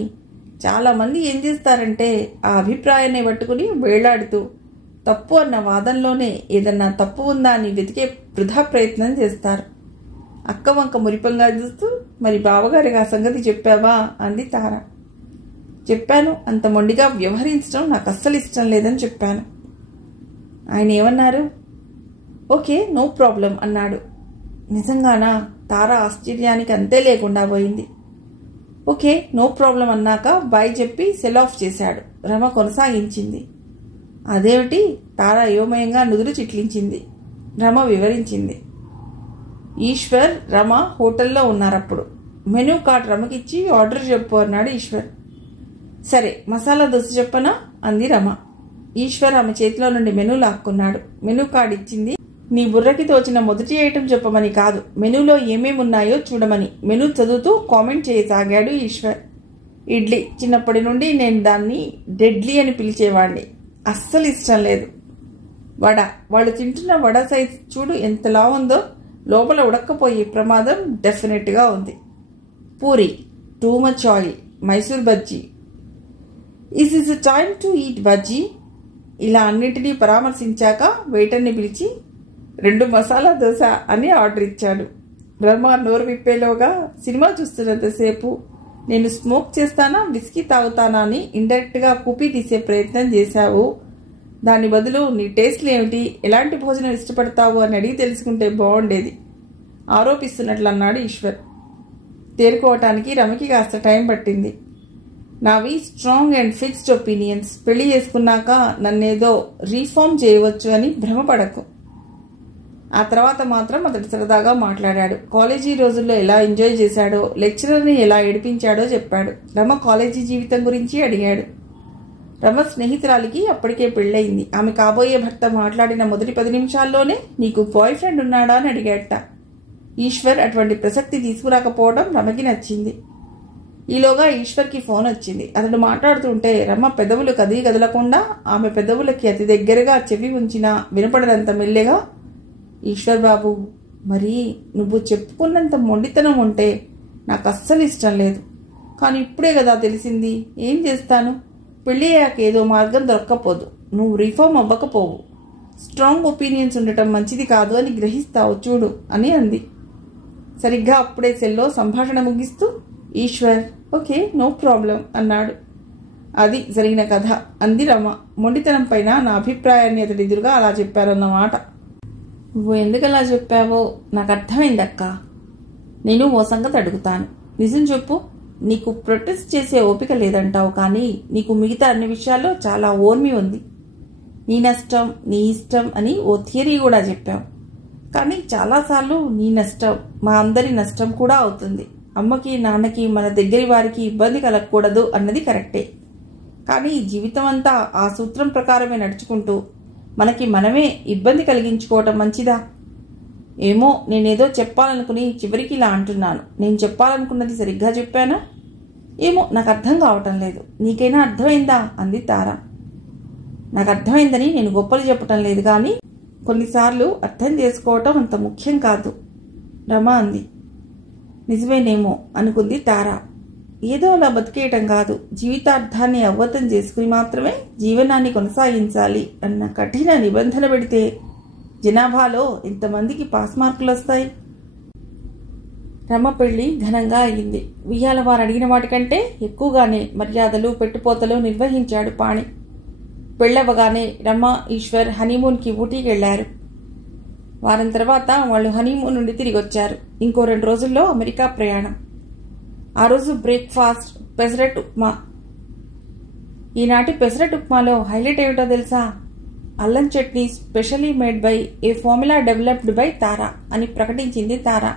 చాలామంది ఏం చేస్తారంటే ఆ అభిప్రాయాన్ని పట్టుకుని వేళ్లాడుతూ తప్పు అన్న వాదనలోనే ఏదన్నా తప్పు ఉందా అని వెతికే వృధా ప్రయత్నం చేస్తారు. అక్క వంక మురిపంగా చూస్తూ, మరి బావగారికి ఆ సంగతి చెప్పావా అంది తార. చెప్పాను. అంత మొండిగా వ్యవహరించడం నాకు అస్సలు ఇష్టం లేదని చెప్పాను. ఆయన ఏమన్నారు? ఓకే, నో ప్రాబ్లం అన్నాడు. నిజంగానా? తార ఆశ్చర్యానికి అంతే లేకుండా పోయింది. ఓకే, నో ప్రాబ్లం అన్నాక బాయ్ చెప్పి సెల్ ఆఫ్ చేశాడు. రమ కొనసాగించింది. అదేమిటి? తార అయోమయంగా నుదురు చిట్లించింది. రమ వివరించింది. ఈశ్వర్, రమ హోటల్లో ఉన్నారప్పుడు. మెనూ కార్డ్ రమకిచ్చి ఆర్డర్ చెప్పు అన్నాడు ఈశ్వర్. సరే, మసాలా దోశ చెప్పనా అంది రమ. ఈశ్వర్ ఆమె చేతిలో నుండి మెనూ లాక్కున్నాడు. మెనూ కార్డ్ ఇచ్చింది. నీ బుర్రకి తోచిన మొదటి ఐటెం చెప్పమని కాదు, మెనూలో ఏమేమున్నాయో చూడమని. మెనూ చదువుతూ కామెంట్ చేయసాగాడు ఈశ్వర్. ఇడ్లీ. చిన్నప్పటి నుండి నేను దాన్ని డెడ్లీ అని పిలిచేవాడిని. అస్సలు ఇష్టం లేదు. వడ. వాళ్ళు తింటున్న వడ సైజ్ చూడు ఎంతలా ఉందో. లోపల ఉడక్కపోయే ప్రమాదం డెఫినెట్గా ఉంది. Puri. Too much oil. Mysore bajji. Is is time to eat bajji. ఇలా అన్నింటినీ పరామర్శించాక వెయిటర్ని పిలిచి 2 మసాలా దోశ అని ఆర్డర్ ఇచ్చాడు. రమ నోరు విప్పేలోగా సినిమా చూస్తున్నంతసేపు నేను స్మోక్ చేస్తానా విస్కీ తాగుతానా అని ఇండైరెక్ట్గా కుపీ తీసే ప్రయత్నం చేశావు. దాని బదులు నీ టేస్ట్లు ఏమిటి, ఎలాంటి భోజనం ఇష్టపడతావు అని అడిగి తెలుసుకుంటే బాగుండేది ఆరోపిస్తున్నట్లు అన్నాడు ఈశ్వర్. తేరుకోవటానికి రమకి కాస్త టైం పట్టింది. నావి స్ట్రాంగ్ అండ్ ఫిక్స్డ్ ఒపీనియన్స్. పెళ్లి చేసుకున్నాక నన్నేదో రీఫార్మ్ చేయవచ్చు అని భ్రమపడకు. ఆ తర్వాత మాత్రం అతడు సరదాగా మాట్లాడాడు. కాలేజీ రోజుల్లో ఎలా ఎంజాయ్ చేశాడో, లెక్చరర్ని ఎలా ఏడిపించాడో చెప్పాడు. రమ కాలేజీ జీవితం గురించి అడిగాడు. రమ స్నేహితురాలికి అప్పటికే పెళ్ళయింది. ఆమె కాబోయే భర్త మాట్లాడిన మొదటి 10 నిమిషాల్లోనే నీకు బాయ్ ఫ్రెండ్ ఉన్నాడా అని అడిగాడట. ఈశ్వర్ అటువంటి ప్రసక్తి తీసుకురాకపోవడం రమకి నచ్చింది. ఈలోగా ఈశ్వర్కి ఫోన్ వచ్చింది. అతడు మాట్లాడుతుంటే రమ పెదవులు కదలకుండా ఆమె పెదవులకి అతి దగ్గరగా చెవి ఉంచినా వినపడనంత మెల్లెగా, ఈశ్వర్ బాబు, మరి నువ్వు చెప్పుకున్నంత మొండితనం ఉంటే నాకు అస్సలు ఇష్టం లేదు. కానీ ఇప్పుడే కదా తెలిసింది. ఏం చేస్తాను, పెళ్ళి అయ్యాక ఏదో మార్గం దొరక్కపోదు. నువ్వు రిఫార్మ్ అవ్వకపోవు. స్ట్రాంగ్ ఒపీనియన్స్ ఉండటం మంచిది కాదు అని గ్రహిస్తావు చూడు అని అంది. సరిగ్గా అప్పుడే సెల్లో సంభాషణ ముగిస్తూ ఈశ్వర్ ఓకే నో ప్రాబ్లం అన్నాడు. అది జరిగిన కథ అంది రమ. మొండితనం పైన నా అభిప్రాయాన్ని అతడి ఎదురుగా అలా చెప్పారన్నమాట. నువ్వు ఎందుకు అలా చెప్పావో నాకు అర్థమైందక్క. నేను ఓ సంగతి అడుగుతాను, నిజం చెప్పు. నీకు ప్రొటెస్ట్ చేసే ఓపిక లేదంటావు, కానీ నీకు మిగతా అన్ని విషయాల్లో చాలా ఓర్మి ఉంది. నీ నష్టం నీ ఇష్టం అని ఓ థియరీ కూడా చెప్పావు. కానీ చాలాసార్లు నీ నష్టం మా అందరి నష్టం కూడా అవుతుంది. అమ్మకి నాన్నకి మన దగ్గరి వారికి ఇబ్బంది కలగకూడదు అన్నది కరెక్టే. కానీ జీవితం అంతా ఆ సూత్రం ప్రకారమే నడుచుకుంటూ మనకి మనమే ఇబ్బంది కలిగించుకోవటం మంచిదా? ఏమో, నేనేదో చెప్పాలనుకుని చివరికి ఇలా అంటున్నాను. నేను చెప్పాలనుకున్నది సరిగ్గా చెప్పానా? ఏమో, నాకు అర్థం కావటం లేదు. నీకైనా అర్థమైందా అంది తార. నాకు అర్థమైందని నేను గొప్పలు చెప్పటం లేదు, కానీ కొన్నిసార్లు అర్థం చేసుకోవటం అంత ముఖ్యం కాదు రమ అంది. నిజమేనేమో అనుకుంది తార. ఏదో అలా బతికేయటం కాదు, జీవితార్థాన్ని అవ్వతం చేసుకుని మాత్రమే జీవనాన్ని కొనసాగించాలి అన్న కఠిన నిబంధన పెడితే జనాభాలో ఎంతమందికి పాస్ మార్కులు వస్తాయి? రమ పెళ్లి ఘనంగా అయింది. ఉయ్యాల వారు అడిగిన వాటికంటే ఎక్కువగానే మర్యాదలు పెట్టుపోతలు నిర్వహించాడు పాణి. పెళ్ళవగానే రమ ఈశ్వర్ హనీమూన్కి ఊటీకి వెళ్లారు. వారం తర్వాత వాళ్ళు హనీమూన్ నుండి తిరిగి వచ్చారు. ఇంకో 2 రోజుల్లో అమెరికా ప్రయాణం. ఆ రోజు బ్రేక్ఫాస్ట్ పెసరట్ ఉప్మా. ఈనాటి పెసరట్ ఉప్మాలో హైలైట్ ఏమిటో తెలుసా? అల్లం chutney specially made by a formula developed by Tara అని ప్రకటించింది తారా.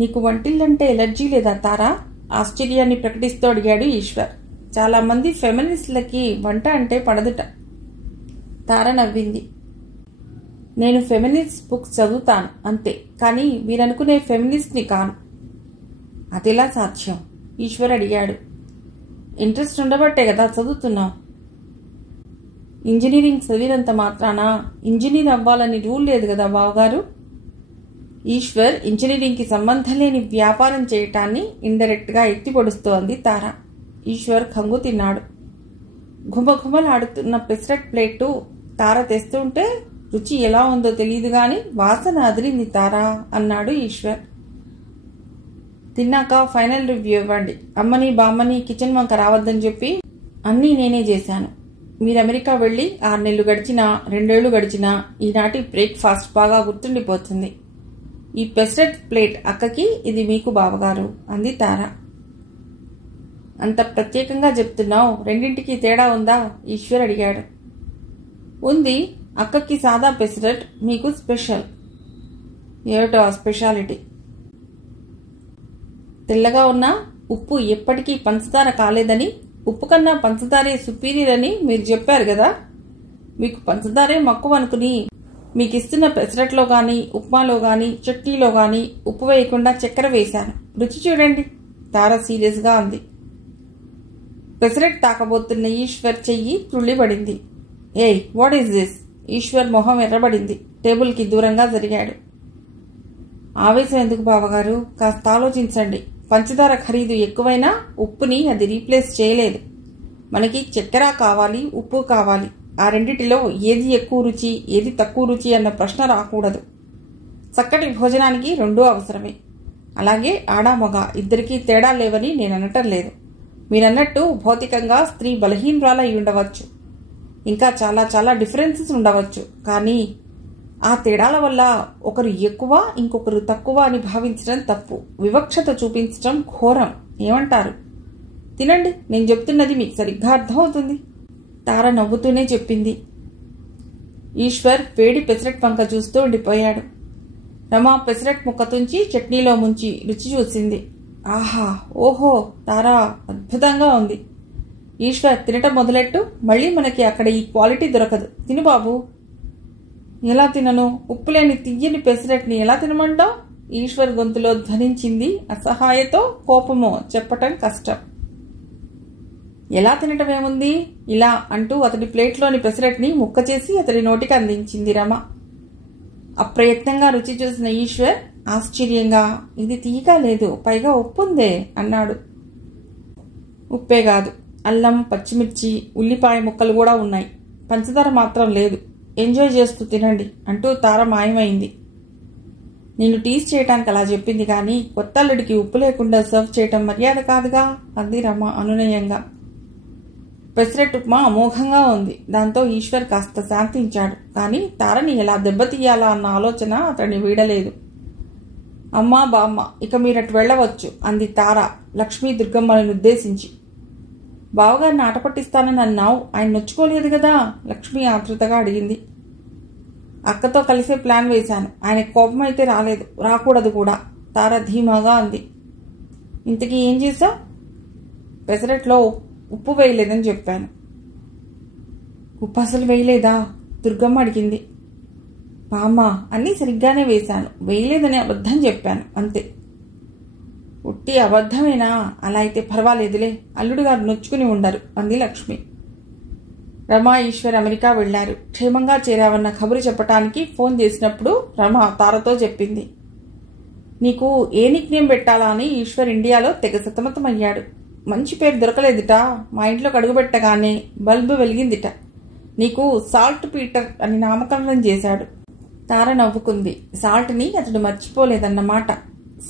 నీకు వంటిల్లంటే ఎలర్జీ లేదా తారా? ఆశ్చర్యాన్ని ప్రకటిస్తూ అడిగాడు ఈశ్వర్. చాలా మంది ఫెమినిస్టులకి వంట అంటే పడదుట. తార నవ్వింది. నేను ఫెమినిస్ట్ బుక్స్ చదువుతాను అంతే, కానీ మీరనుకునే ఫెమినిస్ట్ని కాను. అదెలా సాధ్యం? ఈశ్వర్ అడిగాడు. ఇంట్రెస్ట్ ఉండబట్టే కదా చదువుతున్నావు. ఇంజనీరింగ్ చదివినంత మాత్రాన ఇంజనీర్ అవ్వాలని రూల్ లేదు కదా బావగారు. ఈశ్వర్ ఇంజనీరింగ్కి సంబంధం లేని వ్యాపారం చేయటాన్ని ఇండైరెక్ట్గా ఎత్తిపొడుస్తోంది తార. ఈశ్వర్ కంగు తిన్నాడు. ఘుమఘుమలాడుతున్న పెసరట్ ప్లేటు తార తెస్తుంటే రుచి ఎలా ఉందో తెలియదు గాని వాసన అదిరింది తారా అన్నాడు ఈశ్వర్. తిన్నాక ఫైనల్ రివ్యూ ఇవ్వండి. అమ్మని బామ్మని కిచెన్ వంక రావద్దని చెప్పి అన్నీ నేనే చేశాను. మీరు అమెరికా వెళ్ళి 6 నెలలు గడిచినా 2 ఏళ్లు గడిచినా ఈనాటి బ్రేక్ఫాస్ట్ బాగా గుర్తుండిపోతుంది. ఈ పెసరట్ ప్లేట్ అక్కకి, ఇది మీకు బావగారు అంది తార. అంత ప్రత్యేకంగా చెప్తున్నావు, రెండింటికి తేడా ఉందా? ఈశ్వర్ అడిగాడు. ఉంది. అక్కకి సాదా పెసరట్, మీకు స్పెషల్. ఏమిటో ఆ స్పెషాలిటీ? తెల్లగా ఉన్న ఉప్పు ఎప్పటికీ పంచదార కాలేదని, ఉప్పు కన్నా పంచదారే సుపీరియర్ అని మీరు చెప్పారు కదా. మీకు పంచదారే మక్కువ అనుకుని మీకు ఇస్తున్న పెసరట్లో గాని ఉప్మాలో గాని చట్నీలో గాని ఉప్పు వేయకుండా చక్కెర వేశాను. రుచి చూడండి తార సీరియస్గా అంది. పెసరట్ తాకబోతున్న ఈశ్వర్ చెయ్యి తుళ్ళిపడింది. ఏయ్, వాట్ ఈస్ దిస్? ఈశ్వర్ మొహం ఎర్రబడింది. టేబుల్కి దూరంగా జరిగాడు. ఆవేశం ఎందుకు బావగారు? కాస్త ఆలోచించండి. పంచదార ఖరీదు ఎక్కువైనా ఉప్పుని అది రీప్లేస్ చేయలేదు. మనకి చక్కెర కావాలి, ఉప్పు కావాలి. ఆ రెండిటిలో ఏది ఎక్కువ రుచి, ఏది తక్కువ రుచి అన్న ప్రశ్న రాకూడదు. చక్కటి భోజనానికి రెండూ అవసరమే. అలాగే ఆడా మగ ఇద్దరికీ తేడా లేవని నేను అనటం లేదు. మీరన్నట్టు భౌతికంగా స్త్రీ బలహీనరాలు అయి ఉండవచ్చు, ఇంకా చాలా చాలా డిఫరెన్సెస్ ఉండవచ్చు. కానీ ఆ తేడాల వల్ల ఒకరు ఎక్కువ ఇంకొకరు తక్కువ అని భావించడం తప్పు, వివక్షత చూపించడం ఘోరం. ఏమంటారు? తినండి, నేను చెప్తున్నది మీకు సరిగ్గా అర్థమవుతుంది. తార నవ్వుతూనే చెప్పింది. ఈశ్వర్ వేడి పెసరట్ వంక చూస్తూ ఉండిపోయాడు. రమ పెసరట్ ముక్క తుంచి చట్నీలో ముంచి రుచి చూసింది. ఆహా, ఓహో తారా, అద్భుతంగా ఉంది. ఈశ్వర్ తినటం మొదలెట్టు, మళ్ళీ మనకి అక్కడ ఈ క్వాలిటీ దొరకదు. తిను బాబు. ఎలా తినను? ఉప్పులేని తియ్యని పెసరట్ని ఎలా తినమంటావు? ఈశ్వర్ గొంతులో ధ్వనించింది అసహాయతో కోపమో చెప్పటం కష్టం. ఎలా తినటం ఏముంది? ఇలా అంటూ అతడి ప్లేట్లోని పెసరట్ని ముక్క చేసి అతడి నోటికి అందించింది రమ. అప్రయత్నంగా రుచి చూసిన ఈశ్వర్ ఆశ్చర్యంగా, ఇది తీయగా లేదు, పైగా ఉప్పుందే అన్నాడు. ఉప్పే కాదు, అల్లం, పచ్చిమిర్చి, ఉల్లిపాయ ముక్కలు కూడా ఉన్నాయి. పంచదార మాత్రం లేదు. ఎంజాయ్ చేస్తూ తినండి అంటూ తార మాయమైంది. నేను టీస్ చేయటానికి అలా చెప్పింది కానీ కొత్త అల్లుడికి ఉప్పు లేకుండా సర్వ్ చేయటం మర్యాద కాదుగా అంది రమ అనునయంగా. పెసరట్ ఉప్మా అమోఘంగా ఉంది. దాంతో ఈశ్వర్ కాస్త శాంతించాడు. కానీ తారని ఎలా దెబ్బతీయాలా అన్న ఆలోచన అతన్ని వీడలేదు. అమ్మా బామ్మ, ఇక మీరటు వెళ్ళవచ్చు అంది తార లక్ష్మీ దుర్గమ్మలను ఉద్దేశించి. బావగారిని ఆట పట్టిస్తానని అన్నావు, ఆయన నొచ్చుకోలేదు కదా? లక్ష్మి ఆతృతగా అడిగింది. అక్కతో కలిసే ప్లాన్ వేశాను. ఆయన కోపం అయితే రాలేదు, రాకూడదు కూడా, తార ధీమాగా అంది. ఇంతకీ ఏం చేశావు? పెసరట్లో ఉప్పు వేయలేదని చెప్పాను. ఉప్పు అసలు వేయలేదా? దుర్గమ్మ అడిగింది. బామ్మ, అన్నీ సరిగ్గానే వేశాను, వేయలేదని అబద్ధం చెప్పాను అంతే. ఉట్టి అబద్ధమేనా? అలా అయితే పర్వాలేదులే, అల్లుడు గారు నొచ్చుకుని ఉండరు అంది లక్ష్మి. రమ, ఈశ్వర్ అమెరికా వెళ్లారు. క్షేమంగా చేరావన్న ఖబరు చెప్పటానికి ఫోన్ చేసినప్పుడు రమ తారతో చెప్పింది. నీకు ఏ నిక్నేమ్ పెట్టాలా అని ఈశ్వర్ ఇండియాలో తెగ సతమతమయ్యాడు. మంచి పేరు దొరకలేదుట. మా ఇంట్లోకి అడుగుపెట్టగానే బల్బు వెలిగిందిట. నీకు సాల్ట్ పీటర్ అని నామకరణం చేశాడు. తార నవ్వుకుంది. సాల్ట్ని అతడు మర్చిపోలేదన్నమాట.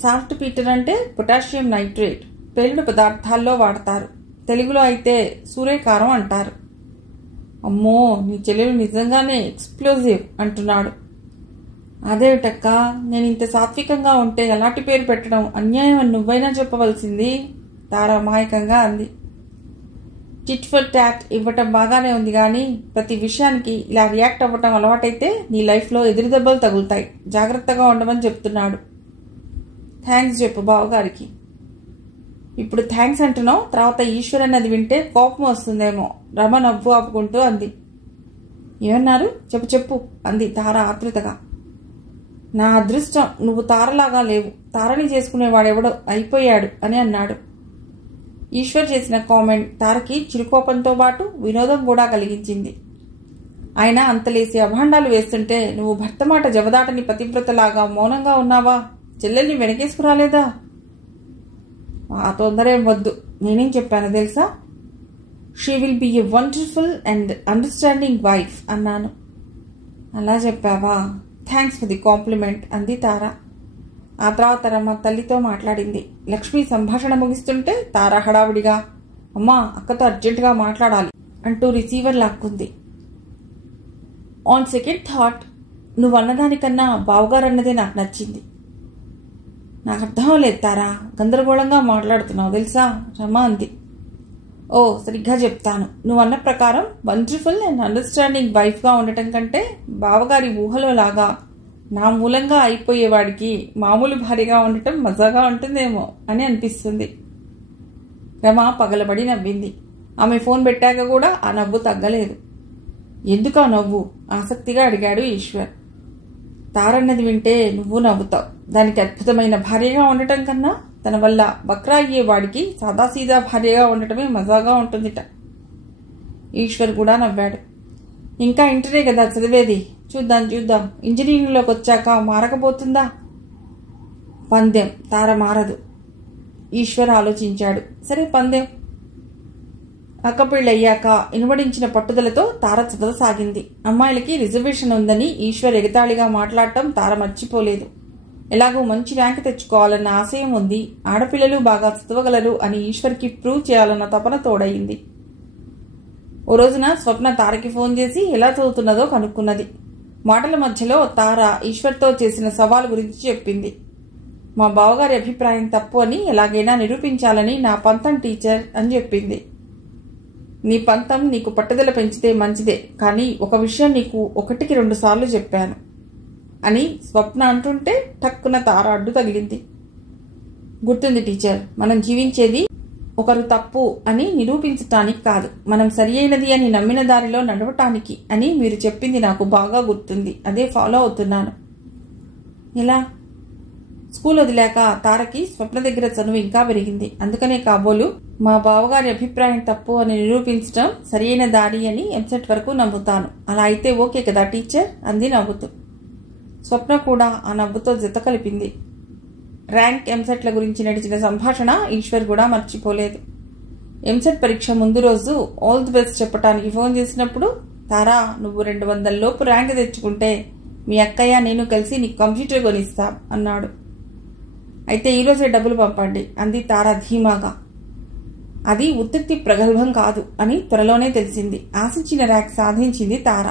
సాల్ట్ పీటర్ అంటే పొటాషియం నైట్రేట్, పేలుడు పదార్థాల్లో వాడతారు. తెలుగులో అయితే సూర్యకారం అంటారు. అమ్మో, నీ చెల్లెలు నిజంగానే ఎక్స్ప్లోజివ్ అంటున్నాడు. అదేమిటక్క, నేను ఇంత సాత్వికంగా ఉంటే ఎలాంటి పేరు పెట్టడం అన్యాయం అని నువ్వైనా చెప్పవలసింది, తార అమాయకంగా అంది. చిట్ ఫర్ టాట్ ఇవ్వటం బాగానే ఉంది కానీ ప్రతి విషయానికి ఇలా రియాక్ట్ అవ్వటం అలవాటైతే నీ లైఫ్లో ఎదురు దెబ్బలు తగులుతాయి. జాగ్రత్తగా ఉండమని చెప్తున్నాడు. థ్యాంక్స్ చెప్పు బావగారికి. ఇప్పుడు థ్యాంక్స్ అంటున్నావు, తర్వాత ఈశ్వర్ అన్నది వింటే కోపం వస్తుందేమో, రమ నవ్వు ఆపుకుంటూ అంది. ఏమన్నారు? చెప్పు చెప్పు అంది తార ఆతృతగా. నా అదృష్టం, నువ్వు తారలాగా లేవు, తారని చేసుకునేవాడెవడో అయిపోయాడు అని అన్నాడు. ఈశ్వర్ చేసిన కామెంట్ తారకి చిరుకోపంతో పాటు వినోదం కూడా కలిగించింది. ఆయన అంతలేసి అభాండాలు వేస్తుంటే నువ్వు భర్త మాట జవదాటని పతివ్రతలాగా మౌనంగా ఉన్నావా? చెల్లెల్ని వెనకేసుకురాలేదా? ఆ తొందరేం వద్దు, నేనేం చెప్పాను తెలుసా? She will be a wonderful and understanding wife అన్నాను. అలా చెప్పావా? థ్యాంక్స్ ఫర్ ది కాంప్లిమెంట్ అంది తార. ఆ తర్వాత రమ తల్లితో మాట్లాడింది. లక్ష్మి సంభాషణ ముగిస్తుంటే తార హడావిడిగా, అమ్మా అక్కతో అర్జెంటుగా మాట్లాడాలి అంటూ రిసీవర్ లాక్కుంది. ఆన్ సెకండ్ థాట్ నువ్వు అన్నదానికన్నా బావగారు అన్నదే నాకు నచ్చింది. నాకు అర్థం లేదు తారా, గందరగోళంగా మాట్లాడుతున్నావు తెలుసా, రమ అంది. ఓ సరిగ్గా చెప్తాను. నువ్వు అన్న ప్రకారం వండర్ఫుల్ అండ్ అండర్స్టాండింగ్ వైఫ్గా ఉండటం కంటే బావగారి ఊహలో లాగా నా మూలంగా అయిపోయేవాడికి మామూలు భార్యగా ఉండటం మజాగా ఉంటుందేమో అని అనిపిస్తుంది. రమ పగలబడి నవ్వింది. ఆమె ఫోన్ పెట్టాక కూడా ఆ నవ్వు తగ్గలేదు. ఎందుకా నవ్వు? ఆసక్తిగా అడిగాడు ఈశ్వర్. తారన్నది వింటే నువ్వు నవ్వుతావు. దానికి అద్భుతమైన భార్యగా ఉండటం కన్నా తన వల్ల బక్రా అయ్యేవాడికి సాదాసీదా భార్యగా ఉండటమే మజాగా ఉంటుందిట. ఈశ్వర్ కూడా నవ్వాడు. ఇంకా ఇంటరే కదా చదివేది, చూద్దాం చూద్దాం, ఇంజనీరింగ్లోకి వచ్చాక మారకపోతుందా? పందెం, తార మారదు. ఈశ్వర్ ఆలోచించాడు. సరే పందెం. అక్కపెళ్ళయ్యాక ఇనుబడించిన పట్టుదలతో తార చదవసాగింది. అమ్మాయిలకి రిజర్వేషన్ ఉందని ఈశ్వర్ ఎగతాళిగా మాట్లాడటం తార మర్చిపోలేదు. ఎలాగో మంచి ర్యాంక్ తెచ్చుకోవాలన్న ఆశయం ఉంది. ఆడపిల్లలు బాగా చదవగలరు అని ఈశ్వర్కి ప్రూవ్ చేయాలన్న తపన తోడయింది. ఓ రోజున స్వప్న తారకి ఫోన్ చేసి ఎలా చదువుతున్నదో కనుక్కున్నది. మాటల మధ్యలో తార ఈశ్వర్తో చేసిన సవాల్ గురించి చెప్పింది. మా బావగారి అభిప్రాయం తప్పు అని ఎలాగైనా నిరూపించాలని నా పంతం టీచర్ అని చెప్పింది. నీ పంతం నీకు పట్టుదల పెంచితే మంచిదే, కానీ ఒక విషయం నీకు 1కి 2 సార్లు చెప్పాను అని స్వప్న అంటుంటే టక్కున తార అడ్డు తగిలింది. గుర్తుంది టీచర్, మనం జీవించేది ఒకరు తప్పు అని నిరూపించటానికి కాదు, మనం సరి అయినది అని నమ్మిన దారిలో నడవటానికి అని మీరు చెప్పింది నాకు బాగా గుర్తుంది. అదే ఫాలో అవుతున్నాను. ఎలా? స్కూల్ వదిలాక తారకి స్వప్న దగ్గర చనువు ఇంకా పెరిగింది. అందుకనే కాబోలు మా బావగారి అభిప్రాయం తప్పు అని నిరూపించడం సరైన దారి అని ఎంసెట్ వరకు నమ్ముతాను. అలా అయితే ఓకే కదా టీచర్ అంది నవ్వుతూ. స్వప్న కూడా ఆ నవ్వుతో జత కలిపింది. ర్యాంక్, ఎంసెట్ల గురించి నడిచిన సంభాషణ ఈశ్వర్ కూడా మర్చిపోలేదు. ఎంసెట్ పరీక్ష ముందు రోజు ఆల్ ది బెస్ట్ చెప్పడానికి ఫోన్ చేసినప్పుడు, తారా నువ్వు 200 లోపు ర్యాంక్ తెచ్చుకుంటే మీ అక్కయ్య నేను కలిసి నీకు కంప్యూటర్ కొనిస్తాం అన్నాడు. అయితే ఈరోజే డబ్బులు పంపండి అంది తార ధీమాగా. అది ఉత్తుత్తి ప్రగల్భం కాదు అని త్వరలోనే తెలిసింది. ఆశించిన ర్యాంక్ సాధించింది తార.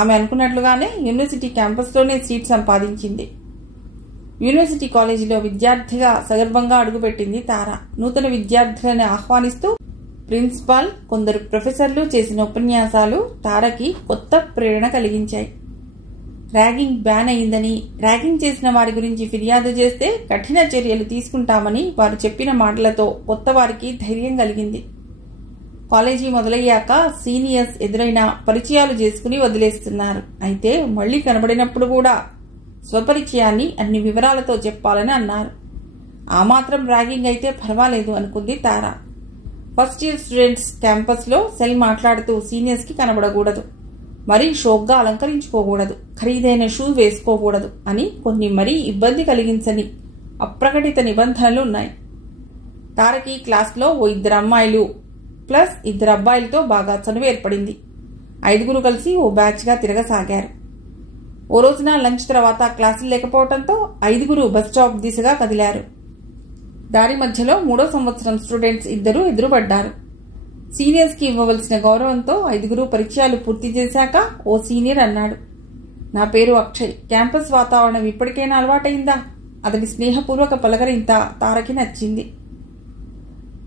ఆమె అనుకున్నట్లుగానే యూనివర్సిటీ క్యాంపస్లోనే సీట్ సంపాదించింది. యూనివర్సిటీ కాలేజీలో విద్యార్థిగా సగర్భంగా అడుగుపెట్టింది తార. నూతన విద్యార్థులను ఆహ్వానిస్తూ ప్రిన్సిపాల్, కొందరు ప్రొఫెసర్లు చేసిన ఉపన్యాసాలు తారకి కొత్త ప్రేరణ కలిగించాయి. ర్యాగింగ్ బ్యాన్ అయిందని, ర్యాగింగ్ చేసిన వారి గురించి ఫిర్యాదు చేస్తే కఠిన చర్యలు తీసుకుంటామని వారు చెప్పిన మాటలతో కొత్త వారికి ధైర్యం కలిగింది. కాలేజీ మొదలయ్యాక సీనియర్స్ ఎదురైన పరిచయాలు చేసుకుని వదిలేస్తున్నారు. అయితే మళ్లీ కనబడినప్పుడు కూడా స్వపరిచయాన్ని అన్ని వివరాలతో చెప్పాలని అన్నారు. ఆ మాత్రం ర్యాగింగ్ అయితే పర్వాలేదు అనుకుంది తార. ఫస్ట్ ఇయర్ స్టూడెంట్స్ క్యాంపస్లో సెల్ మాట్లాడుతూ సీనియర్స్కి కనబడకూడదు, మరీ షోక్గా అలంకరించుకోకూడదు, ఖరీదైన షూ వేసుకోకూడదు అని కొన్ని మరీ ఇబ్బంది కలిగించని అప్రకటిత నిబంధనలు ఉన్నాయి. తారకి క్లాస్లో ఓ 2 అమ్మాయిలు ప్లస్ 2 అబ్బాయిలతో బాగా చనువు ఏర్పడింది. 5 కలిసి ఓ బ్యాచ్గా తిరగసాగారు. ఓ రోజున లంచ్ తర్వాత క్లాసులు లేకపోవడంతో 5 బస్ స్టాప్ దిశగా కదిలారు. దారి మధ్యలో 3వ సంవత్సరం స్టూడెంట్స్ 2 ఎదురుపడ్డారు. సీనియర్స్కి ఇవ్వవలసిన గౌరవంతో 5 పరిచయాలు పూర్తి చేశాక ఓ సీనియర్ అన్నాడు, నా పేరు అక్షయ్. క్యాంపస్ వాతావరణం ఇప్పటికైనా అలవాటైందా? అతడి స్నేహపూర్వక పలకరింత తారకి నచ్చింది.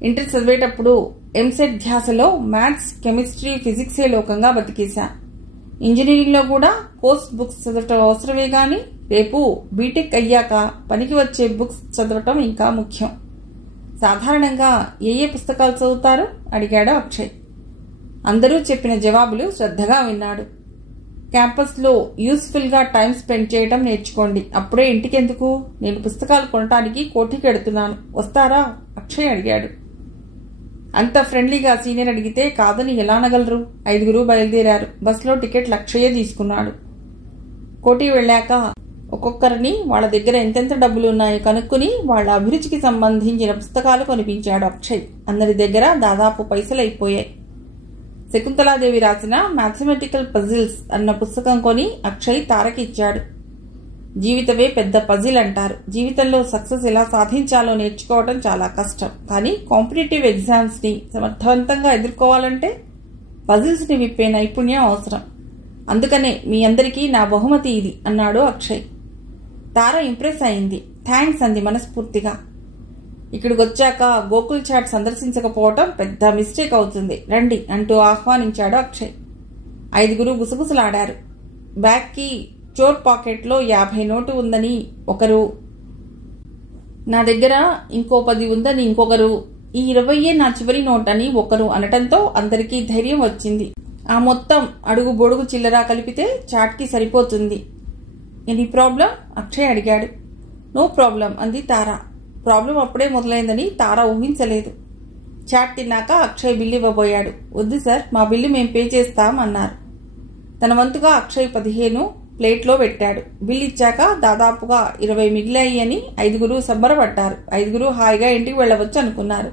ఇంటర్ చదివేటప్పుడు ఎంసెట్ ధ్యాసలో మ్యాథ్స్, కెమిస్ట్రీ, ఫిజిక్సే లోకంగా బతికేశా. ఇంజనీరింగ్లో కూడా కోర్స్ బుక్స్ చదవటం అవసరమే గాని రేపు బీటెక్ అయ్యాక పనికి వచ్చే బుక్స్ చదవటం ఇంకా ముఖ్యం. సాధారణంగా ఏ పుస్తకాలు చదువుతారు అడిగాడు అక్షయ్. అందరూ చెప్పిన జవాబులు శ్రద్ధగా విన్నాడు. క్యాంపస్లో యూస్ఫుల్గా టైం స్పెండ్ చేయటం నేర్చుకోండి, అప్పుడే ఇంటికెందుకు, నేను పుస్తకాలు కొనటానికి కోఠికి ఎడుతున్నాను, వస్తారా అక్షయ్ అడిగాడు. అంత ఫ్రెండ్లీగా సీనియర్ అడిగితే కాదని ఎలా అనగలరు? 5 బయలుదేరారు. బస్లో టికెట్లు అక్షయే తీసుకున్నాడు. కోఠి వెళ్ళాక ఒక్కొక్కరిని వాళ్ళ దగ్గర ఎంతెంత డబ్బులు ఉన్నాయో కనుక్కుని వాళ్ళ అభిరుచికి సంబంధించిన పుస్తకాలు కొనిపించాడు అక్షయ్. అందరి దగ్గర దాదాపు పైసలు అయిపోయాయి. శకుంతలాదేవి రాసిన మ్యాథమెటికల్ పజిల్స్ అన్న పుస్తకం కొని అక్షయ్ తారకి ఇచ్చాడు. జీవితమే పెద్ద పజిల్ అంటారు. జీవితంలో సక్సెస్ ఎలా సాధించాలో నేర్చుకోవడం చాలా కష్టం, కానీ కాంపిటేటివ్ ఎగ్జామ్స్ని సమర్థవంతంగా ఎదుర్కోవాలంటే పజిల్స్ని విప్పే నైపుణ్యం అవసరం. అందుకనే మీ అందరికీ నా బహుమతి ఇది అన్నాడు అక్షయ్. తార ఇంప్రెస్ అయింది. థ్యాంక్స్ అంది మనస్ఫూర్తిగా. ఇక్కడికి వచ్చాక గోకుల్ చాట్ సందర్శించకపోవటం పెద్ద మిస్టేక్ అవుతుంది, రండి అంటూ ఆహ్వానించాడు అక్షయ్. 5 గుసగుసలాడారు. బ్యాగ్కి చోర్ పాకెట్లో 50 నోటు ఉందని ఒకరు, నా దగ్గర ఇంకో 10 ఉందని ఇంకొకరు, ఈ 20 నా చివరి నోట్ అని ఒకరు అనటంతో అందరికీ ధైర్యం వచ్చింది. ఆ మొత్తం అడుగు బొడుగు చిల్లరా కలిపితే చాట్కి సరిపోతుంది. ఎనీ ప్రాబ్లం అక్షయ్ అడిగాడు. నో ప్రాబ్లం అంది తార. ప్రాబ్లం అప్పుడే మొదలైందని తార ఊహించలేదు. చాట్ తిన్నాక అక్షయ్ బిల్లు ఇవ్వబోయాడు. వద్దు సార్, మా బిల్లు మేం పే చేస్తాం అన్నారు. తన వంతుగా అక్షయ్ 15 ప్లేట్లో పెట్టాడు. బిల్లు ఇచ్చాక దాదాపుగా 20 మిగిలాయి అని 5 సంబరపడ్డారు. 5 హాయిగా ఇంటికి వెళ్ళవచ్చు అనుకున్నారు.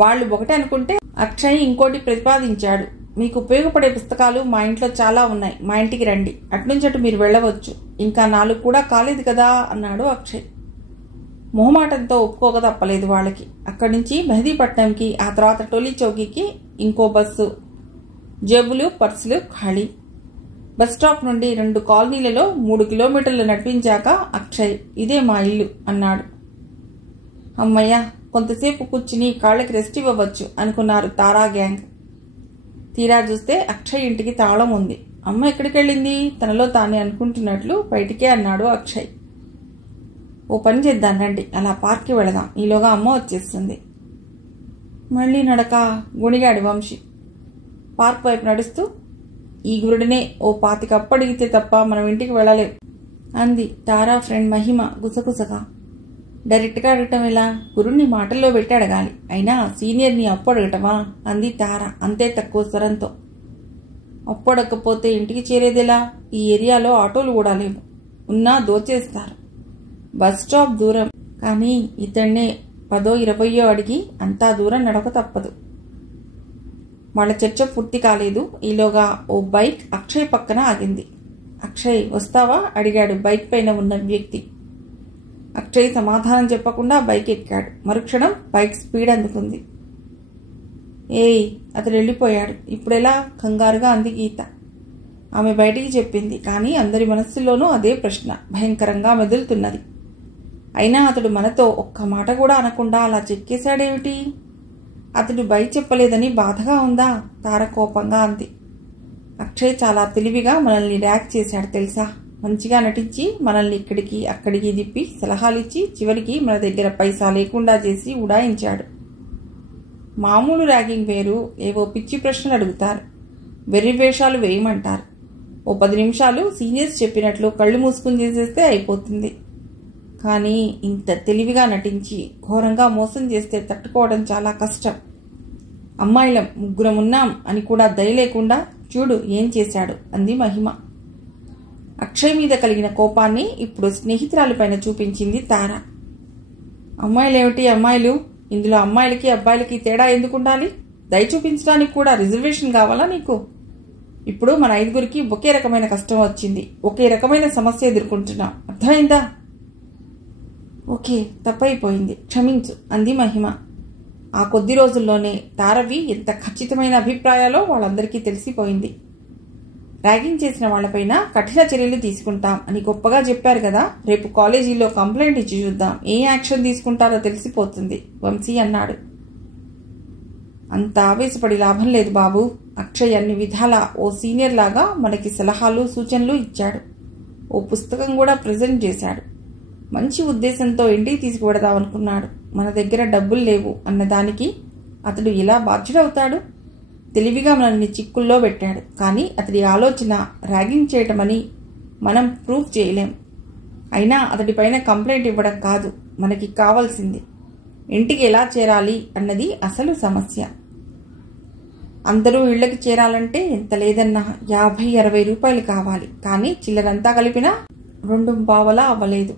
వాళ్ళు ఒకటి అనుకుంటే అక్షయ్ ఇంకోటి ప్రతిపాదించాడు. మీకు ఉపయోగపడే పుస్తకాలు మా ఇంట్లో చాలా ఉన్నాయి. మా ఇంటికి రండి. అటునుంచి అటు మీరు వెళ్ళవచ్చు. ఇంకా 4 కూడా కాలేదు కదా అన్నాడు అక్షయ్. మొహమాటంతో ఒప్పుకోక తప్పలేదు వాళ్ళకి. అక్కడి నుంచి మెహదీపట్నంకి, ఆ తర్వాత టోలీ చౌకీకి ఇంకో బస్సు. జేబులు పర్సులు ఖాళీ. బస్ స్టాప్ నుండి 2 కాలనీలలో 3 కిలోమీటర్లు నడిపించాక అక్షయ్ ఇదే మా ఇల్లు అన్నాడు. అమ్మయ్య, కొంతసేపు కూర్చుని కాళ్ళకి రెస్ట్ ఇవ్వవచ్చు అనుకున్నారు తారా గ్యాంగ్. తీరా చూస్తే అక్షయ్ ఇంటికి తాళం ఉంది. అమ్మ ఎక్కడికి వెళ్ళింది తనలో తానే అనుకుంటున్నట్లు బయటికే అన్నాడు అక్షయ్. ఓ పని చేద్దాం రండి, అలా పార్క్కి వెళదాం, ఈలోగా అమ్మ వచ్చేస్తుంది. మళ్ళీ నడక గుణిగాడి వంశీ. పార్క్ వైపు నడుస్తూ, ఈ గురుడినే ఓ 25 అప్పు అడిగితే తప్ప మనం ఇంటికి వెళ్ళలేం అంది తారా ఫ్రెండ్ మహిమ గుసగుసగా. డైరెక్ట్గా అడగటం ఎలా? గురుణ్ణి మాటల్లో పెట్టి అడగాలి. అయినా సీనియర్ని అప్పు అడగటమా అంది తార అంతే తక్కువ స్వరంతో. అప్పు అడగకపోతే ఇంటికి చేరేదెలా? ఈ ఏరియాలో ఆటోలు కూడా లేవు. ఉన్నా దోచేస్తారు. బస్ స్టాప్ దూరం, కానీ ఇతన్నే 10-20 అడిగి అంతా దూరం నడక తప్పదు. వాళ్ళ చర్చ పూర్తి కాలేదు. ఈలోగా ఓ బైక్ అక్షయ్ పక్కన ఆగింది. అక్షయ్ వస్తావా అడిగాడు బైక్ పైన ఉన్న వ్యక్తి. అక్షయ్ సమాధానం చెప్పకుండా బైక్ ఎక్కాడు. మరుక్షణం బైక్ స్పీడ్ అందుకుంది. ఏయ్, అతడు వెళ్ళిపోయాడు. ఇప్పుడెలా? కంగారుగా అంది గీత. ఆమె బయటికి చెప్పింది, కానీ అందరి మనస్సుల్లోనూ అదే ప్రశ్న భయంకరంగా మెదులుతున్నది. అయినా అతడు మనతో ఒక్క మాట కూడా అనకుండా అలా చెక్కేశాడేమిటి? అతడు బై చెప్పలేదని బాధగా ఉందా? తార కోపంగా అంది. అక్షయ్ చాలా తెలివిగా మనల్ని ర్యాక్ చేశాడు తెలుసా. మంచిగా నటించి మనల్ని ఇక్కడికి అక్కడికి దిప్పి సలహాలిచ్చి చివరికి మన దగ్గర పైసా లేకుండా చేసి ఉడాయించాడు. మామూలు ర్యాగింగ్ వేరు. ఏవో పిచ్చి ప్రశ్నలు అడుగుతారు, వెర్రి వేషాలు వేయమంటారు. ఓ 10 నిమిషాలు సీనియర్స్ చెప్పినట్లు కళ్ళు మూసుకుని చేసేస్తే అయిపోతుంది. కానీ ఇంత తెలివిగా నటించి ఘోరంగా మోసం చేస్తే తట్టుకోవడం చాలా కష్టం. అమ్మాయిలం 3 ఉన్నాం అని కూడా దయ లేకుండా చూడు ఏం చేశాడు అంది మహిమ. అక్షయ్ మీద కలిగిన కోపాన్ని ఇప్పుడు స్నేహితురాలిపైన చూపించింది తార. అమ్మాయిలేమిటి అమ్మాయిలు? ఇందులో అమ్మాయిలకి అబ్బాయిలకి తేడా ఎందుకుండాలి? దయ చూపించడానికి కూడా రిజర్వేషన్ కావాలా నీకు? ఇప్పుడు మన 5గురికి ఒకే రకమైన కష్టం వచ్చింది, ఒకే రకమైన సమస్య ఎదుర్కొంటున్నాం. అర్థమైందా? ఓకే, తప్పైపోయింది, క్షమించు అంది మహిమ. ఆ కొద్ది రోజుల్లోనే తారవి ఎంత ఖచ్చితమైన అభిప్రాయాలో వాళ్ళందరికీ తెలిసిపోయింది. ర్యాగింగ్ చేసిన వాళ్లపైన కఠిన చర్యలు తీసుకుంటాం అని గొప్పగా చెప్పారు కదా. రేపు కాలేజీలో కంప్లైంట్ ఇచ్చి చూద్దాం, ఏ యాక్షన్ తీసుకుంటారో తెలిసిపోతుంది వంశీ అన్నాడు. అంత ఆవేశపడి లాభం లేదు బాబు. అక్షయ్ అన్ని విధాలా ఓ సీనియర్ లాగా మనకి సలహాలు సూచనలు ఇచ్చాడు. ఓ పుస్తకం కూడా ప్రజెంట్ చేశాడు. మంచి ఉద్దేశంతో ఇంటికి తీసుకువెడదామనుకున్నాడు. మన దగ్గర డబ్బులు లేవు అన్నదానికి అతడు ఎలా బాధ్యుడవుతాడు? తెలివిగా మనల్ని చిక్కుల్లో పెట్టాడు. కానీ అతడి ఆలోచన ర్యాగింగ్ చేయటమని మనం ప్రూఫ్ చేయలేం. అయినా అతడిపైన కంప్లైంట్ ఇవ్వడం కాదు మనకి కావాల్సింది. ఇంటికి ఎలా చేరాలి అన్నది అసలు సమస్య. అందరూ ఇళ్లకి చేరాలంటే ఎంత లేదన్నా 50-60 రూపాయలు కావాలి. కానీ చిల్లరంతా కలిపినా 2 అవ్వలేదు.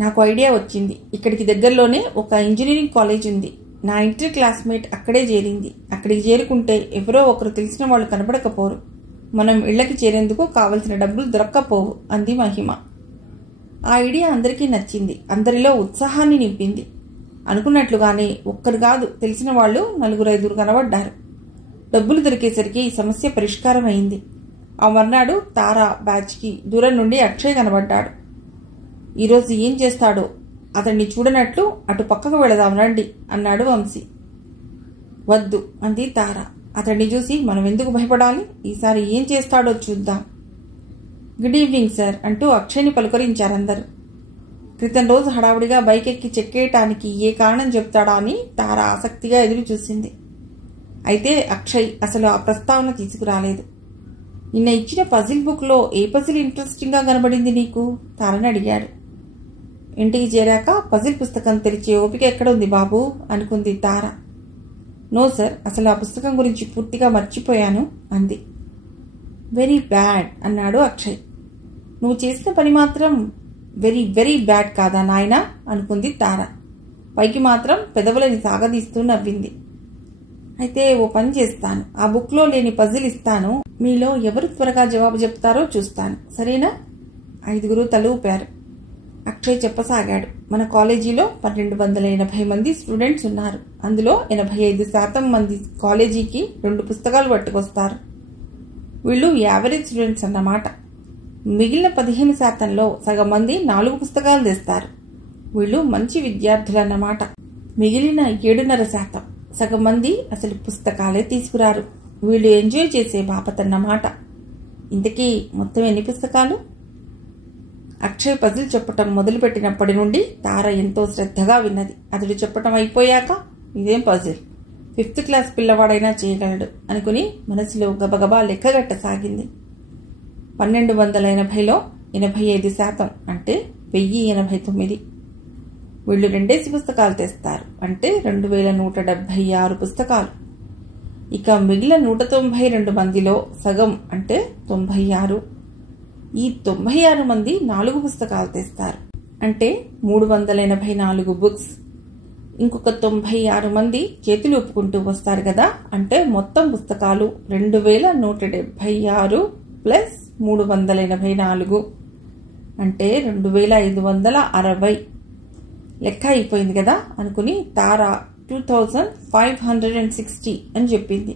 నాకు ఐడియా వచ్చింది. ఇక్కడికి దగ్గరలోనే ఒక ఇంజనీరింగ్ కాలేజ్ ఉంది. నా ఇంటర్ క్లాస్మేట్ అక్కడే చేరింది. అక్కడికి చేరుకుంటే ఎవరో ఒకరు తెలిసిన వాళ్ళు కనబడకపోరు. మనం ఇళ్లకి చేరేందుకు కావలసిన డబ్బులు దొరక్కపోవు అంది మహిమ. ఆ ఐడియా అందరికీ నచ్చింది. అందరిలో ఉత్సాహాన్ని నింపింది. అనుకున్నట్లుగానే ఒక్కరు కాదు, తెలిసిన వాళ్ళు 4-5 కనబడ్డారు. డబ్బులు దొరికేసరికి ఈ సమస్య పరిష్కారం అయింది. ఆ మర్నాడు తారా బ్యాచ్కి దూరం నుండి అక్షయ్ కనబడ్డాడు. ఈరోజు ఏం చేస్తాడో అతన్ని చూడనట్లు అటు పక్కకు వెళదాం రండి అన్నాడు వంశీ. వద్దు అంది తార. అతన్ని చూసి మనం ఎందుకు భయపడాలి? ఈసారి ఏం చేస్తాడో చూద్దాం. గుడ్ ఈవినింగ్ సార్ అంటూ అక్షయ్ని పలుకరించారందరూ. క్రితం రోజు హడావుడిగా బైక్ ఎక్కి చెక్కేయటానికి ఏ కారణం చెప్తాడా అని తార ఆసక్తిగా ఎదురు చూసింది. అయితే అక్షయ్ అసలు ఆ ప్రస్తావన తీసుకురాలేదు. నిన్న ఇచ్చిన పజిల్ బుక్లో ఏ పజిల్ ఇంట్రెస్టింగ్గా కనబడింది నీకు? తారని అడిగాడు. ఇంటికి చేరాక పజిల్ పుస్తకం తెరిచే ఓపిక ఎక్కడుంది బాబు అనుకుంది తార. నో సార్, అసలు ఆ పుస్తకం గురించి పూర్తిగా మర్చిపోయాను అంది. వెరీ బ్యాడ్ అన్నాడు అక్షయ్. నువ్వు చేసిన పని మాత్రం వెరీ వెరీ బ్యాడ్ కాదా నాయనా అనుకుంది తార. పైకి మాత్రం పెదవులని సాగదీస్తూ నవ్వింది. అయితే ఓ పని చేస్తాను, ఆ బుక్లో లేని పజిల్ ఇస్తాను, మీలో ఎవరు త్వరగా జవాబు చెప్తారో చూస్తాను, సరేనా? 5 తల ఊపారు. అక్షయ్ చెప్పసాగాడు. మన కాలేజీలో 1280 మంది స్టూడెంట్స్ ఉన్నారు. అందులో 85% మంది కాలేజీకి 2 పుస్తకాలు పట్టుకొస్తారు. వీళ్ళు యావరేజ్ స్టూడెంట్స్ అన్నమాట. మిగిలిన 15%లో సగం మంది 4 పుస్తకాలు తెస్తారు. వీళ్ళు మంచి విద్యార్థులన్నమాట. మిగిలిన 7.5% సగం మంది అసలు పుస్తకాలే తీసుకురారు. వీళ్ళు ఎంజాయ్ చేసే బాపతన్నమాట. ఇంతకీ మొత్తం ఎన్ని పుస్తకాలు? అక్షయ్ పజిల్ చెప్పటం మొదలుపెట్టినప్పటి నుండి తార ఎంతో శ్రద్ధగా విన్నది. అతడు చెప్పటం అయిపోయాక, ఇదేం పజిల్, 5th క్లాస్ పిల్లవాడైనా చేయగలడు అనుకుని మనసులో గబగబా లెక్కగట్టసాగింది. 1280లో 85% అంటే 1089. వీళ్ళు 2 పుస్తకాలు తెస్తారు అంటే 2176 పుస్తకాలు. ఇక మిగిలిన 192 మందిలో సగం అంటే 96. ఈ 96 మంది 4 పుస్తకాలు తెస్తారు అంటే 384 బుక్స్. ఇంకొక 96 మంది చేతులు ఒప్పుకుంటూ వస్తారు కదా, అంటే మొత్తం పుస్తకాలు 2176 ప్లస్ 384 అంటే 2560. లెక్క అయిపోయింది కదా అనుకుని తార 2560 అని చెప్పింది.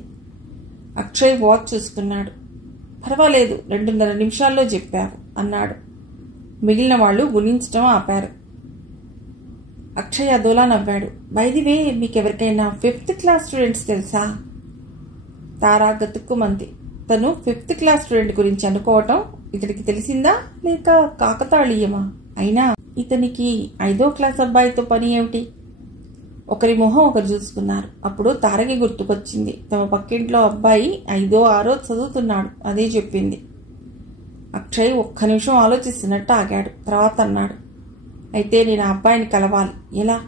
అక్షయ్ వాచ్ చూసుకున్నాడు. పర్వాలేదు, 2.5 నిమిషాల్లో చెప్పావు అన్నాడు. మిగిలిన వాళ్ళు గుణించడం ఆపారు. అక్షయ్ అదోలా నవ్వాడు. బై ది వే, మీకెవరికైనా 5th క్లాస్ స్టూడెంట్స్ తెలుసా? తారా గతుక్కుమంది. తను 5th క్లాస్ స్టూడెంట్ గురించి అనుకోవటం ఇతడికి తెలిసిందా లేక కాకతాళీయమా? అయినా ఇతనికి 5వ క్లాస్ అబ్బాయితో పని ఏమిటి? ఒకరి మొహం ఒకరు చూసుకున్నారు. అప్పుడు తారకి గుర్తుకొచ్చింది. తమ పక్కింట్లో అబ్బాయి 5వ 6వ చదువుతున్నాడు, అదే చెప్పింది. అక్షయ్ ఒక్క నిమిషం ఆలోచిస్తున్నట్టు ఆగాడు. తర్వాత అన్నాడు, అయితే నేను ఆ అబ్బాయిని కలవాలి, ఎలా?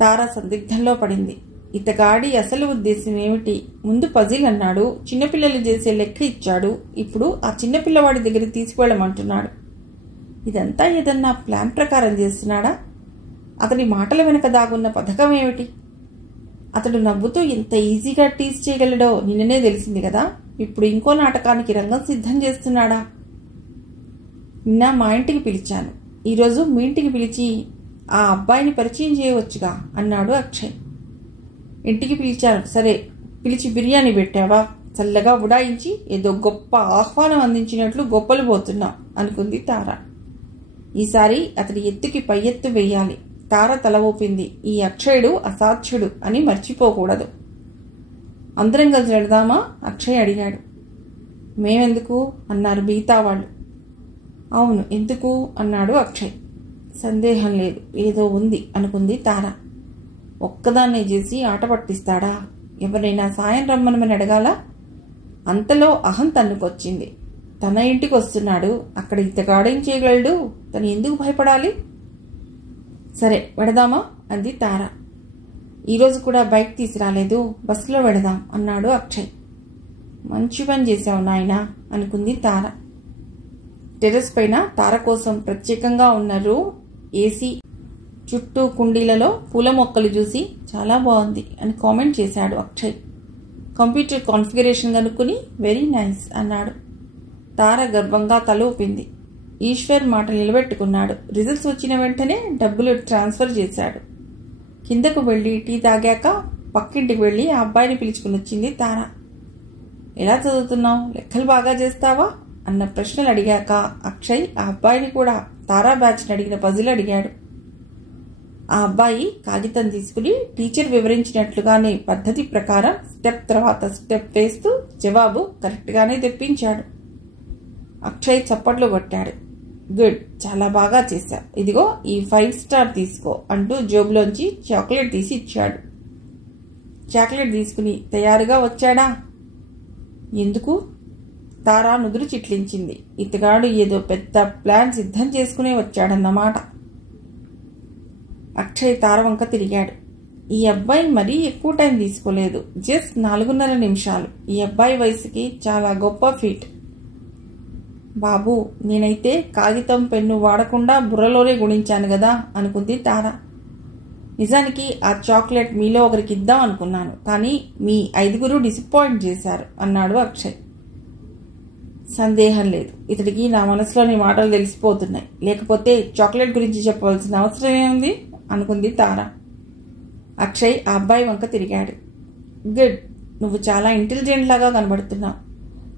తార సందిగ్ధంలో పడింది. ఇతగాడి అసలు ఉద్దేశం ఏమిటి? ముందు పజిల్ అన్నాడు, చిన్నపిల్లలు చేసే లెక్క ఇచ్చాడు, ఇప్పుడు ఆ చిన్నపిల్లవాడి దగ్గరికి తీసుకువెళ్ళమంటున్నాడు. ఇదంతా ఏదన్నా ప్లాన్ ప్రకారం చేస్తున్నాడా? అతని మాటల వెనక దాగున్న పథకం ఏమిటి? అతడు నవ్వుతూ ఎంత ఈజీగా టీజ్ చేయగలడో నిన్ననే తెలిసింది కదా. ఇప్పుడు ఇంకో నాటకానికి రంగం సిద్ధం చేస్తున్నాడా? నిన్న మా ఇంటికి పిలిచాను, ఈరోజు మీ ఇంటికి పిలిచి ఆ అబ్బాయిని పరిచయం చేయవచ్చుగా అన్నాడు అక్షయ్. ఇంటికి పిలిచాను సరే, పిలిచి బిర్యానీ పెట్టావా? చల్లగా ఉడాయించి ఏదో గొప్ప ఆహ్వానం అందించినట్లు గొప్పలు పోతున్నాం అనుకుంది తార. ఈసారి అతడి ఎత్తుకి పై ఎత్తు వేయాలి. తార తల ఊపింది. ఈ అక్షయుడు అసాధ్యుడు అని మర్చిపోకూడదు. అందరం కలిసి వెళదామా? అక్షయ్ అడిగాడు. మేమెందుకు అన్నారు మిగతా వాళ్ళు. అవును, ఎందుకు అన్నాడు అక్షయ్. సందేహం లేదు, ఏదో ఉంది అనుకుంది తార. ఒక్కదాన్నే చేసి ఆట పట్టిస్తాడా? ఎవరైనా సాయం రమ్మనమని అడగాల? అంతలో అహం తన్నుకొచ్చింది. తన ఇంటికి వస్తున్నాడు, అక్కడ ఇతగాడేం చేయగలడు? తను ఎందుకు భయపడాలి? సరే వెడదామా అంది తార. ఈరోజు కూడా బైక్ తీసుకురాలేదు, బస్సులో వెడదాం అన్నాడు అక్షయ్. మంచి పని చేశావు నాయనా అనుకుంది తార. టెర్రస్ పైన తార కోసం ప్రత్యేకంగా ఉన్న రూమ్, ఏసీ, చుట్టూ కుండీలలో పూల మొక్కలు చూసి చాలా బాగుంది అని కామెంట్ చేశాడు అక్షయ్. కంప్యూటర్ కాన్ఫిగరేషన్ కనుక్కుని వెరీ నైస్ అన్నాడు. తార గర్వంగా తల ఊపింది. ఈశ్వర్ మాట నిలబెట్టుకున్నాడు. రిజల్ట్స్ వచ్చిన వెంటనే డబ్బులు ట్రాన్స్ఫర్ చేశాడు. కిందకు వెళ్లి టీ తాగాక పక్కింటికి వెళ్లి ఆ అబ్బాయిని పిలుచుకుని వచ్చింది తార. ఎలా చదువుతున్నావు? లెక్కలు బాగా చేస్తావా అన్న ప్రశ్నలు అడిగాక అక్షయ్ ఆ అబ్బాయిని కూడా తారా బ్యాచ్ని అడిగిన పజిల్ అడిగాడు. ఆ అబ్బాయి కాగితం తీసుకుని టీచర్ వివరించినట్లుగానే పద్ధతి ప్రకారం స్టెప్ తర్వాత స్టెప్ వేస్తూ జవాబు కరెక్ట్గానే తెప్పించాడు. అక్షయ్ చప్పట్లు కొట్టాడు. గుడ్, చాలా బాగా చేశావు, ఇదిగో ఈ 5 స్టార్ తీసుకో అంటూ జోబులోంచి చాక్లెట్ తీసి ఇచ్చాడు. చాక్లెట్ తీసుకుని తయారుగా వచ్చాడా? ఎందుకు? తారా నుదురు చిట్లించింది. ఇతగాడు ఏదో పెద్ద ప్లాన్ సిద్ధం చేసుకునే వచ్చాడన్నమాట. అక్షయ్ తార వంక తిరిగాడు. ఈ అబ్బాయి మరీ ఎక్కువ టైం తీసుకోలేదు, జస్ట్ 4.5 నిమిషాలు. ఈ అబ్బాయి వయసుకి చాలా గొప్ప ఫీట్. బాబు, నేనైతే కాగితం పెన్ను వాడకుండా బుర్రలోనే గుణించాను కదా అనుకుంది తార. నిజానికి ఆ చాక్లెట్ మీలో ఒకరికి ఇద్దాం అనుకున్నాను, కానీ మీ 5 డిసప్పాయింట్ చేశారు అన్నాడు అక్షయ్. సందేహం లేదు, ఇతడికి నా మనసులోని మాటలు తెలిసిపోతున్నాయి. లేకపోతే చాక్లెట్ గురించి చెప్పవలసిన అవసరం ఏముంది అనుకుంది తార. అక్షయ్ ఆ అబ్బాయి వంక తిరిగాడు. గుడ్, నువ్వు చాలా ఇంటెలిజెంట్ లాగా కనబడుతున్నావు.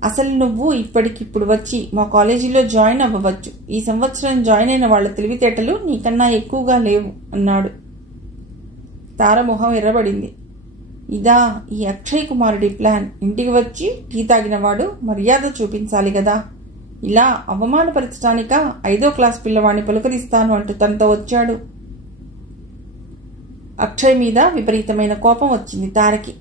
అసలు నువ్వు ఇప్పటికిప్పుడు వచ్చి మా కాలేజీలో జాయిన్ అవ్వవచ్చు. ఈ సంవత్సరం జాయిన్ అయిన వాళ్ళ తెలివితేటలు నీకన్నా ఎక్కువగా లేవు అన్నాడు. తార మొహం ఎర్రబడింది. ఇదా ఈ అక్షయ్ కుమారుడి ప్లాన్? ఇంటికి వచ్చి టీ తాగినవాడు మర్యాద చూపించాలి కదా. ఇలా అవమానపరచడానిక 5వ క్లాస్ పిల్లవాడిని పలుకరిస్తాను అంటూ తనతో వచ్చాడు. అక్షయ్ మీద విపరీతమైన కోపం వచ్చింది తారకి.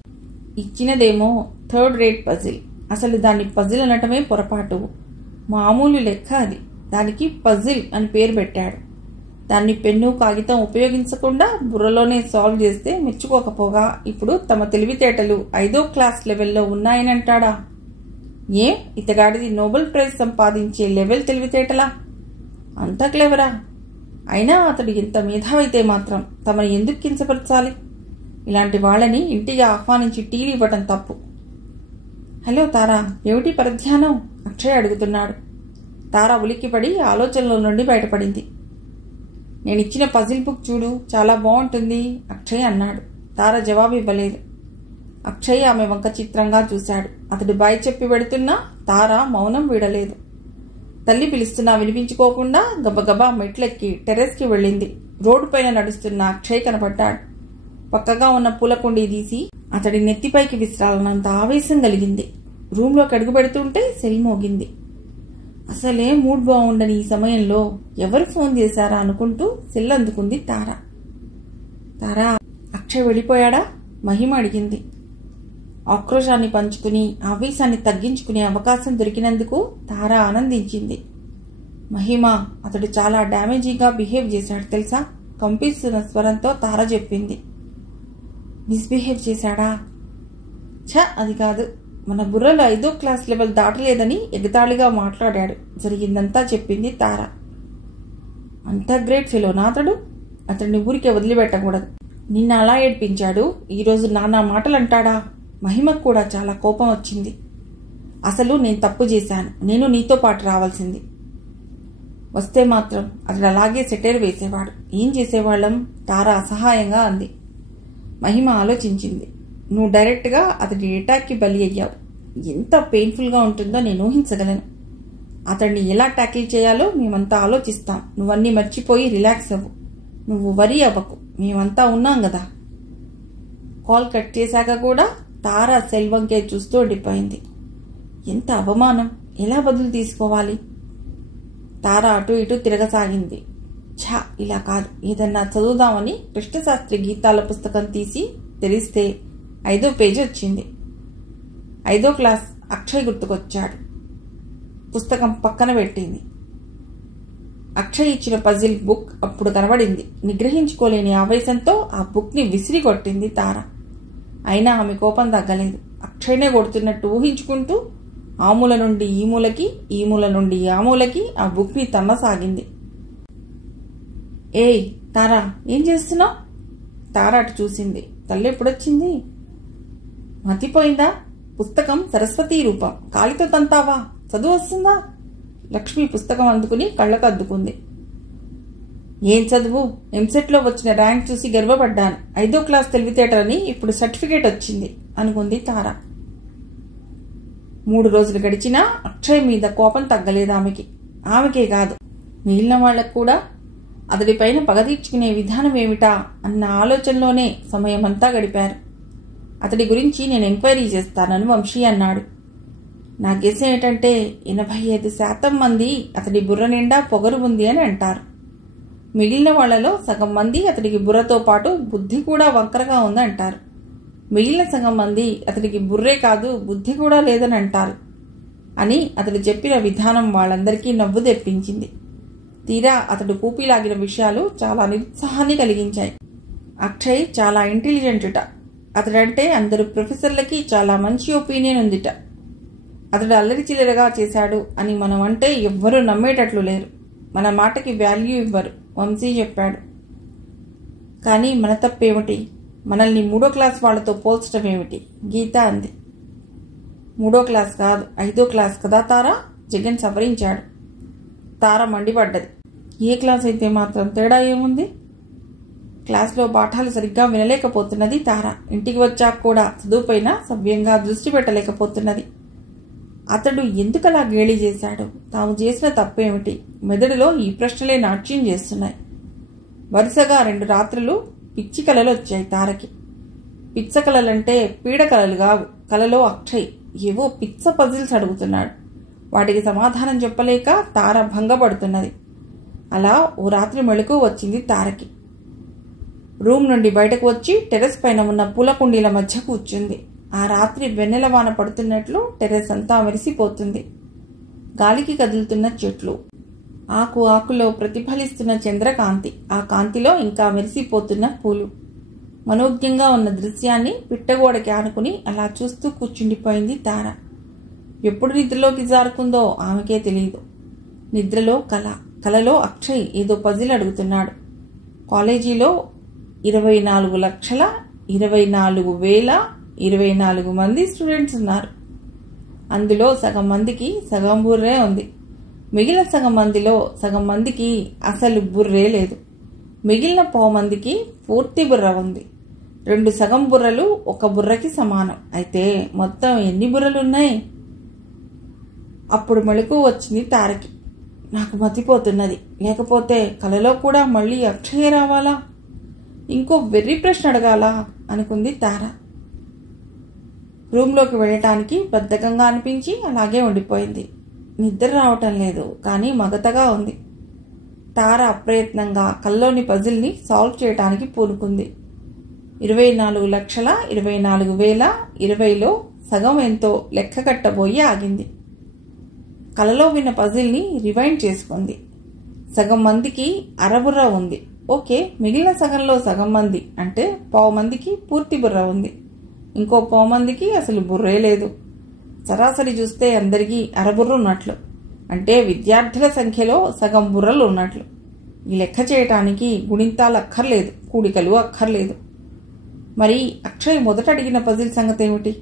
ఇచ్చినదేమో 3rd రేట్ పజిల్. అసలు దాన్ని పజిల్ అనటమే పొరపాటు. మామూలు లెక్క అది. దానికి పజిల్ అని పేరు పెట్టాడు. దాన్ని పెన్ను కాగితం ఉపయోగించకుండా బుర్రలోనే సాల్వ్ చేస్తే మెచ్చుకోకపోగా ఇప్పుడు తమ తెలివితేటలు 5వ క్లాస్ లెవెల్లో ఉన్నాయనంటాడా? ఇతగాడిది నోబెల్ ప్రైజ్ సంపాదించే లెవెల్ తెలివితేటలా? అంత క్లెవరా? అయినా అతడు ఎంత మేధావైతే మాత్రం తమని ఎందుకు కించపరచాలి? ఇలాంటి వాళ్ళని ఇంటికి ఆహ్వానించి టీలు ఇవ్వటం తప్పు. హలో తారా, ఏమిటి పరధ్యానం? అక్షయ్ అడుగుతున్నాడు. తార ఉలిక్కిపడి ఆలోచనలో నుండి బయటపడింది. నేనిచ్చిన పజిల్ బుక్ చూడు, చాలా బాగుంటుంది అక్షయ్ అన్నాడు. తార జవాబు ఇవ్వలేదు. అక్షయ్ ఆమె వంక చిత్రంగా చూశాడు. అతడు బాయ్ చెప్పి పెడుతున్నా తార మౌనం వీడలేదు. తల్లి పిలుస్తున్నా వినిపించుకోకుండా గబగబా మెట్లెక్కి టెర్రస్కి వెళ్ళింది. రోడ్డు పైన నడుస్తున్న అక్షయ్ కనపడ్డాడు. పక్కగా ఉన్న పూలకుండీ తీసి అతడి నెత్తిపైకి విసిరాలన్నంత ఆవేశం కలిగింది. రూంలోకి అడుగు పెడుతుంటే సెల్ మోగింది. అసలే మూడ్ బాగుండని ఈ సమయంలో ఎవరు ఫోన్ చేశారా అనుకుంటూ సెల్ అందుకుంది తార. తారా, అక్షయ్ వెళ్ళిపోయాడా? మహిమ అడిగింది. ఆక్రోశాన్ని పంచుకుని ఆవేశాన్ని తగ్గించుకునే అవకాశం దొరికినందుకు తార ఆనందించింది. మహిమ, అతడు చాలా డ్యామేజీగా బిహేవ్ చేశాడు తెలుసా? కంపిస్తున్న స్వరంతో తార చెప్పింది. మిస్బిహేవ్ చేశాడా? అది కాదు, మన బుర్రలో 5వ క్లాస్ లెవెల్ దాటలేదని ఎగతాళిగా మాట్లాడాడు. జరిగిందంతా చెప్పింది తార. అంత గ్రేట్ ఫెలోనా అతడు? అతడిని ఊరికే వదిలిపెట్టకూడదు. నిన్న అలా ఏడ్పించాడు, ఈరోజు నానా మాటలు అంటాడా? మహిమకు కూడా చాలా కోపం వచ్చింది. అసలు నేను తప్పు చేశాను, నేను నీతో పాటు రావాల్సింది. వస్తే మాత్రం అతడు అలాగే సెటైర్ వేసేవాడు. ఏం చేసేవాళ్ళం? తార అసహాయంగా అంది. మహిమ ఆలోచించింది. నువ్వు డైరెక్ట్గా అతడి అటాక్కి బలి అయ్యావు. ఎంత పెయిన్ఫుల్గా ఉంటుందో నేను ఊహించగలను. అతడిని ఎలా ట్యాకిల్ చేయాలో మేమంతా ఆలోచిస్తాం. నువ్వన్నీ మర్చిపోయి రిలాక్స్ అవ్వు. నువ్వు వరీ అవ్వకు, మేమంతా ఉన్నాం కదా. కాల్ కట్ చేశాక కూడా తార సెల్వంకే చూస్తూ ఉండిపోయింది. ఎంత అవమానం! ఎలా బదులు తీసుకోవాలి? తార అటు ఇటు తిరగసాగింది. ఇలా కాదు, ఏదన్నా చదువుదామని కృష్ణశాస్త్రి గీతాల పుస్తకం తీసి తెరిస్తే 5వ పేజీ వచ్చింది. 5వ క్లాస్ అక్షయ్ గుర్తుకొచ్చాడు. పుస్తకం పక్కన పెట్టింది. అక్షయ్ ఇచ్చిన పజిల్ బుక్ అప్పుడు కనబడింది. నిగ్రహించుకోలేని ఆవేశంతో ఆ బుక్ని విసిరి కొట్టింది తార. అయినా ఆమె కోపం తగ్గలేదు. అక్షయ్నే కొడుతున్నట్టు ఊహించుకుంటూ ఆ మూల నుండి ఈ మూలకి, ఈ మూల నుండి ఆ మూలకి ఆ బుక్ని తమ్మసాగింది. ఏయ్ తారా, ఏం చేస్తున్నావు? తార అటు చూసింది. తల్లి ఎప్పుడొచ్చింది? మతిపోయిందా? పుస్తకం సరస్వతీ రూపం, కాలితో తంతావా? చదువు వస్తుందా? లక్ష్మి పుస్తకం అందుకుని కళ్ళకు అద్దుకుంది. ఏం చదువు? ఎంసెట్లో వచ్చిన ర్యాంక్ చూసి గర్వపడ్డాను. 5వ క్లాస్ తెలివితేటలని ఇప్పుడు సర్టిఫికేట్ వచ్చింది అనుకుంది తార. 3 రోజులు గడిచినా అక్షయ్ మీద కోపం తగ్గలేదు ఆమెకి. ఆమెకే కాదు, మిగిలిన వాళ్లకు కూడా. అతడిపైన పగ తీర్చుకునే విధానం ఏమిటా అన్న ఆలోచనలోనే సమయమంతా గడిపారు. అతడి గురించి నేను ఎంక్వైరీ చేస్తానని వంశీ అన్నాడు. నా గెస్ ఏంటంటే 85% మంది అతడి బుర్ర నిండా పొగరు ఉంది అని అంటారు. మిగిలిన వాళ్లలో సగం మంది అతడికి బుర్రతో పాటు బుద్ధి కూడా వంకరగా ఉంది అంటారు. మిగిలిన సగం మంది అతడికి బుర్రే కాదు బుద్ధి కూడా లేదని అంటారు అని అతడు చెప్పిన విధానం వాళ్ళందరికీ నవ్వు తెప్పించింది. తీరా అతడు కూపిలాగిన విషయాలు చాలా నిరుత్సాహాన్ని కలిగించాయి. అక్షయ్ చాలా ఇంటెలిజెంటుట. అతడంటే అందరు ప్రొఫెసర్లకి చాలా మంచి ఒపీనియన్ ఉందిట. అతడు అల్లరి చిల్లరగా చేశాడు అని మనం అంటే ఎవ్వరూ నమ్మేటట్లు లేరు. మన మాటకి వాల్యూ ఇవ్వరు, వంశీ చెప్పాడు. కానీ మన తప్పేమిటి? మనల్ని 3వ క్లాస్ వాళ్లతో పోల్చడం ఏమిటి? గీత అంది. 3వ క్లాస్ కాదు, 5వ క్లాస్ కదా తారా? జగన్ సవరించాడు. తార మండిపడ్డది. ఏ క్లాస్ అయితే మాత్రం తేడా ఏముంది? క్లాస్లో పాఠాలు సరిగ్గా వినలేకపోతున్నది తార. ఇంటికి వచ్చాక కూడా చదువుపైన సవ్యంగా దృష్టి పెట్టలేకపోతున్నది. అతడు ఎందుకలా గేలి చేశాడు? తాము చేసిన తప్పేమిటి? మెదడులో ఈ ప్రశ్నలే నాట్యం చేస్తున్నాయి. వరుసగా 2 రాత్రులు పిచ్చి కలలు వచ్చాయి తారకి. పిచ్చ కలలంటే పీడ కలలు కావు. కలలో అక్షయ్ ఏవో పిచ్చ పజిల్స్ అడుగుతున్నాడు. వాటికి సమాధానం చెప్పలేక తార భంగపడుతున్నది. అలా ఓ రాత్రి మెళుకు వచ్చింది తారకి. రూమ్ నుండి బయటకు వచ్చి టెర్రస్ పైన ఉన్న పూల కుండీల మధ్య కూర్చుంది. ఆ రాత్రి వెన్నెల వాన పడుతున్నట్లు టెర్రస్ అంతా మెరిసిపోతుంది. గాలికి కదులుతున్న చెట్లు, ఆకు ఆకులో ప్రతిఫలిస్తున్న చంద్రకాంతి, ఆ కాంతిలో ఇంకా మెరిసిపోతున్న పూలు. మనోజ్ఞంగా ఉన్న దృశ్యాన్ని పిట్టగోడకి ఆనుకుని అలా చూస్తూ కూర్చుండిపోయింది తార. ఎప్పుడు నిద్రలోకి జారుకుందో ఆమెకే తెలియదు. నిద్రలో కల, కలలో అక్షయ్ ఏదో పజిల్ అడుగుతున్నాడు. కాలేజీలో 24,24,024 మంది స్టూడెంట్స్ ఉన్నారు. అందులో సగం మందికి సగం బుర్రే ఉంది. మిగిలిన సగం మందిలో సగం మందికి అసలు బుర్రే లేదు. మిగిలిన 1/2 మందికి పూర్తి బుర్ర ఉంది. 2 సగం బుర్రలు 1 బుర్రకి సమానం. అయితే మొత్తం ఎన్ని బుర్రలున్నాయి? అప్పుడు మెళుకు వచ్చింది తారకి. నాకు మతిపోతున్నది. లేకపోతే కలలో కూడా మళ్ళీ అక్షయ రావాలా? ఇంకో వెర్రి ప్రశ్న అడగాలా అనుకుంది తార. రూమ్లోకి వెళ్ళటానికి బద్ధకంగా అనిపించి అలాగే ఉండిపోయింది. నిద్ర రావటం లేదు, కానీ మగతగా ఉంది. తార అప్రయత్నంగా కల్లోని పజిల్ని సాల్వ్ చేయటానికి పూనుకుంది. 24,24,020లో సగం ఎంతో లెక్క కట్టబోయి ఆగింది. కలలో విన్న పజిల్ని రివైండ్ చేసుకుంది. సగం మందికి అరబుర్ర ఉంది. ఓకే, మిగిలిన సగంలో సగం మంది అంటే 1/2 మందికి పూర్తి బుర్ర ఉంది. ఇంకో 1/2 మందికి అసలు బుర్రే లేదు. సరాసరి చూస్తే అందరికీ అరబుర్ర ఉన్నట్లు. అంటే విద్యార్థుల సంఖ్యలో సగం బుర్రలు ఉన్నట్లు. ఈ లెక్క చేయటానికి గుణింతాలు అక్కర్లేదు, కూడికలు అక్కర్లేదు. మరి అక్షయ్ మొదట అడిగిన పజిల్ సంగతి ఏమిటి?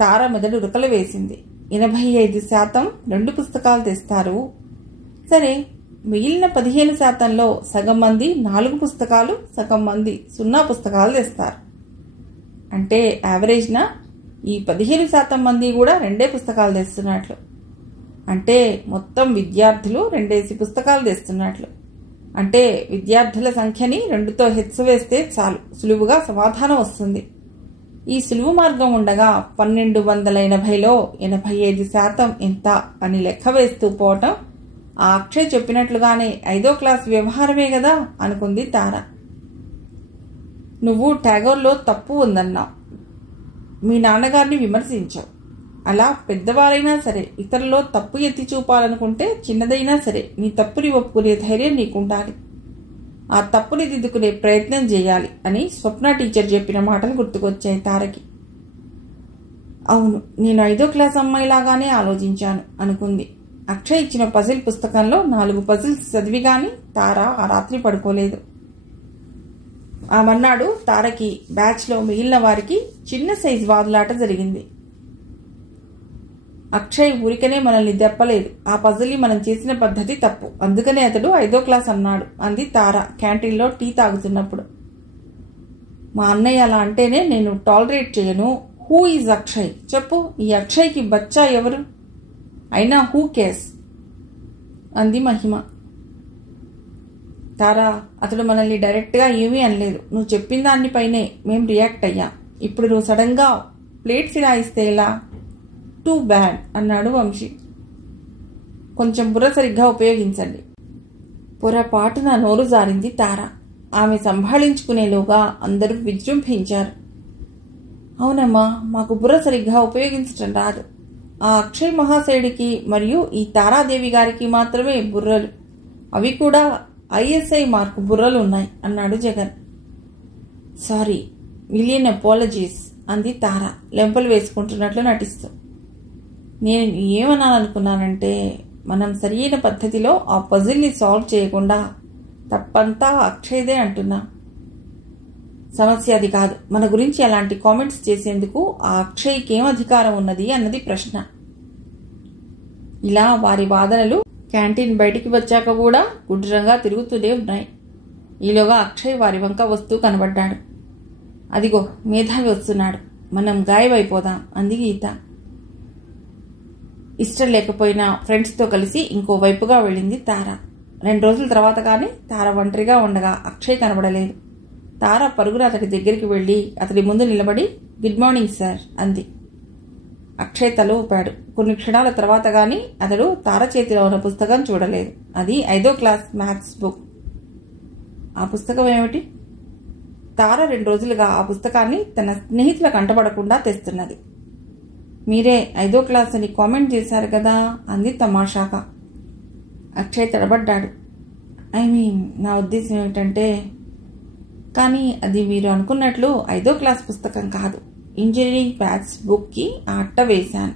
తార మెదడు రుకలు వేసింది. 85% 2 పుస్తకాలు తెస్తారు. సరే, మిగిలిన 15%లో సగం మంది 4 పుస్తకాలు, సగం మంది 0 పుస్తకాలు తెస్తారు. అంటే యావరేజ్న ఈ 15% మంది కూడా 2 పుస్తకాలు తెస్తున్నట్లు. అంటే మొత్తం విద్యార్థులు 2 పుస్తకాలు తెస్తున్నట్లు. అంటే విద్యార్థుల సంఖ్యని 2తో హెచ్చవేస్తే చాలు, సులువుగా సమాధానం వస్తుంది. ఈ సులువు మార్గం ఉండగా 1280లో 85% ఎంత అని లెక్క వేస్తూ పోవటం ఆ అక్షయ్ చెప్పినట్లుగానే 5వ క్లాస్ వ్యవహారమే కదా అనుకుంది తార. నువ్వు టాగోర్లో తప్పు ఉందన్నావు. మీ నాన్నగారిని విమర్శించావు. అలా పెద్దవారైనా సరే ఇతరులో తప్పు ఎత్తి చూపాలనుకుంటే చిన్నదైనా సరే నీ తప్పుని ఒప్పుకునే ధైర్యం నీకుండాలి. ఆ తప్పుని దిద్దుకునే ప్రయత్నం చేయాలి అని స్వప్న టీచర్ చెప్పిన మాటలు గుర్తుకొచ్చాయి తారకి. అవును, నేను 5వ క్లాస్ అమ్మాయిలాగానే ఆలోచించాను అనుకుంది. అక్షయ్ ఇచ్చిన పజిల్ పుస్తకంలో 4 పజిల్స్ చదివి గాని తార ఆ రాత్రి పడుకోలేదు. ఆ మన్నాడు తారకి బ్యాచ్లో మిగిలిన వారికి చిన్న సైజు వాదులాట జరిగింది. అక్షయ్ ఊరికనే మనల్ని దెప్పలేదు. ఆ పజిల్ని మనం చేసిన పద్ధతి తప్పు, అందుకనే అతడు 5వ క్లాస్ అన్నాడు అంది తార క్యాంటీన్లో టీ తాగుతున్నప్పుడు. మా అన్నయ్య అలా అంటేనే నేను టాలరేట్ చేయను. Who is Akshay? చెప్పు, ఈ అక్షయ్కి బచ్చా ఎవరు? అయినా హూ కేర్స్ అంది మహిమ. తారా, అతడు మనల్ని డైరెక్ట్గా ఏమీ అనలేదు. నువ్వు చెప్పిన దానిపైనే మేం రియాక్ట్ అయ్యాం. ఇప్పుడు నువ్వు సడన్గా ప్లేట్ ఫిరాయిస్తే ఎలా? టూ బ్యాడ్ అన్నాడు వంశీ. కొంచెం బుర్ర సరిగ్గా ఉపయోగించండి. పొరపాటున నోరు జారింది తార. ఆమె సంభాళించుకునేలోగా అందరూ విజృంభించారు. అవునమ్మా, మాకు బుర్ర సరిగ్గా ఉపయోగించటం రాదు. ఆ అక్షయ్ మహాశయుడికి మరియు ఈ తారాదేవి గారికి మాత్రమే బుర్రలు, అవి కూడా ISI మార్కు బుర్రలు ఉన్నాయి అన్నాడు జగన్. సారీ, మిలియన్ అపాలజీస్ అంది తార లెంపలు వేసుకుంటున్నట్లు నటిస్తూ. నేను ఏమనాలనుకున్నానంటే, మనం సరియైన పద్ధతిలో ఆ పజిల్ని సాల్వ్ చేయకుండా తప్పంతా అక్షయ్దే అంటున్నా. సమస్య అది కాదు. మన గురించి అలాంటి కామెంట్స్ చేసేందుకు ఆ అక్షయ్కి ఏం అధికారం ఉన్నది అన్నది ప్రశ్న. ఇలా వారి వాదనలు క్యాంటీన్ బయటికి వచ్చాక కూడా గుడ్రంగా తిరుగుతూనే ఉన్నాయి. ఈలోగా అక్షయ్ వారి వంక వస్తూ కనబడ్డాడు. అదిగో మేధావి వస్తున్నాడు, మనం గాయమైపోదాం అంది గీత. ఇష్టం లేకపోయినా ఫ్రెండ్స్తో కలిసి ఇంకో వైపుగా వెళ్ళింది తార. 2 రోజుల తర్వాత కానీ తార ఒంటరిగా ఉండగా అక్షయ్ కనబడలేదు. తార పరుగున అతడి దగ్గరికి వెళ్ళి అతడి ముందు నిలబడి గుడ్ మార్నింగ్ సార్ అంది. అక్షయ్ తల ఊపాడు. కొన్ని క్షణాల తర్వాత గాని అతడు తార చేతిలో ఉన్న పుస్తకం చూడలేదు. అది 5వ క్లాస్ మ్యాథ్స్ బుక్. ఆ పుస్తకం ఏమిటి? తార 2 రోజులుగా ఆ పుస్తకాన్ని తన స్నేహితుల కంటపడకుండా తెస్తున్నది. మీరే 5వ క్లాస్ అని కామెంట్ చేశారు కదా అంది తమాషాగా. అక్షయ్ తడబడ్డాడు. నా ఉద్దేశం ఏమిటంటే, కానీ అది మీరు అనుకున్నట్లు 5వ క్లాస్ పుస్తకం కాదు. ఇంజనీరింగ్ మ్యాథ్స్ బుక్కి ఆ అట్ట వేశాను.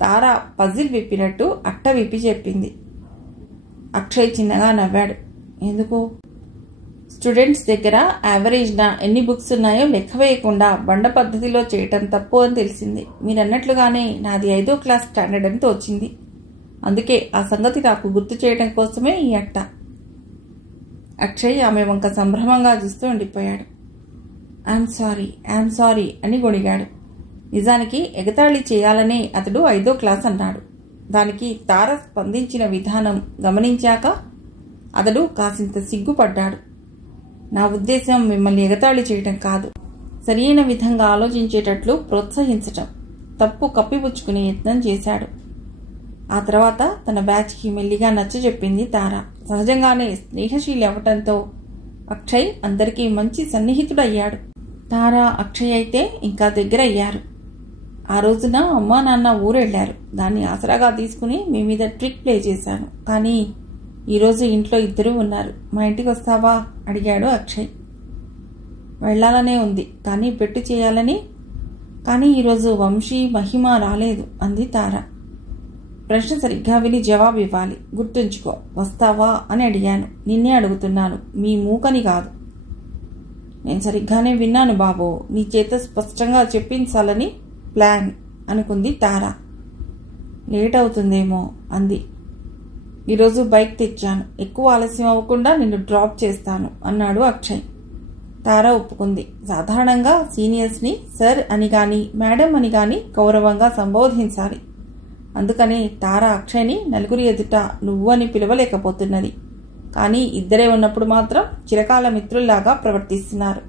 తార పజిల్ విప్పినట్టు అట్ట విప్పి చెప్పింది. అక్షయ్ చిన్నగా నవ్వాడు. ఎందుకు? స్టూడెంట్స్ దగ్గర యావరేజ్న ఎన్ని బుక్స్ ఉన్నాయో లెక్క వేయకుండా బండ పద్ధతిలో చేయటం తప్పు అని తెలిసింది. మీరన్నట్లుగానే నాది 5వ క్లాస్ స్టాండర్డ్ అని తోచింది. అందుకే ఆ సంగతి నాకు గుర్తు చేయడం కోసమే ఈ అట్ట. అక్షయ్ ఆమె వంక సంభ్రమంగా చూస్తూ ఉండిపోయాడు. ఐఎమ్ సారీ అని గొణిగాడు. నిజానికి ఎగతాళి చేయాలనే అతడు 5వ క్లాస్ అన్నాడు. దానికి తార స్పందించిన విధానం గమనించాక అతడు కాసింత సిగ్గుపడ్డాడు. నా ఉద్దేశం మిమ్మల్ని ఎగతాళి చేయటం కాదు, సరియైన విధంగా ఆలోచించేటట్లు ప్రోత్సహించటం. తప్పు కప్పిపుచ్చుకునే యత్నం చేశాడు. ఆ తర్వాత తన బ్యాచ్కి మెల్లిగా నచ్చజెప్పింది తార. సహజంగానే స్నేహశీలి అవటంతో అక్షయ్ అందరికీ మంచి సన్నిహితుడయ్యాడు. తార, అక్షయ్ అయితే ఇంకా దగ్గర అయ్యారు. ఆ రోజున అమ్మా నాన్న ఊరెళ్లారు. దాన్ని ఆసరాగా తీసుకుని మీ మీద ట్రిక్ ప్లే చేశాను. కానీ ఈరోజు ఇంట్లో ఇద్దరు ఉన్నారు. మా ఇంటికి వస్తావా అడిగాడు అక్షయ్. వెళ్లాలనే ఉంది, కానీ పెట్టి చేయాలని. కానీ ఈరోజు వంశీ, మహిమ రాలేదు అంది తార. ప్రశ్న సరిగ్గా విని జవాబు ఇవ్వాలి. గుర్తుంచుకో. వస్తావా అని అడిగాను. నిన్నే అడుగుతున్నాను, మీ మూకని కాదు. నేను సరిగ్గానే విన్నాను బాబు. నీ చేత స్పష్టంగా చెప్పించాలని ప్లాన్ అనుకుంది తార. లేట్ అవుతుందేమో అంది. ఈరోజు బైక్ తెచ్చాను, ఎక్కువ ఆలస్యం అవ్వకుండా నిన్ను డ్రాప్ చేస్తాను అన్నాడు అక్షయ్. తార ఒప్పుకుంది. సాధారణంగా సీనియర్స్ని సర్ అని గాని మేడం అని గాని గౌరవంగా సంబోధించాలి. అందుకని తార అక్షయ్ని నలుగురి ఎదుట నువ్వు అని పిలవలేకపోతున్నది. కానీ ఇద్దరే ఉన్నప్పుడు మాత్రం చిరకాల మిత్రుల్లాగా ప్రవర్తిస్తున్నారు.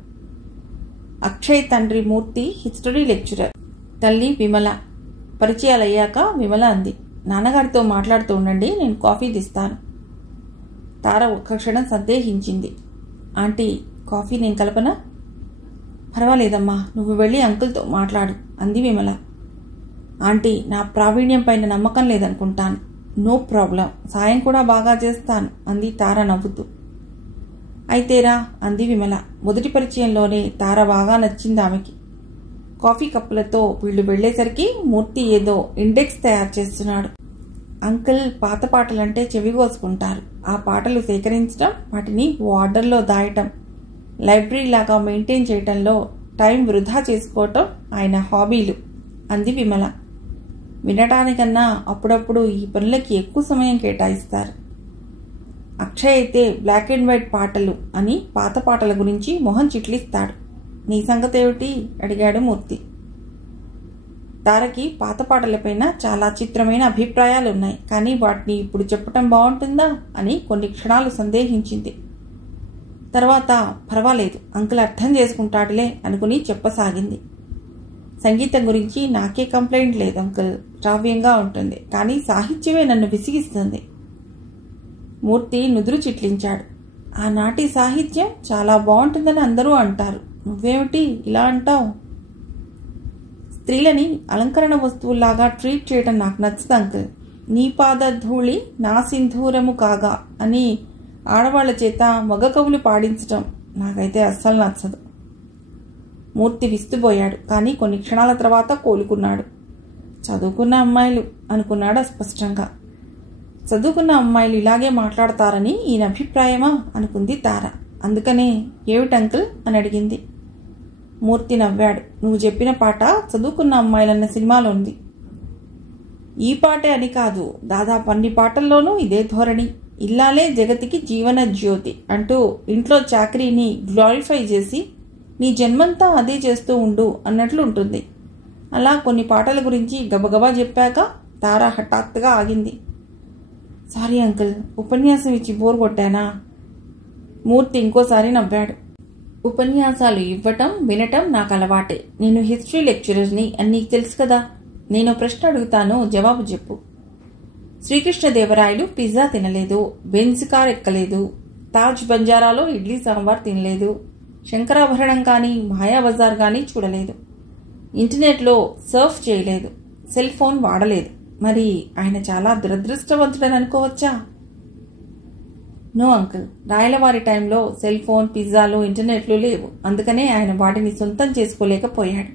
అక్షయ్ తండ్రి మూర్తి హిస్టరీ లెక్చరర్, తల్లి విమల. పరిచయాలయ్యాక విమల అంది, నాన్నగారితో మాట్లాడుతూ ఉండండి, నేను కాఫీ తీస్తాను. తార ఒక్క క్షణం సందేహించింది. ఆంటీ, కాఫీ నేను కలపనా? పర్వాలేదమ్మా, నువ్వు వెళ్ళి అంకుల్తో మాట్లాడు అంది విమల. ఆంటీ, నా ప్రావీణ్యం పైన నమ్మకం లేదనుకుంటాను. నో ప్రాబ్లం, సాయం కూడా బాగా చేస్తాను అంది తార నవ్వుతూ. అయితేరా అంది విమల. మొదటి పరిచయంలోనే తార బాగా నచ్చింది ఆమెకి. కాఫీ కప్పులతో వీళ్లు వెళ్లేసరికి మూర్తి ఏదో ఇండెక్స్ తయారు చేస్తున్నాడు. అంకుల్ పాత పాటలంటే చెవిగోసుకుంటారు. ఆ పాటలు సేకరించడం, వాటిని ఆర్డర్లో దాయటం, లైబ్రరీ లాగా మెయింటైన్ చేయటంలో టైం వృధా చేసుకోవటం ఆయన హాబీలు అంది విమల. వినటానికన్నా అప్పుడప్పుడు ఈ పనులకి ఎక్కువ సమయం కేటాయిస్తారు. అక్షయ్ అయితే బ్లాక్ అండ్ వైట్ పాటలు అని పాత పాటల గురించి మొహం చిట్లిస్తాడు. నీ సంగతేమిటి అడిగాడు మూర్తి. తారకి పాత పాటలపైన చాలా చిత్రమైన అభిప్రాయాలున్నాయి. కానీ వాటిని ఇప్పుడు చెప్పటం బాగుంటుందా అని కొన్ని క్షణాలు సందేహించింది. తర్వాత పర్వాలేదు, అంకుల్ అర్థం చేసుకుంటాడులే అనుకుని చెప్పసాగింది. సంగీతం గురించి నాకే కంప్లైంట్ లేదు అంకుల్, శ్రావ్యంగా ఉంటుంది. కానీ సాహిత్యమే నన్ను విసిగిస్తుంది. మూర్తి నుదురు చిట్లించాడు. ఆనాటి సాహిత్యం చాలా బాగుంటుందని అందరూ అంటారు. నువ్వేమిటి ఇలా అంటావు? స్త్రీలని అలంకరణ వస్తువుల్లాగా ట్రీట్ చేయడం నాకు నచ్చదు అంకుల్. నీ పాద ధూళి నా సింధూరము కాగా అని ఆడవాళ్ల చేత మగ కవులు పాడించటం నాకైతే అస్సలు నచ్చదు. మూర్తి విస్తుపోయాడు. కానీ కొన్ని క్షణాల తర్వాత కోలుకున్నాడు. చదువుకున్న అమ్మాయిలు అనుకున్నాడు అస్పష్టంగా. చదువుకున్న అమ్మాయిలు ఇలాగే మాట్లాడతారని ఈయన అభిప్రాయమా అనుకుంది తార. అందుకనే ఏమిటి అంకుల్ అని అడిగింది. మూర్తి నవ్వాడు. నువ్వు చెప్పిన పాట చదువుకున్న అమ్మాయిలన్న సినిమాలో ఉంది. ఈ పాటే అని కాదు, దాదాపు అన్ని పాటల్లోనూ ఇదే ధోరణి. ఇల్లాలే జగతికి జీవన జ్యోతి అంటూ ఇంట్లో చాకరీని గ్లోరిఫై చేసి నీ జన్మంతా అదే చేస్తూ ఉండు అన్నట్లు ఉంటుంది. అలా కొన్ని పాటల గురించి గబగబా చెప్పాక తార హఠాత్తుగా ఆగింది. సారీ అంకుల్, ఉపన్యాసం ఇచ్చి బోర్ కొట్టానా? మూర్తి ఇంకోసారి నవ్వాడు. ఉపన్యాసాలు ఇవ్వటం వినటం నాకు అలవాటే. నేను హిస్టరీ లెక్చరర్ని అని నీకు తెలుసు కదా. నేను ప్రశ్న అడుగుతాను, జవాబు చెప్పు. శ్రీకృష్ణదేవరాయలు పిజ్జా తినలేదు, బెంజ్ కార్ ఎక్కలేదు, తాజ్ బంజారాలో ఇడ్లీ సాంబార్ తినలేదు, శంకరాభరణం కానీ మాయాబజార్ కానీ చూడలేదు, ఇంటర్నెట్లో సర్ఫ్ చేయలేదు, సెల్ ఫోన్ వాడలేదు. మరి ఆయన చాలా దురదృష్టవంతుడని అనుకోవచ్చా? నో అంకుల్, రాయలవారి టైంలో సెల్ ఫోన్, పిజ్జాలు, ఇంటర్నెట్లు లేవు. అందుకనే ఆయన వాటిని సొంతం చేసుకోలేకపోయాడు.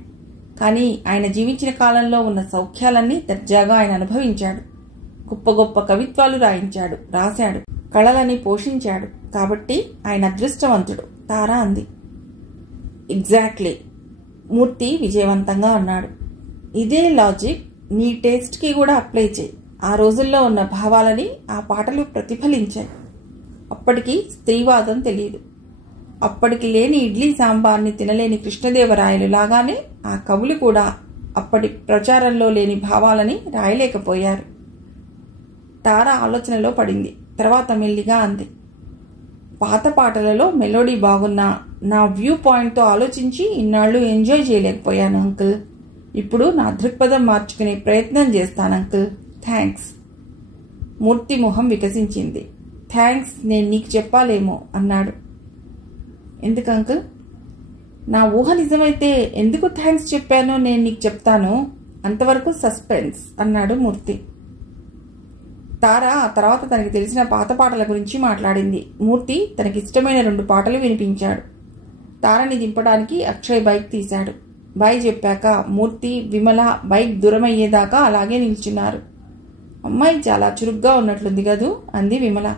కానీ ఆయన జీవించిన కాలంలో ఉన్న సౌఖ్యాలన్నీ దర్జాగా ఆయన అనుభవించాడు. గొప్ప గొప్ప కవిత్వాలు రాశాడు, కళలని పోషించాడు. కాబట్టి ఆయన అదృష్టవంతుడు, తారా అంది. ఎగ్జాక్ట్లీ, మూర్తి విజయవంతంగా అన్నాడు. ఇదే లాజిక్ నీ టేస్ట్కి కూడా అప్లై చేయి. ఆ రోజుల్లో ఉన్న భావాలని ఆ పాటలు ప్రతిఫలించాయి. అప్పటికి స్త్రీవాదం తెలియదు. అప్పటికి లేని ఇడ్లీ సాంబార్ని తినలేని కృష్ణదేవరాయలు లాగానే ఆ కవులు కూడా అప్పటి ప్రచారంలో లేని భావాలని రాయలేకపోయారు. తార ఆలోచనలో పడింది. తర్వాత మెల్లిగా అంది. పాత పాటలలో మెలోడీ బాగున్నా నా వ్యూ పాయింట్తో ఆలోచించి ఇన్నాళ్ళు ఎంజాయ్ చేయలేకపోయాను అంకుల్. ఇప్పుడు నా దృక్పథం మార్చుకునే ప్రయత్నం చేస్తాను అంకుల్. థ్యాంక్స్. మూర్తి మొహం వికసించింది. థ్యాంక్స్ నేను నీకు చెప్పాలేమో అన్నాడు. ఎందుకు అంకుల్? నా ఊహ నిజమైతే ఎందుకు థ్యాంక్స్ చెప్పానో నేను నీకు చెప్తాను. అంతవరకు సస్పెన్స్ అన్నాడు మూర్తి. తార ఆ తర్వాత తనకి తెలిసిన పాత పాటల గురించి మాట్లాడింది. మూర్తి తనకిష్టమైన 2 పాటలు వినిపించాడు. తారని దింపడానికి అక్షయ్ బైక్ తీశాడు. బాయ్ చెప్పాక మూర్తి, విమల బైక్ దూరమయ్యేదాకా అలాగే నిల్చున్నారు. అమ్మాయి చాలా చురుగ్గా ఉన్నట్లుంది కదూ అంది విమల.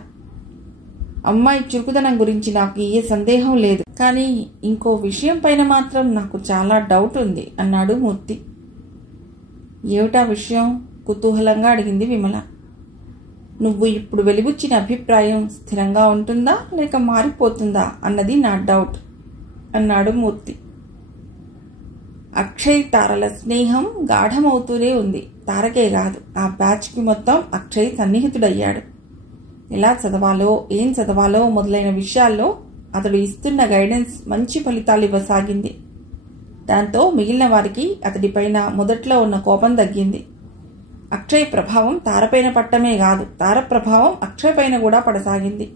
అమ్మాయి చురుకుదనం గురించి నాకు ఏ సందేహం లేదు, కానీ ఇంకో విషయం పైన మాత్రం నాకు చాలా డౌట్ ఉంది అన్నాడు మూర్తి. ఏమిటా విషయం? కుతూహలంగా అడిగింది విమల. నువ్వు ఇప్పుడు వెలిబుచ్చిన అభిప్రాయం స్థిరంగా ఉంటుందా లేక మారిపోతుందా అన్నది నా డౌట్ అన్నాడు మూర్తి. అక్షయ్ తారల స్నేహం గాఢమవుతూనే ఉంది. తారకే కాదు, ఆ బ్యాచ్కి మొత్తం అక్షయ్ సన్నిహితుడయ్యాడు. ఎలా చదవాలో, ఏం చదవాలో మొదలైన విషయాల్లో అతడు ఇస్తున్న గైడెన్స్ మంచి ఫలితాలు ఇవ్వసాగింది. దాంతో మిగిలిన వారికి అతడిపైన మొదట్లో ఉన్న కోపం తగ్గింది. అక్షయ్ ప్రభావం తారపైన పట్టమే కాదు, తార ప్రభావం అక్షయ్ పైన కూడా పడసాగింది.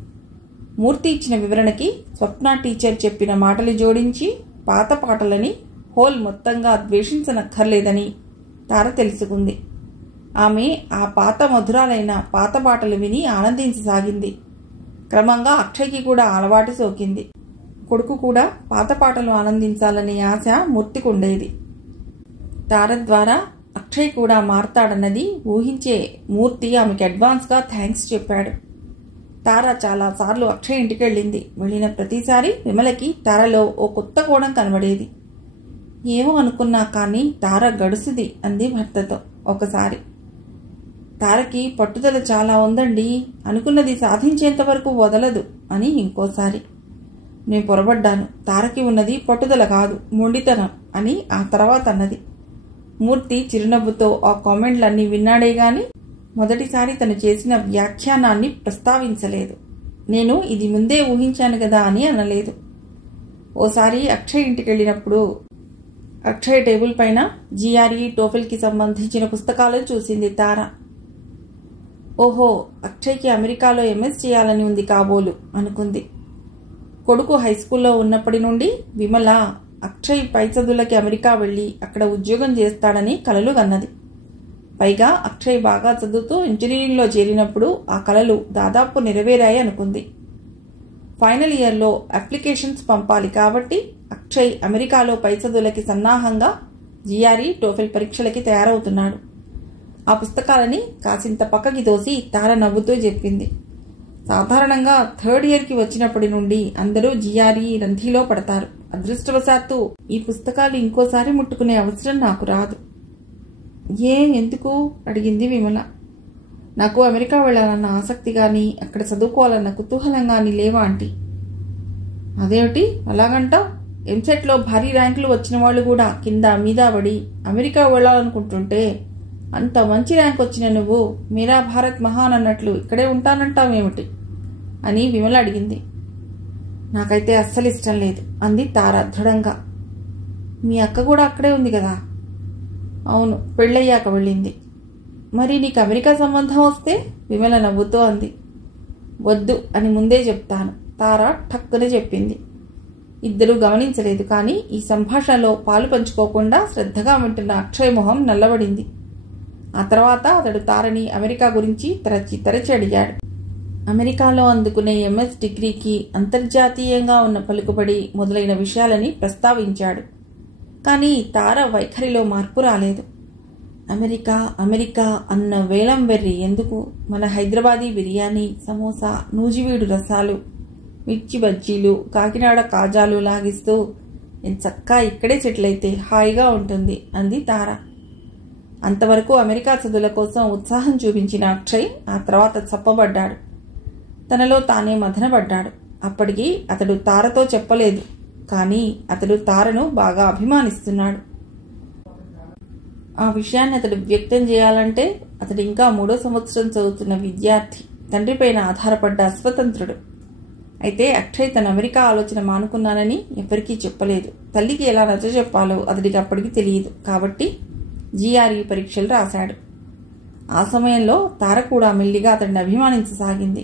మూర్తి ఇచ్చిన వివరణకి స్వప్న టీచర్ చెప్పిన మాటలు జోడించి పాత పాటలని హోల్ మొత్తంగా ద్వేషించనక్కర్లేదని తార తెలుసుకుంది. ఆమె ఆ పాత మధురాలైన పాత పాటలు విని ఆనందించసాగింది. క్రమంగా అక్షయ్కి కూడా అలవాటు సోకింది. కొడుకు కూడా పాత పాటలు ఆనందించాలనే ఆశ మూర్తికుండేది. తార ద్వారా అక్షయ్ కూడా మారతాడన్నది ఊహించే మూర్తి ఆమెకి అడ్వాన్స్గా థ్యాంక్స్ చెప్పాడు. తార చాలాసార్లు అక్షయ్ ఇంటికెళ్ళింది. వెళ్ళిన ప్రతిసారి విమలకి తారలో ఓ కొత్త కోణం కనబడేది. ఏమో అనుకున్నా కానీ తార గడుసుది అంది భర్తతో ఒకసారి. తారకి పట్టుదల చాలా ఉందండి, అనుకున్నది సాధించేంత వరకు వదలదు అని ఇంకోసారి. నేను పొరబడ్డాను. తారకి ఉన్నది పట్టుదల కాదు, మొండితనం అని ఆ తర్వాత అన్నది. మూర్తి చిరునవ్వుతో ఆ కామెంట్లన్నీ విన్నాడే గాని మొదటిసారి తను చేసిన వ్యాఖ్యానాన్ని ప్రస్తావించలేదు. నేను ఇది ముందే ఊహించాను కదా అని అనలేదు. ఓసారి అక్షయ్ ఇంటికెళ్ళినప్పుడు అక్షయ్ టేబుల్ పైన జిఆర్ఈ, టోఫెల్కి సంబంధించిన పుస్తకాలు చూసింది తార. ఓహో, అక్షయ్కి అమెరికాలో ఎంఎస్ చేయాలని ఉంది కాబోలు అనుకుంది. కొడుకు హైస్కూల్లో ఉన్నప్పటి నుండి విమల అక్షయ్ పై చదువులకి అమెరికా వెళ్ళి అక్కడ ఉద్యోగం చేస్తాడని కలలు కన్నది. పైగా అక్షయ్ బాగా చదువుతూ ఇంజనీరింగ్లో చేరినప్పుడు ఆ కలలు దాదాపు నెరవేరాయి అనుకుంది. ఫైనల్ ఇయర్లో అప్లికేషన్స్ పంపాలి కాబట్టి అక్షయ్ అమెరికాలో పై చదువులకి సన్నాహంగా జిఆర్ఈ, టోఫెల్ పరీక్షలకి తయారవుతున్నాడు. ఆ పుస్తకాలని కాసింత పక్కకి తోసి తార నవ్వుతూ చెప్పింది. సాధారణంగా 3rd ఇయర్కి వచ్చినప్పటి నుండి అందరూ జిఆర్ఈ రంధిలో పడతారు. అదృష్టవశాత్తు ఈ పుస్తకాలు ఇంకోసారి ముట్టుకునే అవసరం నాకు రాదు. ఎందుకు అడిగింది విమల. నాకు అమెరికా వెళ్ళాలన్న ఆసక్తి కానీ అక్కడ చదువుకోవాలన్న కుతూహలం కానీ లేవా ఆంటీ? అదేమిటి అలాగంటావు? ఎంసెట్లో భారీ ర్యాంకులు వచ్చిన వాళ్ళు కూడా కింద మీద పడి అమెరికా వెళ్ళాలనుకుంటుంటే అంత మంచి ర్యాంక్ వచ్చిన నువ్వు మీరా భారత్ మహాన్ అన్నట్లు ఇక్కడే ఉంటానంటావేమిటి అని విమల అడిగింది. నాకైతే అస్సలు ఇష్టం లేదు అంది తార దృఢంగా. మీ అక్క కూడా అక్కడే ఉంది కదా? అవును, పెళ్ళయ్యాక వెళ్ళింది. మరి నీకు అమెరికా సంబంధం వస్తే? విమల నవ్వుతూ అంది. వద్దు అని ముందే చెప్తాను, తార ఠక్కున చెప్పింది. ఇద్దరూ గమనించలేదు, కానీ ఈ సంభాషణలో పాలు పంచుకోకుండా శ్రద్ధగా వింటున్న అక్షయ్ మొహం నల్లబడింది. ఆ తర్వాత అతడు తారని అమెరికా గురించి తరచి అడిగాడు. అమెరికాలో అందుకునే ఎంఎస్ డిగ్రీకి అంతర్జాతీయంగా ఉన్న పలుకుబడి మొదలైన విషయాలని ప్రస్తావించాడు. కానీ తార వైఖరిలో మార్పు రాలేదు. అమెరికా అమెరికా అన్న వేలం వెర్రి ఎందుకు? మన హైదరాబాదీ బిర్యానీ, సమోసా, నూజివీడు రసాలు, మిర్చి బజ్జీలు, కాకినాడ కాజాలు లాగిస్తూ చక్కా ఇక్కడే సెటిల్ అయితే హాయిగా ఉంటుంది అంది తార. అంతవరకు అమెరికా చదువుల కోసం ఉత్సాహం చూపించిన అక్షయ్ ఆ తర్వాత చప్పబడ్డాడు. తనలో తానే మదనపడ్డాడు. అప్పటికి అతడు తారతో చెప్పలేదు, కానీ అతడు తారను బాగా అభిమానిస్తున్నాడు. ఆ విషయాన్ని అతడు వ్యక్తం చేయాలంటే అతడు ఇంకా 3వ సంవత్సరం చదువుతున్న విద్యార్థి, తండ్రిపైన ఆధారపడ్డ అస్వతంత్రుడు. అయితే అక్షయ్ తన అమెరికా ఆలోచన మానుకున్నానని ఎవరికీ చెప్పలేదు. తల్లికి ఎలా నచ్చజెప్పాలో అతడికి అప్పటికి తెలియదు. కాబట్టి GRE పరీక్షలు రాశాడు. ఆ సమయంలో తార కూడా మెల్లిగా అతడిని అభిమానించసాగింది.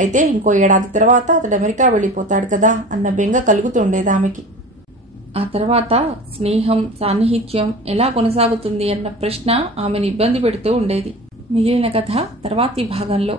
అయితే ఇంకో ఏడాది తర్వాత అతడు అమెరికా వెళ్ళిపోతాడు కదా అన్న బెంగ కలుగుతుండేది ఆమెకి. ఆ తర్వాత స్నేహం, సాన్నిహిత్యం ఎలా కొనసాగుతుంది అన్న ప్రశ్న ఆమెను ఇబ్బంది పెడుతూ ఉండేది. మిగిలిన కథ తర్వాతి భాగంలో.